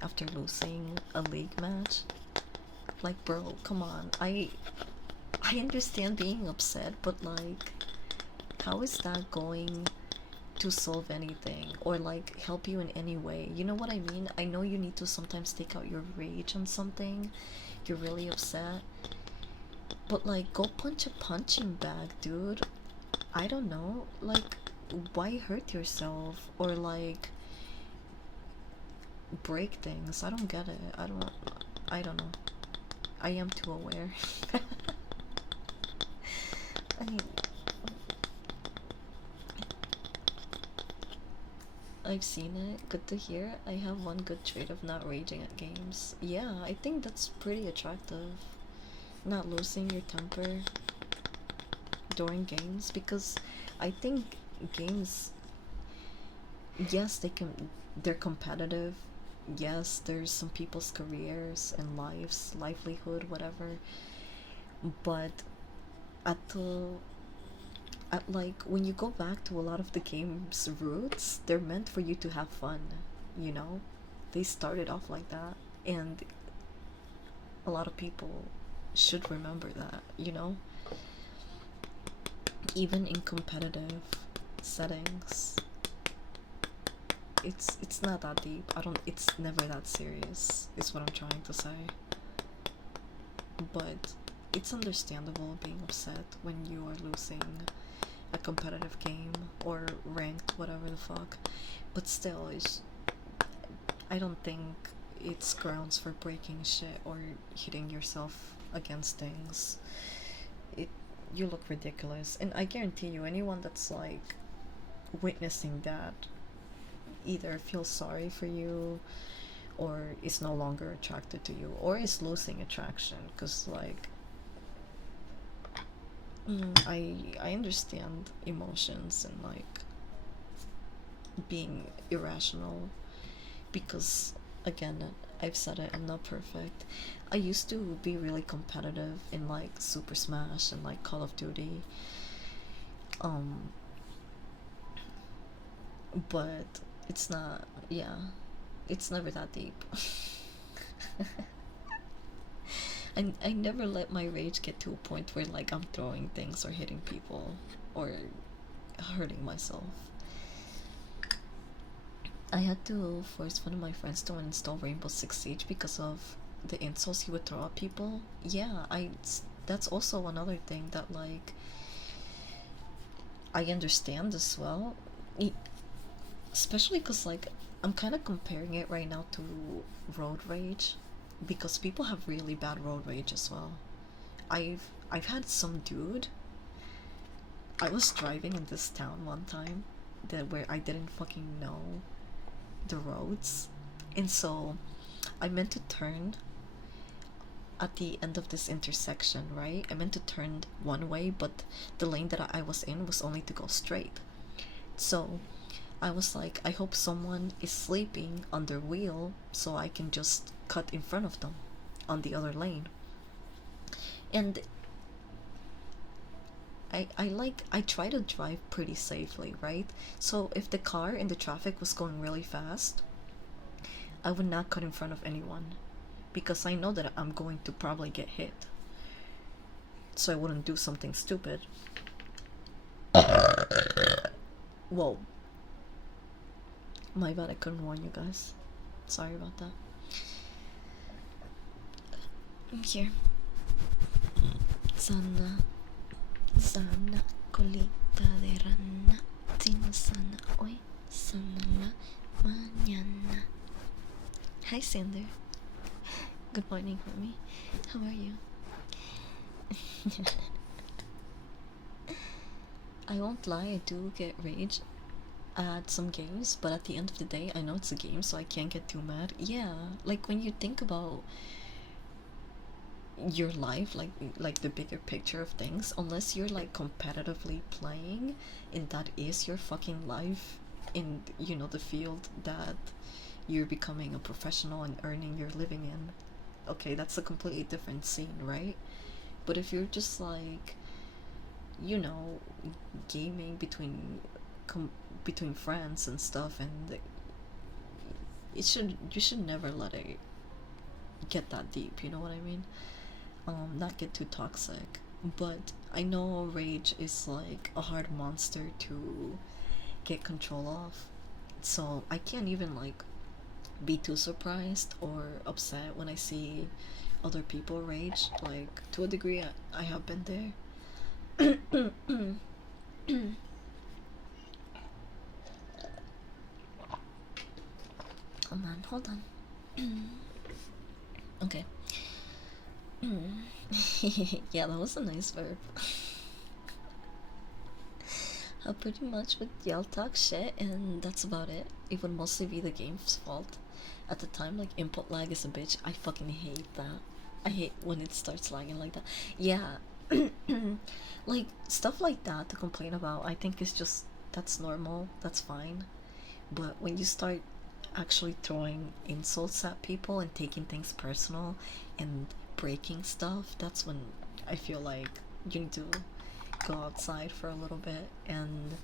after losing a league match? Like, bro, come on. I understand being upset, but like, how is that going to solve anything or like help you in any way? You know what I mean? I know you need to sometimes take out your rage on something. You're really upset, but like, go punch a punching bag, dude. I don't know. Like, why hurt yourself or like break things? I don't get it. I don't know. I am too aware. I mean, I've seen it. Good to hear. I have one good trait of not raging at games. Yeah, I think that's pretty attractive. Not losing your temper during games, because I think games, yes, they're competitive. Yes, there's some people's careers and lives, livelihood, whatever. But at the at like, when you go back to a lot of the game's roots, they're meant for you to have fun, you know? They started off like that, and a lot of people should remember that, you know? Even in competitive settings, it's not that deep. I don't It's never that serious, is what I'm trying to say. But it's understandable being upset when you are losing a competitive game or ranked, whatever the fuck. But still, I don't think it's grounds for breaking shit or hitting yourself against things. It You look ridiculous, and I guarantee you, anyone that's like witnessing that either feels sorry for you or is no longer attracted to you or is losing attraction, because like, I understand emotions and like being irrational, because again, I've said it, I'm not perfect. I used to be really competitive in like Super Smash and like Call of Duty. Um, but it's not, yeah, it's never that deep. I never let my rage get to a point where like I'm throwing things or hitting people or hurting myself. I had to force one of my friends to uninstall Rainbow Six Siege because of the insults he would throw at people. Yeah, I that's also another thing that like I understand as well. Especially because like I'm kind of comparing it right now to road rage because people have really bad road rage as well. I've had some dude. I was driving in this town one time that where I didn't fucking know the roads, and so I meant to turn at the end of this intersection, right? I meant to turn one way, but the lane that I was in was only to go straight. So I was like, I hope someone is sleeping on their wheel so I can just cut in front of them on the other lane. And I try to drive pretty safely, right? So if the car in the traffic was going really fast, I would not cut in front of anyone because I know that I'm going to probably get hit. So I wouldn't do something stupid. Whoa. My bad, I couldn't warn you guys. Sorry about that. I'm here. Sana. Sana. Colita de rana. Sino sana hoy. Sana la mañana. Hi, Sander. Good morning, homie. How are you? I won't lie, I do get rage at some games, but at the end of the day, I know it's a game, so I can't get too mad. Yeah, like when you think about your life, like the bigger picture of things, unless you're like competitively playing, and that is your fucking life in the field that you're becoming a professional and earning your living in. Okay, that's a completely different scene, right? But if you're just like, you know, gaming between friends and stuff, and you should never let it get that deep. You know what I mean? Not get too toxic. But I know rage is like a hard monster to get control of, so I can't even like be too surprised or upset when I see other people rage. Like to a degree, I have been there. Oh man, hold on. Okay. Yeah, that was a nice verb. I pretty much would yell talk shit, and that's about it. It would mostly be the game's fault. At the time, like, input lag is a bitch. I fucking hate that. I hate when it starts lagging like that. Yeah. Like, stuff like that to complain about, I think is just, that's normal. That's fine. But when you start actually throwing insults at people and taking things personal and breaking stuff, that's when I feel like you need to go outside for a little bit and,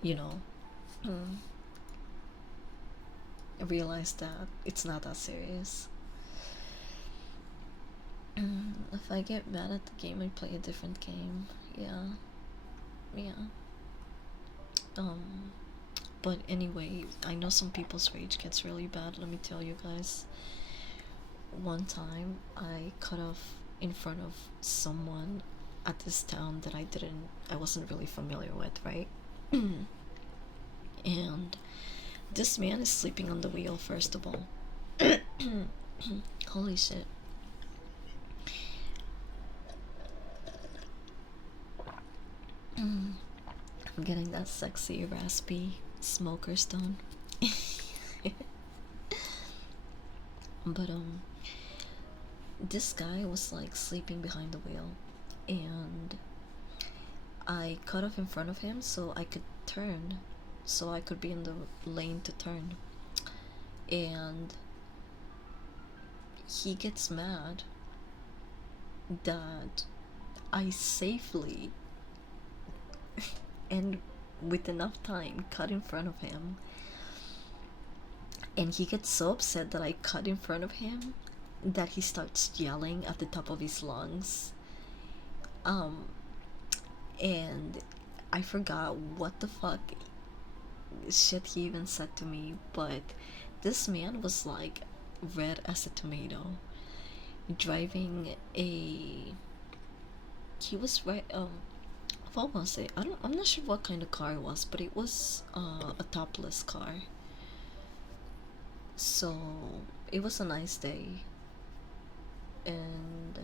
you know, mm, realize that it's not that serious. If I get mad at the game, I play a different game. Yeah, yeah. Um, but anyway, I know some people's rage gets really bad. Let me tell you guys. One time, I cut off in front of someone at this town that I wasn't really familiar with, right? And this man is sleeping on the wheel, first of all. Holy shit. I'm getting that sexy, raspy smoker stone. But, this guy was like sleeping behind the wheel, and I cut off in front of him so I could turn, so I could be in the lane to turn. And he gets mad that I safely and with enough time cut in front of him, and he gets so upset that I cut in front of him that he starts yelling at the top of his lungs. Um, and I forgot what the fuck shit he even said to me, but this man was like red as a tomato, driving a. He was right. What was it? I'm not sure what kind of car it was, but it was a topless car. So it was a nice day, and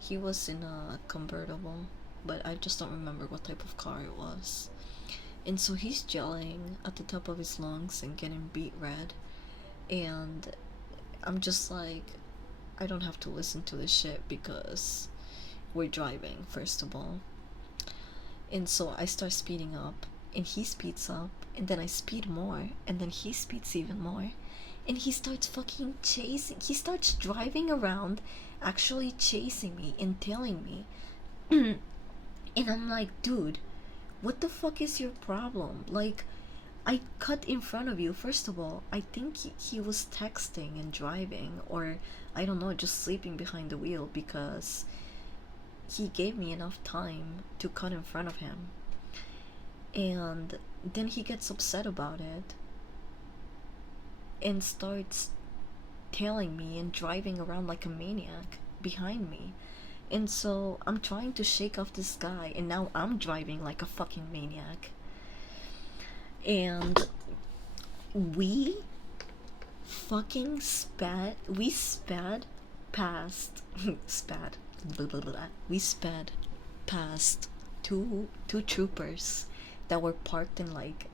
he was in a convertible, but I just don't remember what type of car it was. And so he's yelling at the top of his lungs and getting beat red, and I'm just like, I don't have to listen to this shit because we're driving, first of all. And so I start speeding up, and he speeds up, and then I speed more, and then he speeds even more, and he starts fucking chasing. He starts driving around, actually chasing me and tailing me. And I'm like, dude, what the fuck is your problem? Like, I cut in front of you. First of all, I think he was texting and driving, or I don't know, just sleeping behind the wheel, because he gave me enough time to cut in front of him. And then he gets upset about it and starts tailing me and driving around like a maniac behind me. And so I'm trying to shake off this guy, and now I'm driving like a fucking maniac. And we fucking sped past sped blah, blah, blah. We sped past two troopers that were parked in like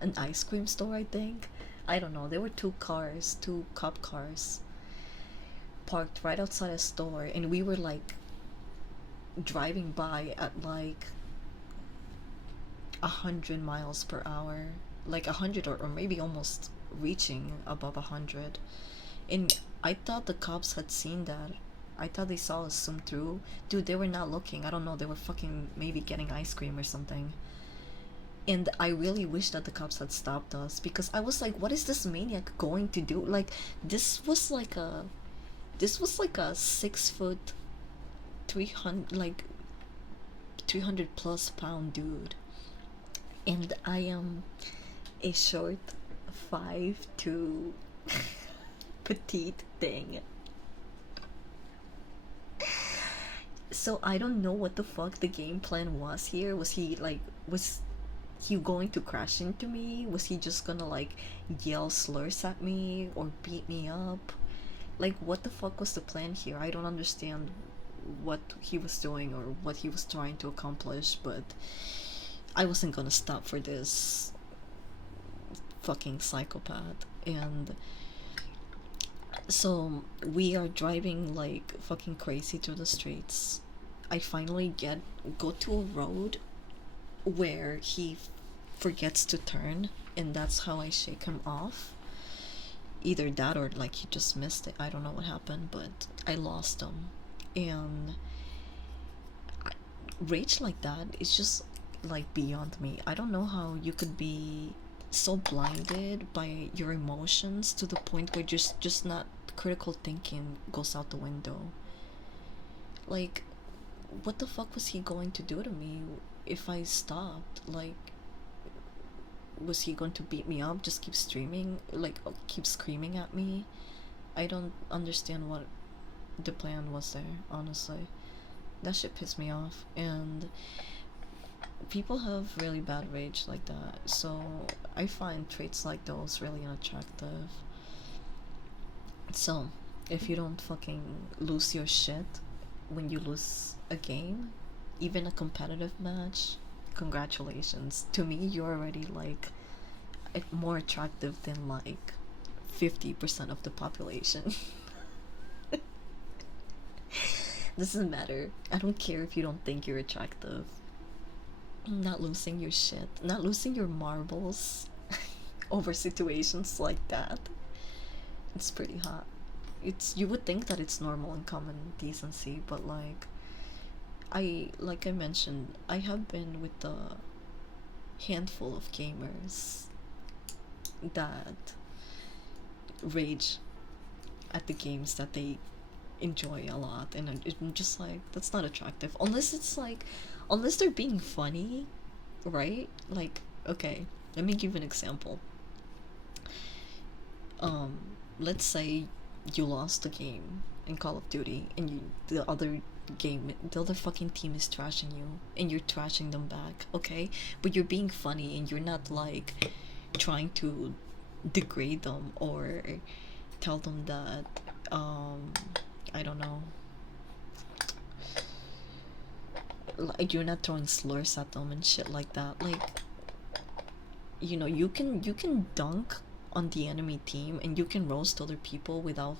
an ice cream store, I think. I don't know. There were two cop cars parked right outside a store, and we were like driving by at like 100 miles per hour, like 100, or maybe almost reaching above 100. And I thought the cops had seen that. I thought they saw us zoom through. Dude, they were not looking. I don't know. They were fucking maybe getting ice cream or something. And I really wish that the cops had stopped us, because I was like, what is this maniac going to do? Like, this was like a 6 foot 300, like 300 plus pound dude, and I am a short 5'2" petite thing. So I don't know what the fuck the game plan was here. Was he going to crash into me? Was he just gonna like yell slurs at me or beat me up? Like, what the fuck was the plan here? I don't understand what he was doing or what he was trying to accomplish, but I wasn't gonna stop for this fucking psychopath. And so we are driving like fucking crazy through the streets. I finally go to a road where he forgets to turn, and that's how I shake him off. Either that or like he just missed it. I don't know what happened, but I lost him. And rage like that is just like beyond me. I don't know how you could be so blinded by your emotions to the point where just not critical thinking goes out the window. Like, what the fuck was he going to do to me if I stopped? Like, was he going to beat me up, just keep streaming, like keep screaming at me? I don't understand what the plan was there, honestly. That shit pissed me off. And people have really bad rage like that, so I find traits like those really unattractive. So if you don't fucking lose your shit when you lose a game, even a competitive match, congratulations. To me, you're already like more attractive than like 50% of the population. Doesn't matter. I don't care if you don't think you're attractive. Not losing your shit, not losing your marbles over situations like that. It's pretty hot. it's, you would think that it's normal and common decency, but like I mentioned, I have been with a handful of gamers that rage at the games that they enjoy a lot, and I'm just like, that's not attractive unless it's like, unless they're being funny, right? Like, okay, let me give an example. um let's say you lost a game in Call of Duty, and the other fucking team is trashing you, and you're trashing them back, okay? But you're being funny, and you're not like trying to degrade them or tell them that, um I don't know, like you're not throwing slurs at them and shit like that. Like, you know, you can dunk on the enemy team, and you can roast other people without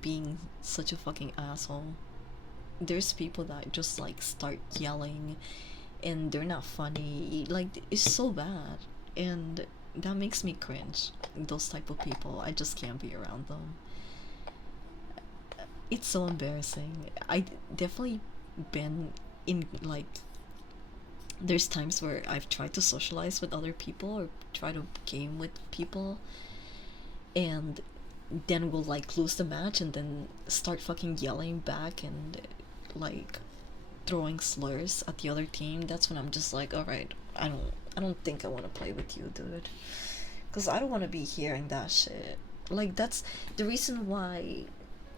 being such a fucking asshole. There's people that just like start yelling, and they're not funny, like it's so bad, and that makes me cringe. Those type of people, I just can't be around them. It's so embarrassing. I definitely been in like, there's times where I've tried to socialize with other people or try to game with people, and then we'll like lose the match and then start fucking yelling back and like throwing slurs at the other team. That's when I'm just like, all right, I don't think I want to play with you, dude, because I don't want to be hearing that shit. Like, that's the reason why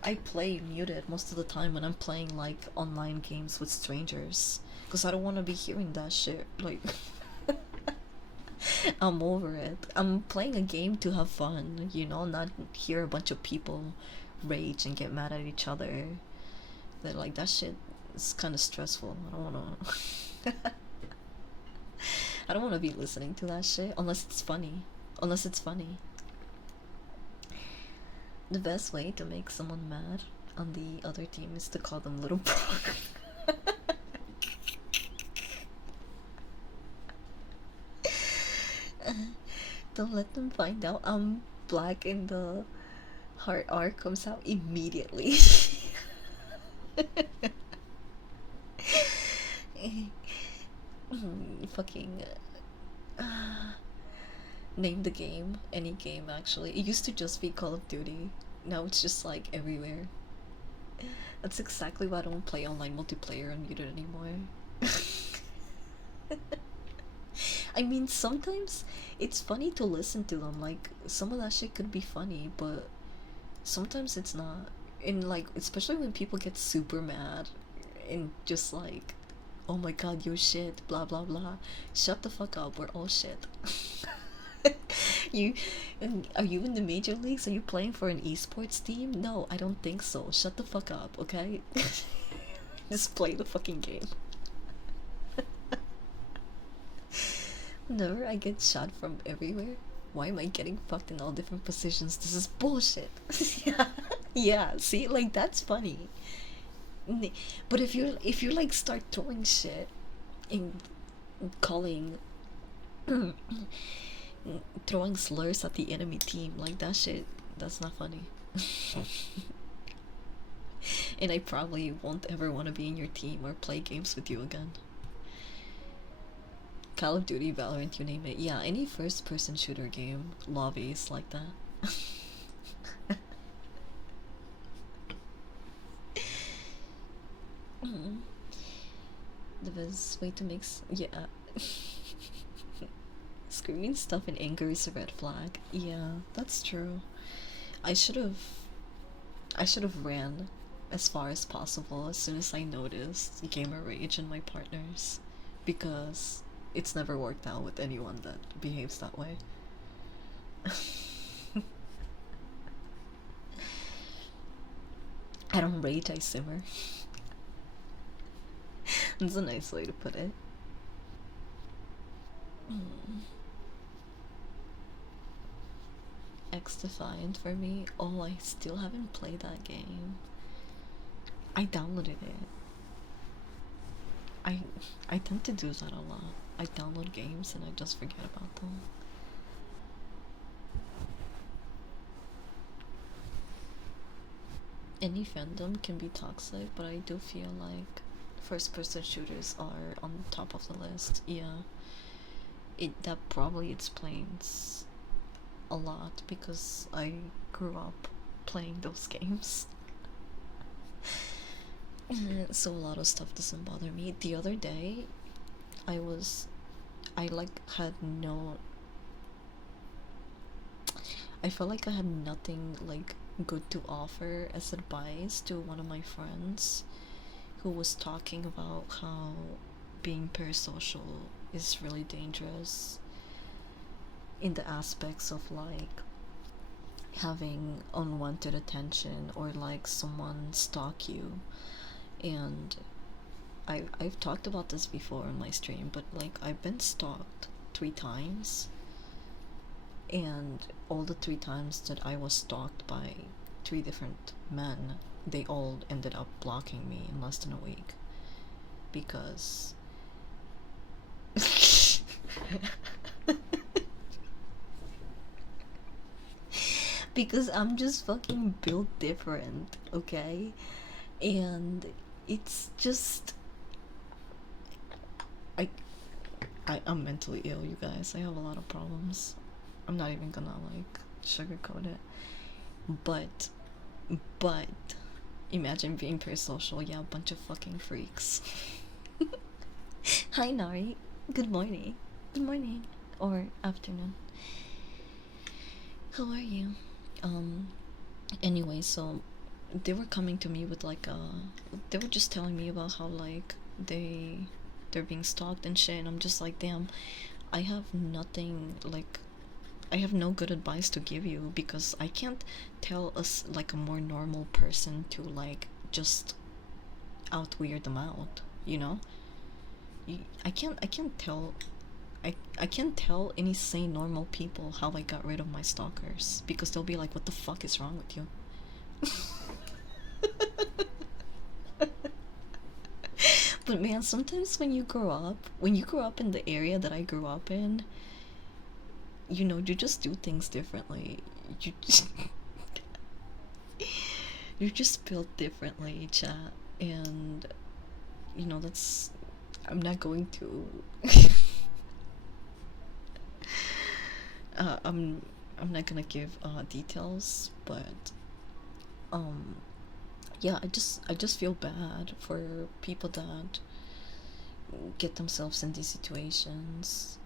I play muted most of the time when I'm playing like online games with strangers, because I don't want to be hearing that shit. Like, I'm over it. I'm playing a game to have fun, you know, not hear a bunch of people rage and get mad at each other. That, like, that shit is kind of stressful. I don't want to. I don't want to be listening to that shit unless it's funny. Unless it's funny. The best way to make someone mad on the other team is to call them little bro. Don't let them find out I'm black and the heart R comes out immediately. Fucking name the game, any game actually. It used to just be Call of Duty. Now it's just like everywhere. That's exactly why I don't play online multiplayer unmuted anymore. I mean, sometimes it's funny to listen to them. Like, some of that shit could be funny, but sometimes it's not. And, like, especially when people get super mad and just like, oh my god, you're shit, blah blah blah. Shut the fuck up, we're all shit. you are you in the major leagues? Are you playing for an esports team? No, I don't think so. Shut the fuck up, okay? Just play the fucking game. No, I get shot from everywhere. Why am I getting fucked in all different positions? This is bullshit. Yeah, yeah. See, like, that's funny. But if you like start throwing shit and calling, throwing slurs at the enemy team, like, that shit, that's not funny. And I probably won't ever want to be in your team or play games with you again. Call of Duty, Valorant, you name it. Yeah, any first person shooter game, lobbies like that. The best way to mix, yeah. Screaming stuff in anger is a red flag. Yeah, that's true. I should have ran as far as possible as soon as I noticed gamer rage in my partners, because it's never worked out with anyone that behaves that way. I don't rage, I simmer. That's a nice way to put it. X Defiant for me. Oh, I still haven't played that game. I downloaded it. I I tend to do that a lot. I download games and I just forget about them. any fandom can be toxic, but I do feel like first person shooters are on top of the list. Yeah, that probably explains a lot because I grew up playing those games. So a lot of stuff doesn't bother me. The other day, I was, I like had no, I felt like I had nothing like good to offer as advice to one of my friends who was talking about how being parasocial is really dangerous in the aspects of like having unwanted attention or like someone stalk you. And I've talked about this before on my stream, but like I've been stalked 3 times, and all the 3 times that I was stalked by 3 different men, they all ended up blocking me in less than a week because because I'm just fucking built different, okay? And it's just I I'm mentally ill, you guys. I have a lot of problems. I'm not even gonna like sugarcoat it. But but imagine being parasocial. Yeah, a bunch of fucking freaks. Hi Nari. Good morning. Good morning. Or afternoon. How are you? Um anyway, so they were coming to me with like they were just telling me about how like they're being stalked and shit, and I'm just like, damn, I have nothing, like I have no good advice to give you because I can't tell us like a more normal person to like just out weird them out, you know? I can't tell I can't tell any sane normal people how I got rid of my stalkers because they'll be like, what the fuck is wrong with you? But man, sometimes when you grow up in the area that I grew up in, you know, you just do things differently. You just you're just built differently, chat. And you know, that's I'm not going to I'm not gonna give details, but um yeah, I just feel bad for people that get themselves in these situations,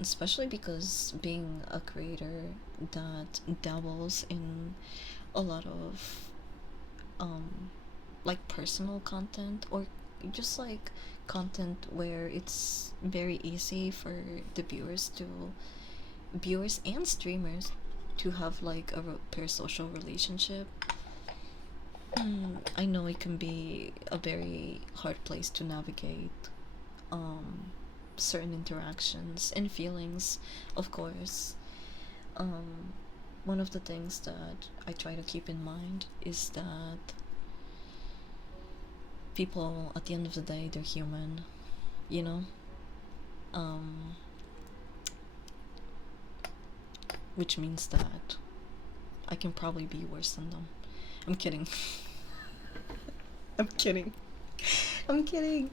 especially because being a creator that dabbles in a lot of like personal content, or just like content where it's very easy for the viewers and streamers to have like a parasocial relationship. I know it can be a very hard place to navigate certain interactions and feelings, of course. One of the things that I try to keep in mind is that people, at the end of the day, they're human, you know? Um, which means that I can probably be worse than them. I'm kidding. I'm kidding. I'm kidding.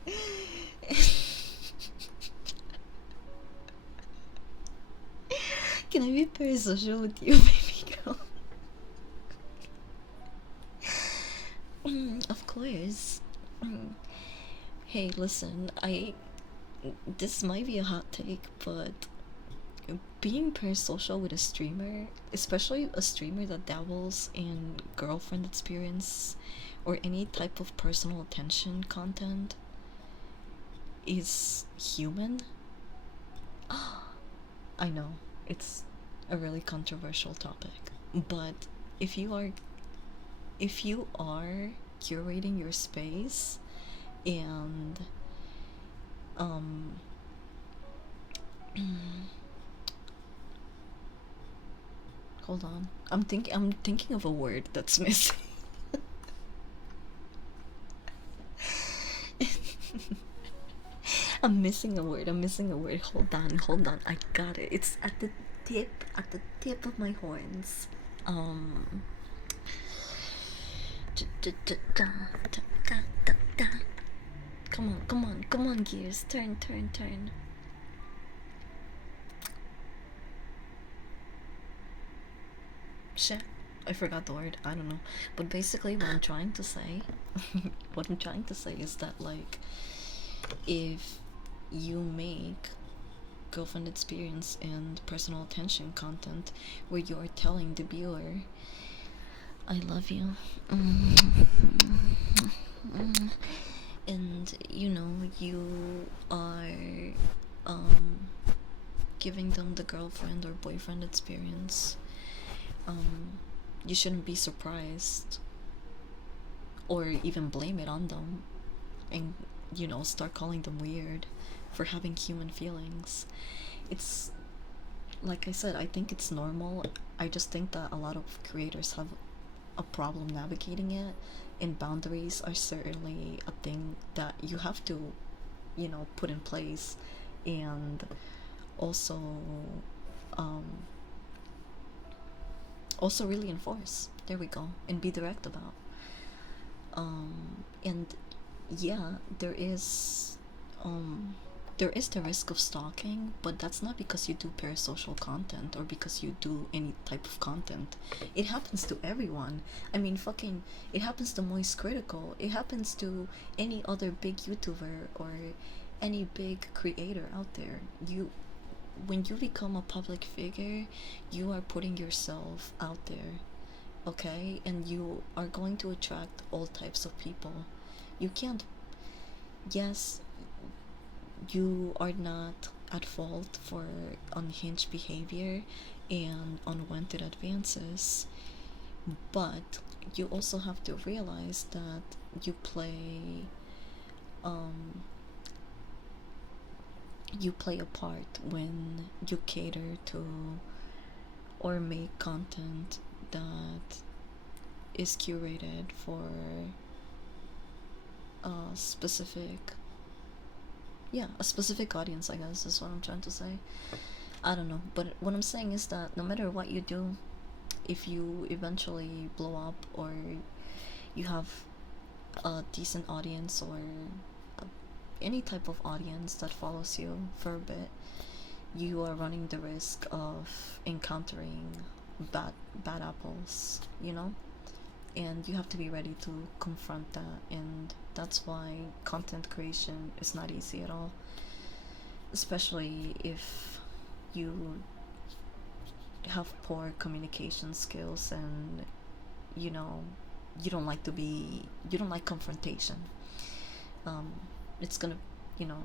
Can I be parasocial with you, baby girl? Of course. Hey, listen, this might be a hot take, but being parasocial with a streamer, especially a streamer that dabbles in girlfriend experience or any type of personal attention content, is human. I know it's a really controversial topic, but if you are curating your space and hold on, I'm thinking of a word that's missing. I'm missing a word. Hold on. I got it. It's at the tip of my horns. Come on, come on, come on, gears. Turn, turn, turn. Shit. I forgot the word. I don't know. But basically, what I'm trying to say, what I'm trying to say is that, like, if you make girlfriend experience and personal attention content where you are telling the viewer, I love you, and you know, you are giving them the girlfriend or boyfriend experience, you shouldn't be surprised or even blame it on them and, you know, start calling them weird for having human feelings. It's like I said, I think it's normal. I just think that a lot of creators have a problem navigating it, and boundaries are certainly a thing that you have to, you know, put in place, and also um also really enforce. There we go. And be direct about. And yeah, there is the risk of stalking, but that's not because you do parasocial content or because you do any type of content. It happens to everyone. I mean, fucking, it happens to Moist Critical. It happens to any other big YouTuber or any big creator out there. When you become a public figure, you are putting yourself out there, okay? And you are going to attract all types of people. You can't, yes, you are not at fault for unhinged behavior and unwanted advances, but you also have to realize that you play a part when you cater to or make content that is curated for a specific audience, I guess is what I'm trying to say. I don't know, but what I'm saying is that no matter what you do, if you eventually blow up or you have a decent audience or any type of audience that follows you for a bit, you are running the risk of encountering bad apples, you know? And you have to be ready to confront that, and that's why content creation is not easy at all, especially if you have poor communication skills and, you know, you don't like confrontation. It's gonna, you know,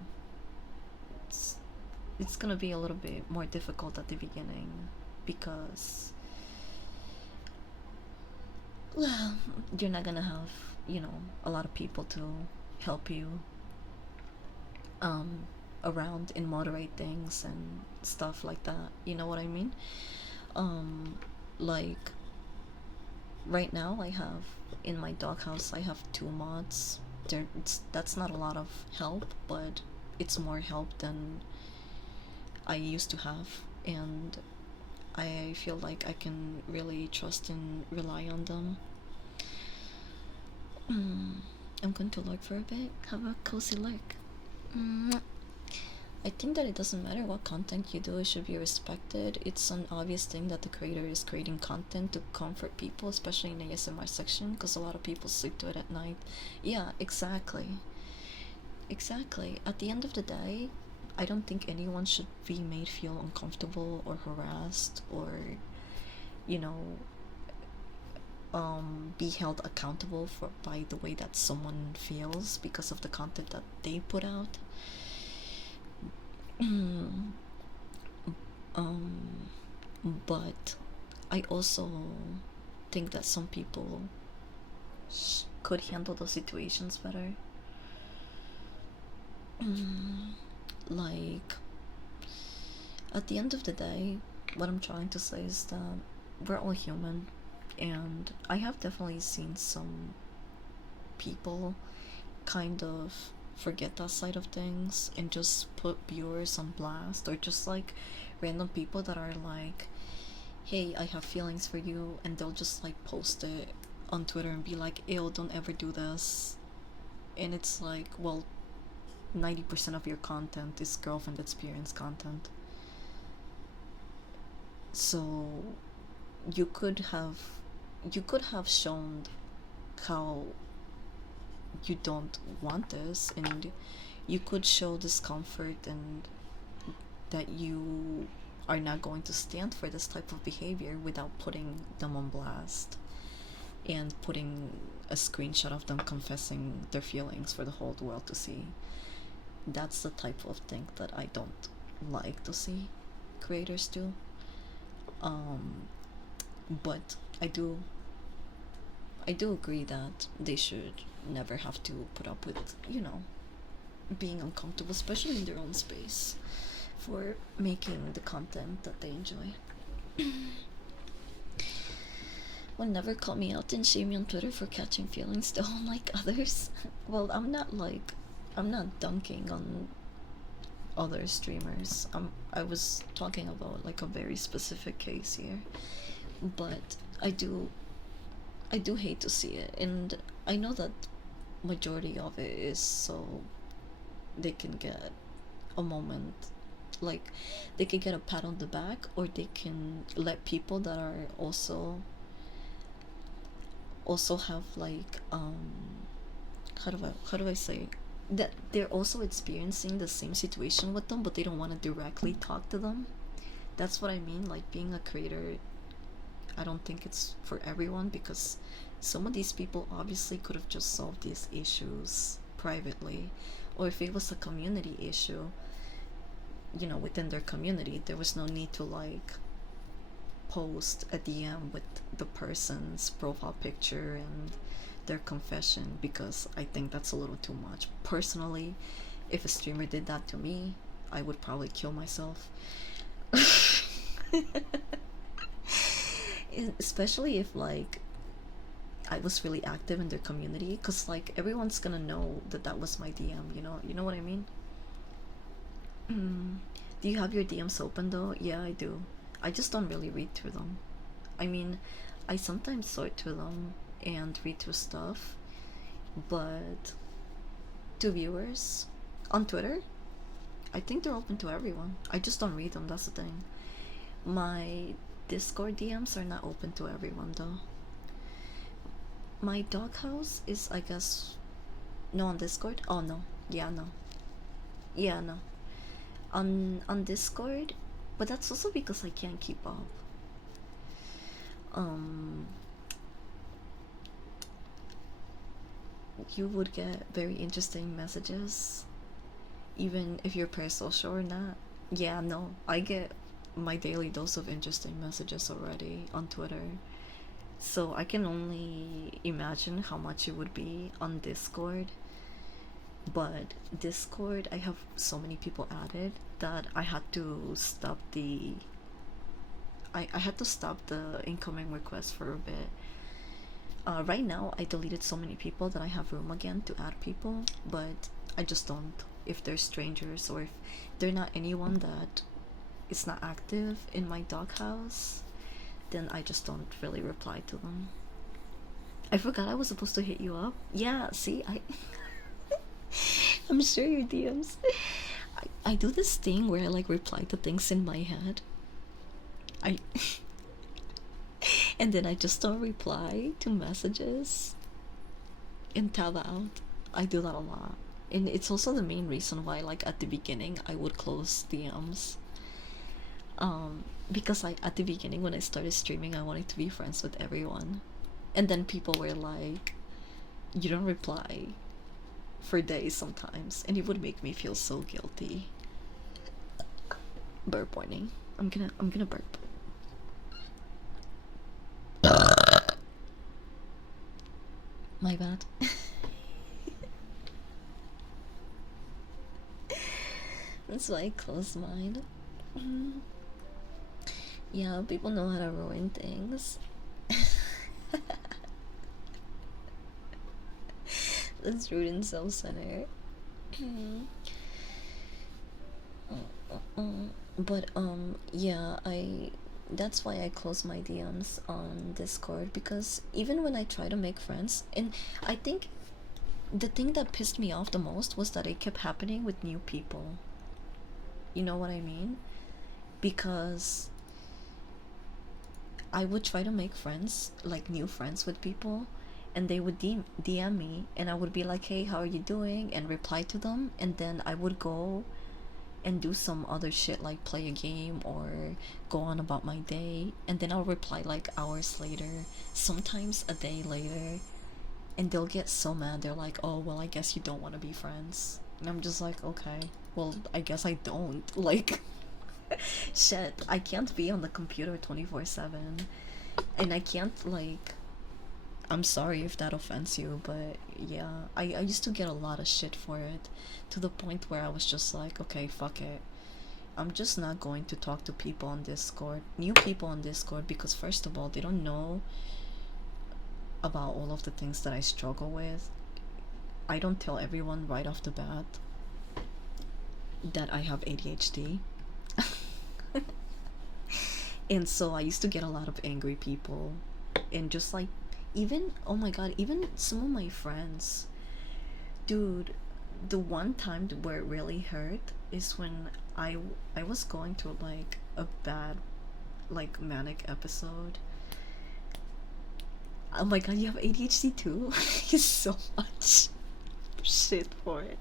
it's gonna be a little bit more difficult at the beginning because, well, you're not gonna have, you know, a lot of people to help you around and moderate things and stuff like that. You know what I mean? Like right now, I have in my doghouse, I have 2 mods. That's not a lot of help, but it's more help than I used to have, and I feel like I can really trust and rely on them. I'm going to lurk for a bit. Have a cozy lurk. I think that it doesn't matter what content you do, it should be respected. It's an obvious thing that the creator is creating content to comfort people, especially in the ASMR section, because a lot of people sleep to it at night. Yeah, exactly. Exactly. At the end of the day, I don't think anyone should be made feel uncomfortable or harassed or, you know, be held accountable for by the way that someone feels because of the content that they put out. But I also think that some people could handle those situations better. Like, at the end of the day, what I'm trying to say is that we're all human, and I have definitely seen some people kind of forget that side of things and just put viewers on blast, or just like random people that are like, hey, I have feelings for you, and they'll just like post it on Twitter and be like, ew, don't ever do this. And it's like, well, 90% of your content is girlfriend experience content. So you could have shown how you don't want this, and you could show discomfort and that you are not going to stand for this type of behavior without putting them on blast and putting a screenshot of them confessing their feelings for the whole world to see. That's the type of thing that I don't like to see creators do. But I do agree that they should never have to put up with, being uncomfortable, especially in their own space, for making the content that they enjoy. One never called me out and shamed me on Twitter for catching feelings though, like others. Well, I'm not dunking on other streamers. I was talking about like a very specific case here. But I do hate to see it, and I know that majority of it is so they can get a moment, like they can get a pat on the back, or they can let people that are also have like how do I say that they're also experiencing the same situation with them, but they don't want to directly talk to them. That's what I mean. Like, being a creator, I don't think it's for everyone, because some of these people obviously could have just solved these issues privately, or if it was a community issue, within their community, there was no need to like post a DM with the person's profile picture and their confession, because I think that's a little too much. Personally, if a streamer did that to me, I would probably kill myself. Especially if like I was really active in their community, because like everyone's gonna know that that was my DM. You know what I mean. Do you have your DMs open though? Yeah, I do. I just don't really read through them. I mean, I sometimes sort through them and read through stuff, but to viewers on Twitter, I think they're open to everyone. I just don't read them, that's the thing. My Discord DMs are not open to everyone though. My doghouse is, I guess, no, on Discord. Oh no, yeah, no, yeah, no, on Discord, but that's also because I can't keep up. You would get very interesting messages, even if you're parasocial or not. Yeah, no, I get my daily dose of interesting messages already on Twitter. So I can only imagine how much it would be on Discord. But Discord, I have so many people added that I had to stop the incoming requests for a bit. Right now, I deleted so many people that I have room again to add people, but I just don't. If they're strangers, or if they're not anyone that is not active in my doghouse, then I just don't really reply to them. I forgot I was supposed to hit you up. Yeah, see, I'm sure your DMs. I do this thing where I like reply to things in my head. I and then I just don't reply to messages and tab out. I do that a lot. And it's also the main reason why, like, at the beginning I would close DMs. Because at the beginning when I started streaming, I wanted to be friends with everyone. And then people were like, you don't reply for days sometimes, and it would make me feel so guilty. Burp warning. I'm gonna burp. My bad. That's why I closed mine. Yeah, people know how to ruin things. That's rude and self-centered. But yeah, that's why I close my DMs on Discord, because even when I try to make friends, and I think the thing that pissed me off the most was that it kept happening with new people. You know what I mean? Because I would try to make friends, like new friends with people, and they would DM me, and I would be like, hey, how are you doing? And reply to them, and then I would go and do some other shit like play a game or go on about my day, and then I'll reply like hours later, sometimes a day later, and they'll get so mad. They're like, oh, well, I guess you don't want to be friends. And I'm just like, okay, well, I guess I don't. Like, shit, I can't be on the computer 24/7. And I can't, like, I'm sorry if that offends you, but yeah, I used to get a lot of shit for it, to the point where I was just like, okay, fuck it. I'm just not going to talk to people on Discord, new people on Discord, because first of all, they don't know about all of the things that I struggle with. I don't tell everyone right off the bat that I have ADHD. And so I used to get a lot of angry people, and just like, even, oh my god, even some of my friends, dude, the one time where it really hurt is when I was going through like a bad, like, manic episode. Oh my god, you have ADHD too? It's so much shit for it.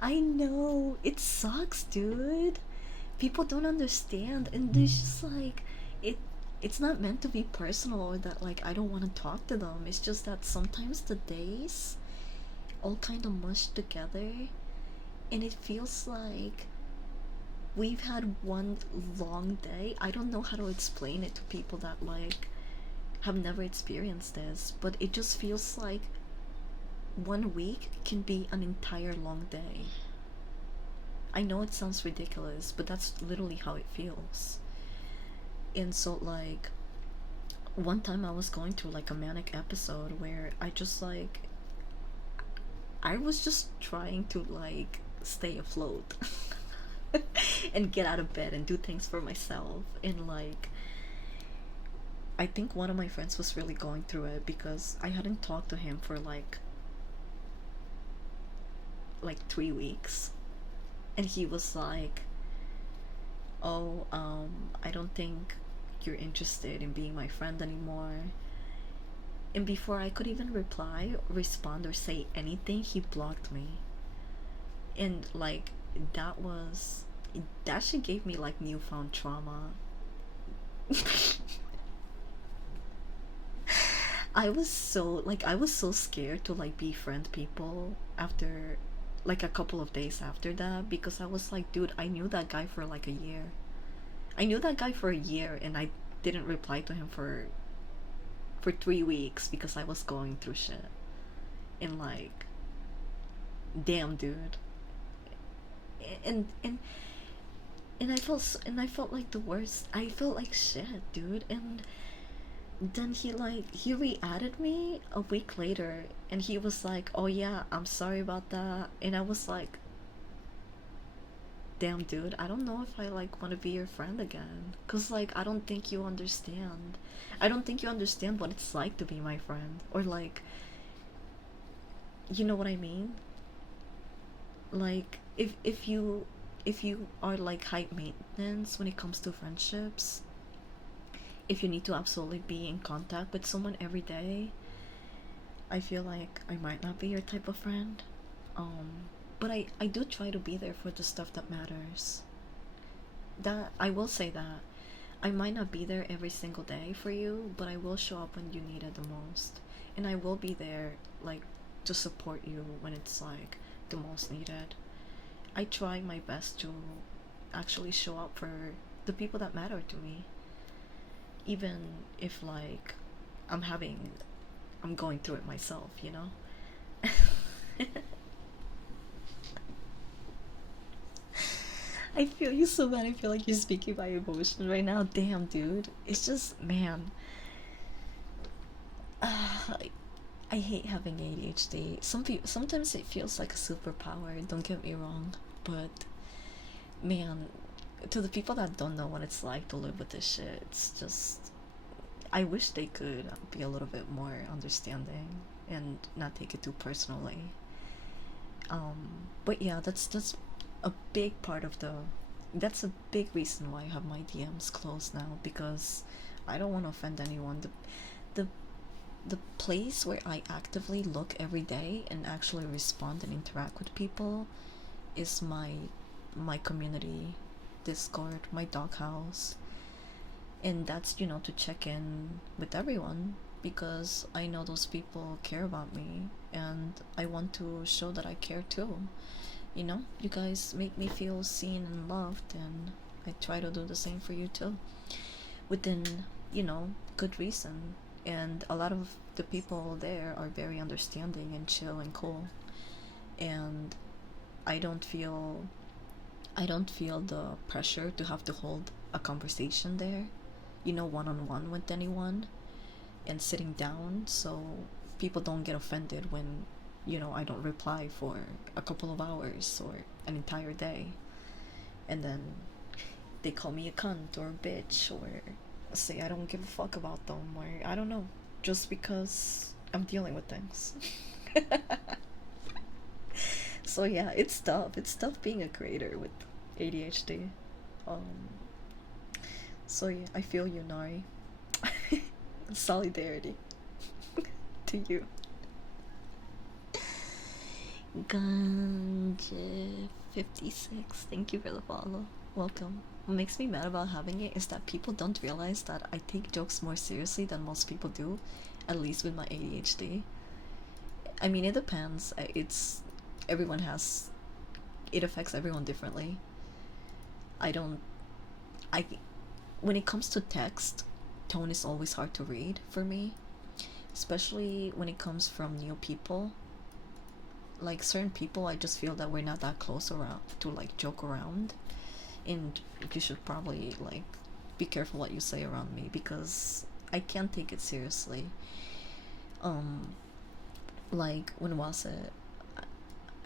I know, it sucks, dude. People don't understand, and there's just like, it it's not meant to be personal, or that like I don't want to talk to them. It's just that sometimes the days all kind of mush together, and it feels like we've had one long day. I don't know how to explain it to people that like have never experienced this, but it just feels like one week can be an entire long day. I know it sounds ridiculous, but that's literally how it feels. And so, like, one time I was going through like a manic episode where I just like, I was just trying to like stay afloat and get out of bed and do things for myself. And like, I think one of my friends was really going through it, because I hadn't talked to him for like 3 weeks, and he was like, oh, I don't think you're interested in being my friend anymore. And before I could even respond, or say anything, he blocked me. And like, that was, that shit gave me like newfound trauma. I was so scared to like befriend people after like a couple of days after that, because I was like, dude, I knew that guy for like a year. I knew that guy for a year, and I didn't reply to him for 3 weeks because I was going through shit. And like, damn, dude. And I felt like the worst. I felt like shit, dude. And then he re-added me a week later, and he was like, oh yeah, I'm sorry about that. And I was like, damn, dude, I don't know if I like want to be your friend again, cuz like, I don't think you understand what it's like to be my friend, or like, you know what I mean? Like, if you are like high maintenance when it comes to friendships, if you need to absolutely be in contact with someone every day, I feel like I might not be your type of friend. But I do try to be there for the stuff that matters. That, I will say that. I might not be there every single day for you, but I will show up when you need it the most. And I will be there, like, to support you when it's, like, the most needed. I try my best to actually show up for the people that matter to me. Even if, like, I'm having, I'm going through it myself, you know? I feel you so bad. I feel like you're speaking my emotion right now. Damn, dude. It's just, man. I hate having ADHD. Sometimes it feels like a superpower. Don't get me wrong, but man, to the people that don't know what it's like to live with this shit, it's just, I wish they could be a little bit more understanding and not take it too personally. But yeah, that's a big part of the, that's a big reason why I have my DMs closed now, because I don't want to offend anyone. The the place where I actively look every day and actually respond and interact with people is my community Discord, my doghouse. And that's, you know, to check in with everyone, because I know those people care about me and I want to show that I care too. You know, you guys make me feel seen and loved, and I try to do the same for you too, within, you know, good reason. And a lot of the people there are very understanding and chill and cool, and I don't feel I don't feel the pressure to have to hold a conversation there, you know, one on one with anyone and sitting down, so people don't get offended when, you know, I don't reply for a couple of hours or an entire day, and then they call me a cunt or a bitch or say I don't give a fuck about them, or I don't know, just because I'm dealing with things. So yeah, it's tough. It's tough being a creator with ADHD. Um, so yeah, I feel you, Nari. Solidarity to you. Ganja56, thank you for the follow. Welcome. What makes me mad about having it is that people don't realize that I take jokes more seriously than most people do, at least with my ADHD. I mean, it depends. It's everyone has, it affects everyone differently. I don't, I, when it comes to text, tone is always hard to read for me, especially when it comes from new people. Like certain people, I just feel that we're not that close around to like joke around, and you should probably like be careful what you say around me, because I can't take it seriously. um like when was it,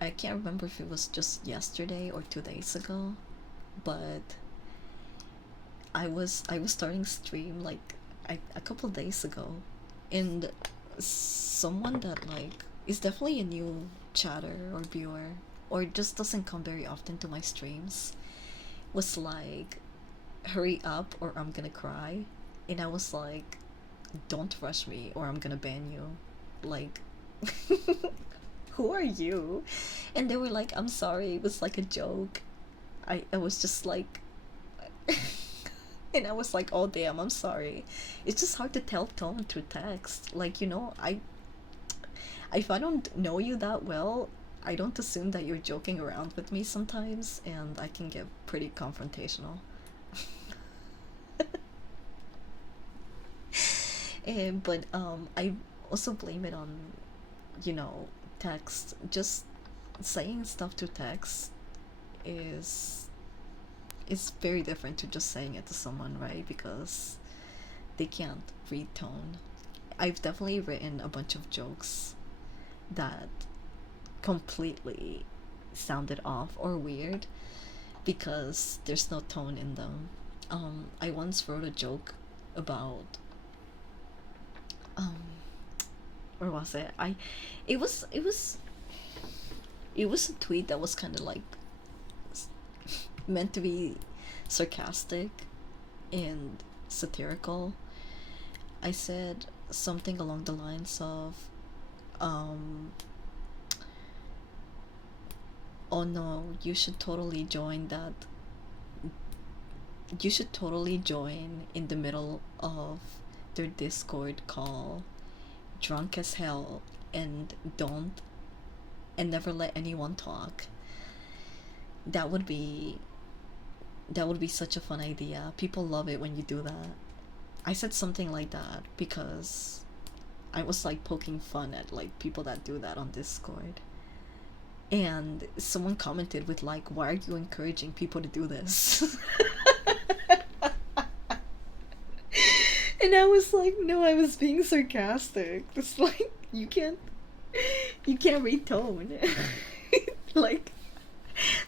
I can't remember if it was just yesterday or 2 days ago, but I was starting stream like a couple days ago, and someone that like is definitely a new chatter or viewer, or just doesn't come very often to my streams, was like, hurry up or I'm gonna cry. And I was like, don't rush me or I'm gonna ban you. Like, who are you? And they were like, I'm sorry, it was like a joke. I was just like, and I was like, oh damn, I'm sorry. It's just hard to tell tone through text. Like, you know, if I don't know you that well, I don't assume that you're joking around with me sometimes, and I can get pretty confrontational. But I also blame it on, you know, text. Just saying stuff to text is very different to just saying it to someone, right? Because they can't read tone. I've definitely written a bunch of jokes that completely sounded off or weird because there's no tone in them. I once wrote a joke about um where was it? It was a tweet that was kind of like meant to be sarcastic and satirical. I said something along the lines of, um, oh no, you should totally join that. You should totally join in the middle of their Discord call, drunk as hell, and don't, and never let anyone talk. That would be such a fun idea. People love it when you do that. I said something like that because I was like poking fun at like people that do that on Discord. And someone commented with like, why are you encouraging people to do this? And I was like, no, I was being sarcastic. It's like, you can't read tone. Like,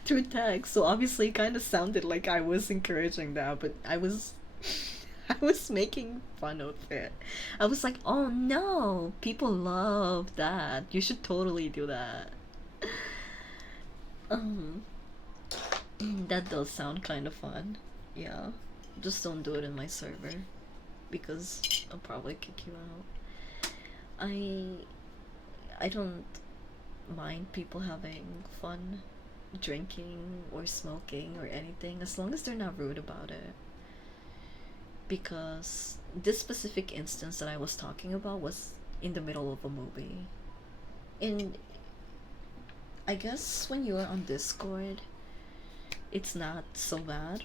through text. So obviously, it kind of sounded like I was encouraging that, but I was, I was making fun of it. I was like, "Oh no, people love that. You should totally do that." Um, that does sound kind of fun. Yeah, just don't do it in my server because I'll probably kick you out. I I don't mind people having fun drinking or smoking or anything as long as they're not rude about it. Because this specific instance that I was talking about was in the middle of a movie. And I guess when you're on Discord, it's not so bad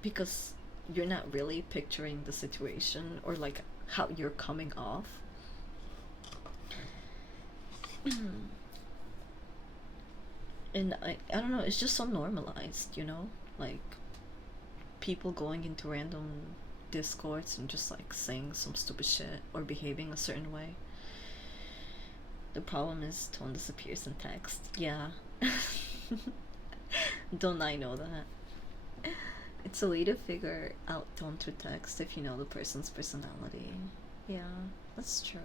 because you're not really picturing the situation or like how you're coming off. And I don't know, it's just so normalized, you know? Like people going into random discords and just like saying some stupid shit or behaving a certain way. The problem is tone disappears in text. Yeah. Don't I know that? It's a way to figure out tone through text if you know the person's personality. Yeah, that's true.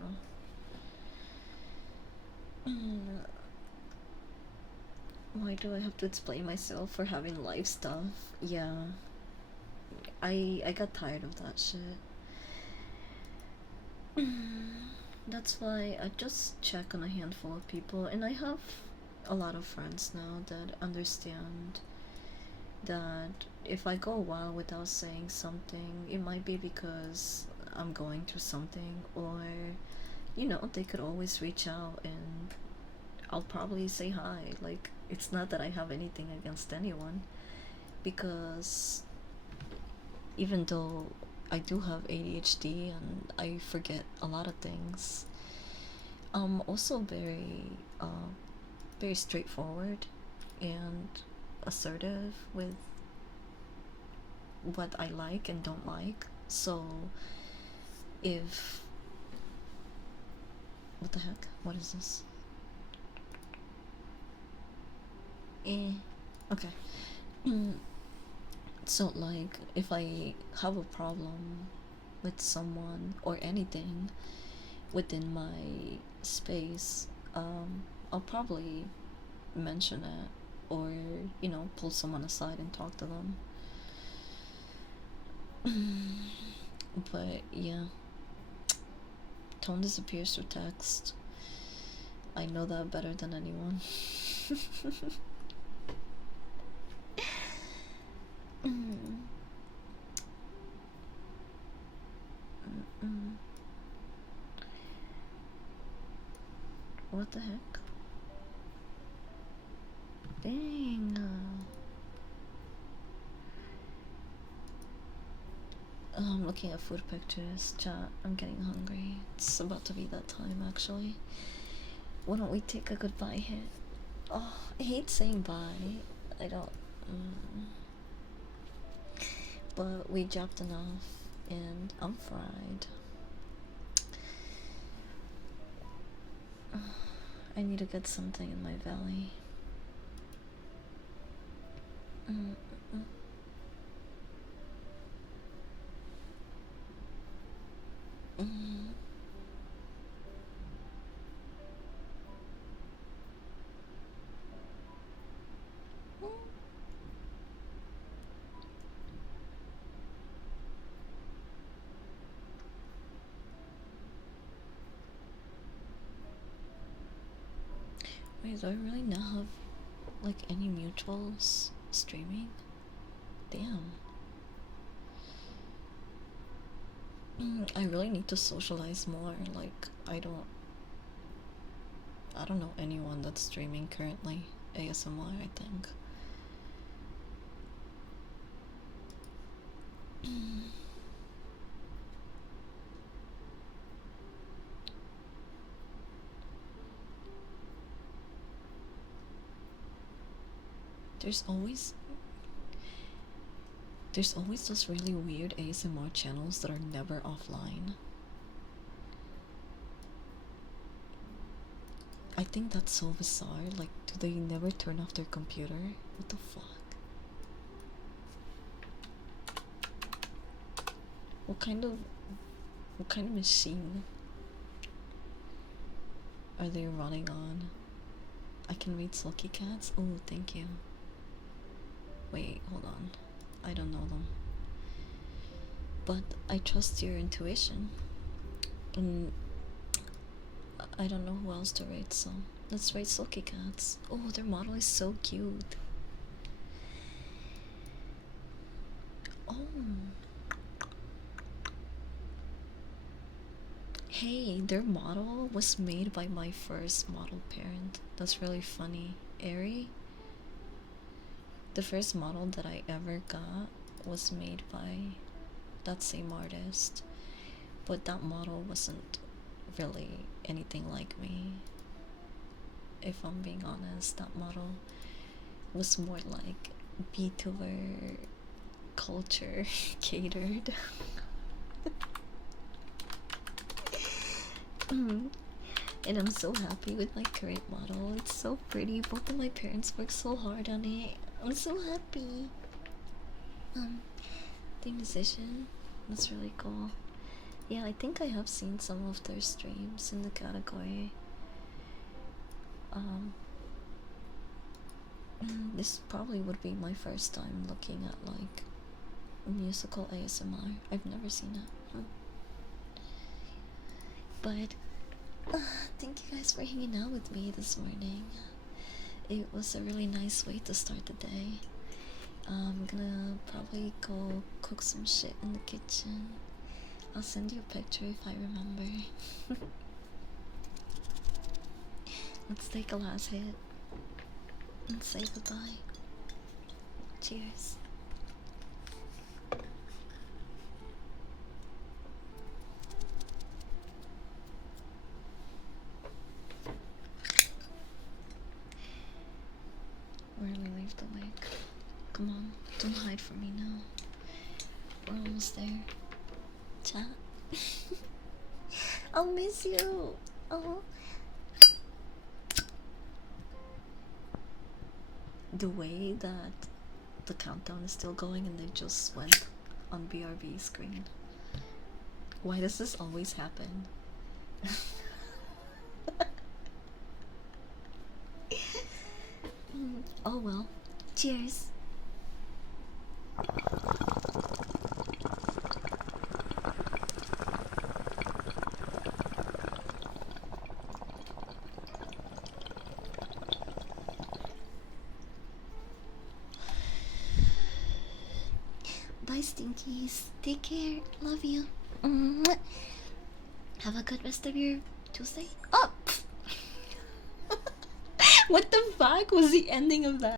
Why do I have to explain myself for having life stuff? Yeah. I got tired of that shit. That's why I just check on a handful of people, and I have a lot of friends now that understand that if I go a while without saying something, it might be because I'm going through something, or you know, they could always reach out and I'll probably say hi. Like, it's not that I have anything against anyone, because even though I do have ADHD and I forget a lot of things, I'm also very straightforward and assertive with what I like and don't like. So if what the heck? What is this? Okay. So like if I have a problem with someone or anything within my space, I'll probably mention it or, you know, pull someone aside and talk to them. But yeah, tone disappears through text. I know that better than anyone. What the heck? Dang. I'm looking at food pictures. Chat, I'm getting hungry. It's about to be that time, actually. Why don't we take a goodbye hit? Oh, I hate saying bye. I don't. But we dropped enough, and I'm fried. I need to get something in my belly. Wait, do I really not have like any mutuals streaming? Damn. I really need to socialize more. Like I don't know anyone that's streaming currently. ASMR, I think. There's always those really weird ASMR channels that are never offline. I think that's so bizarre. Like, do they never turn off their computer? What the fuck? What kind of machine are they running on? I can read sulky cats? Oh, thank you. Wait, hold on. I don't know them. But I trust your intuition. I don't know who else to rate, so let's rate sulky cats. Oh, their model is so cute. Oh. Hey, their model was made by my first model parent. That's really funny. Airy? The first model that I ever got was made by that same artist. But that model wasn't really anything like me. If I'm being honest, that model was more like VTuber culture catered. And I'm so happy with my current model. It's so pretty. Both of my parents worked so hard on it. I'm so happy. The musician, that's really cool. Yeah, I think I have seen some of their streams in the category. This probably would be my first time looking at like musical ASMR. I've never seen it. But thank you guys for hanging out with me this morning. It was a really nice way to start the day. I'm gonna probably go cook some shit in the kitchen. I'll send you a picture if I remember. Let's take a last hit and say goodbye. Cheers. We're relieved awake. Come on, don't hide from me now. We're almost there. Chat. I'll miss you. Oh. The way that the countdown is still going and they just went on BRB screen. Why does this always happen? Oh well. Cheers. Bye, Stinkies. Take care. Love you. Mwah. Have a good rest of your Tuesday. Oh! What the fuck was the ending of that?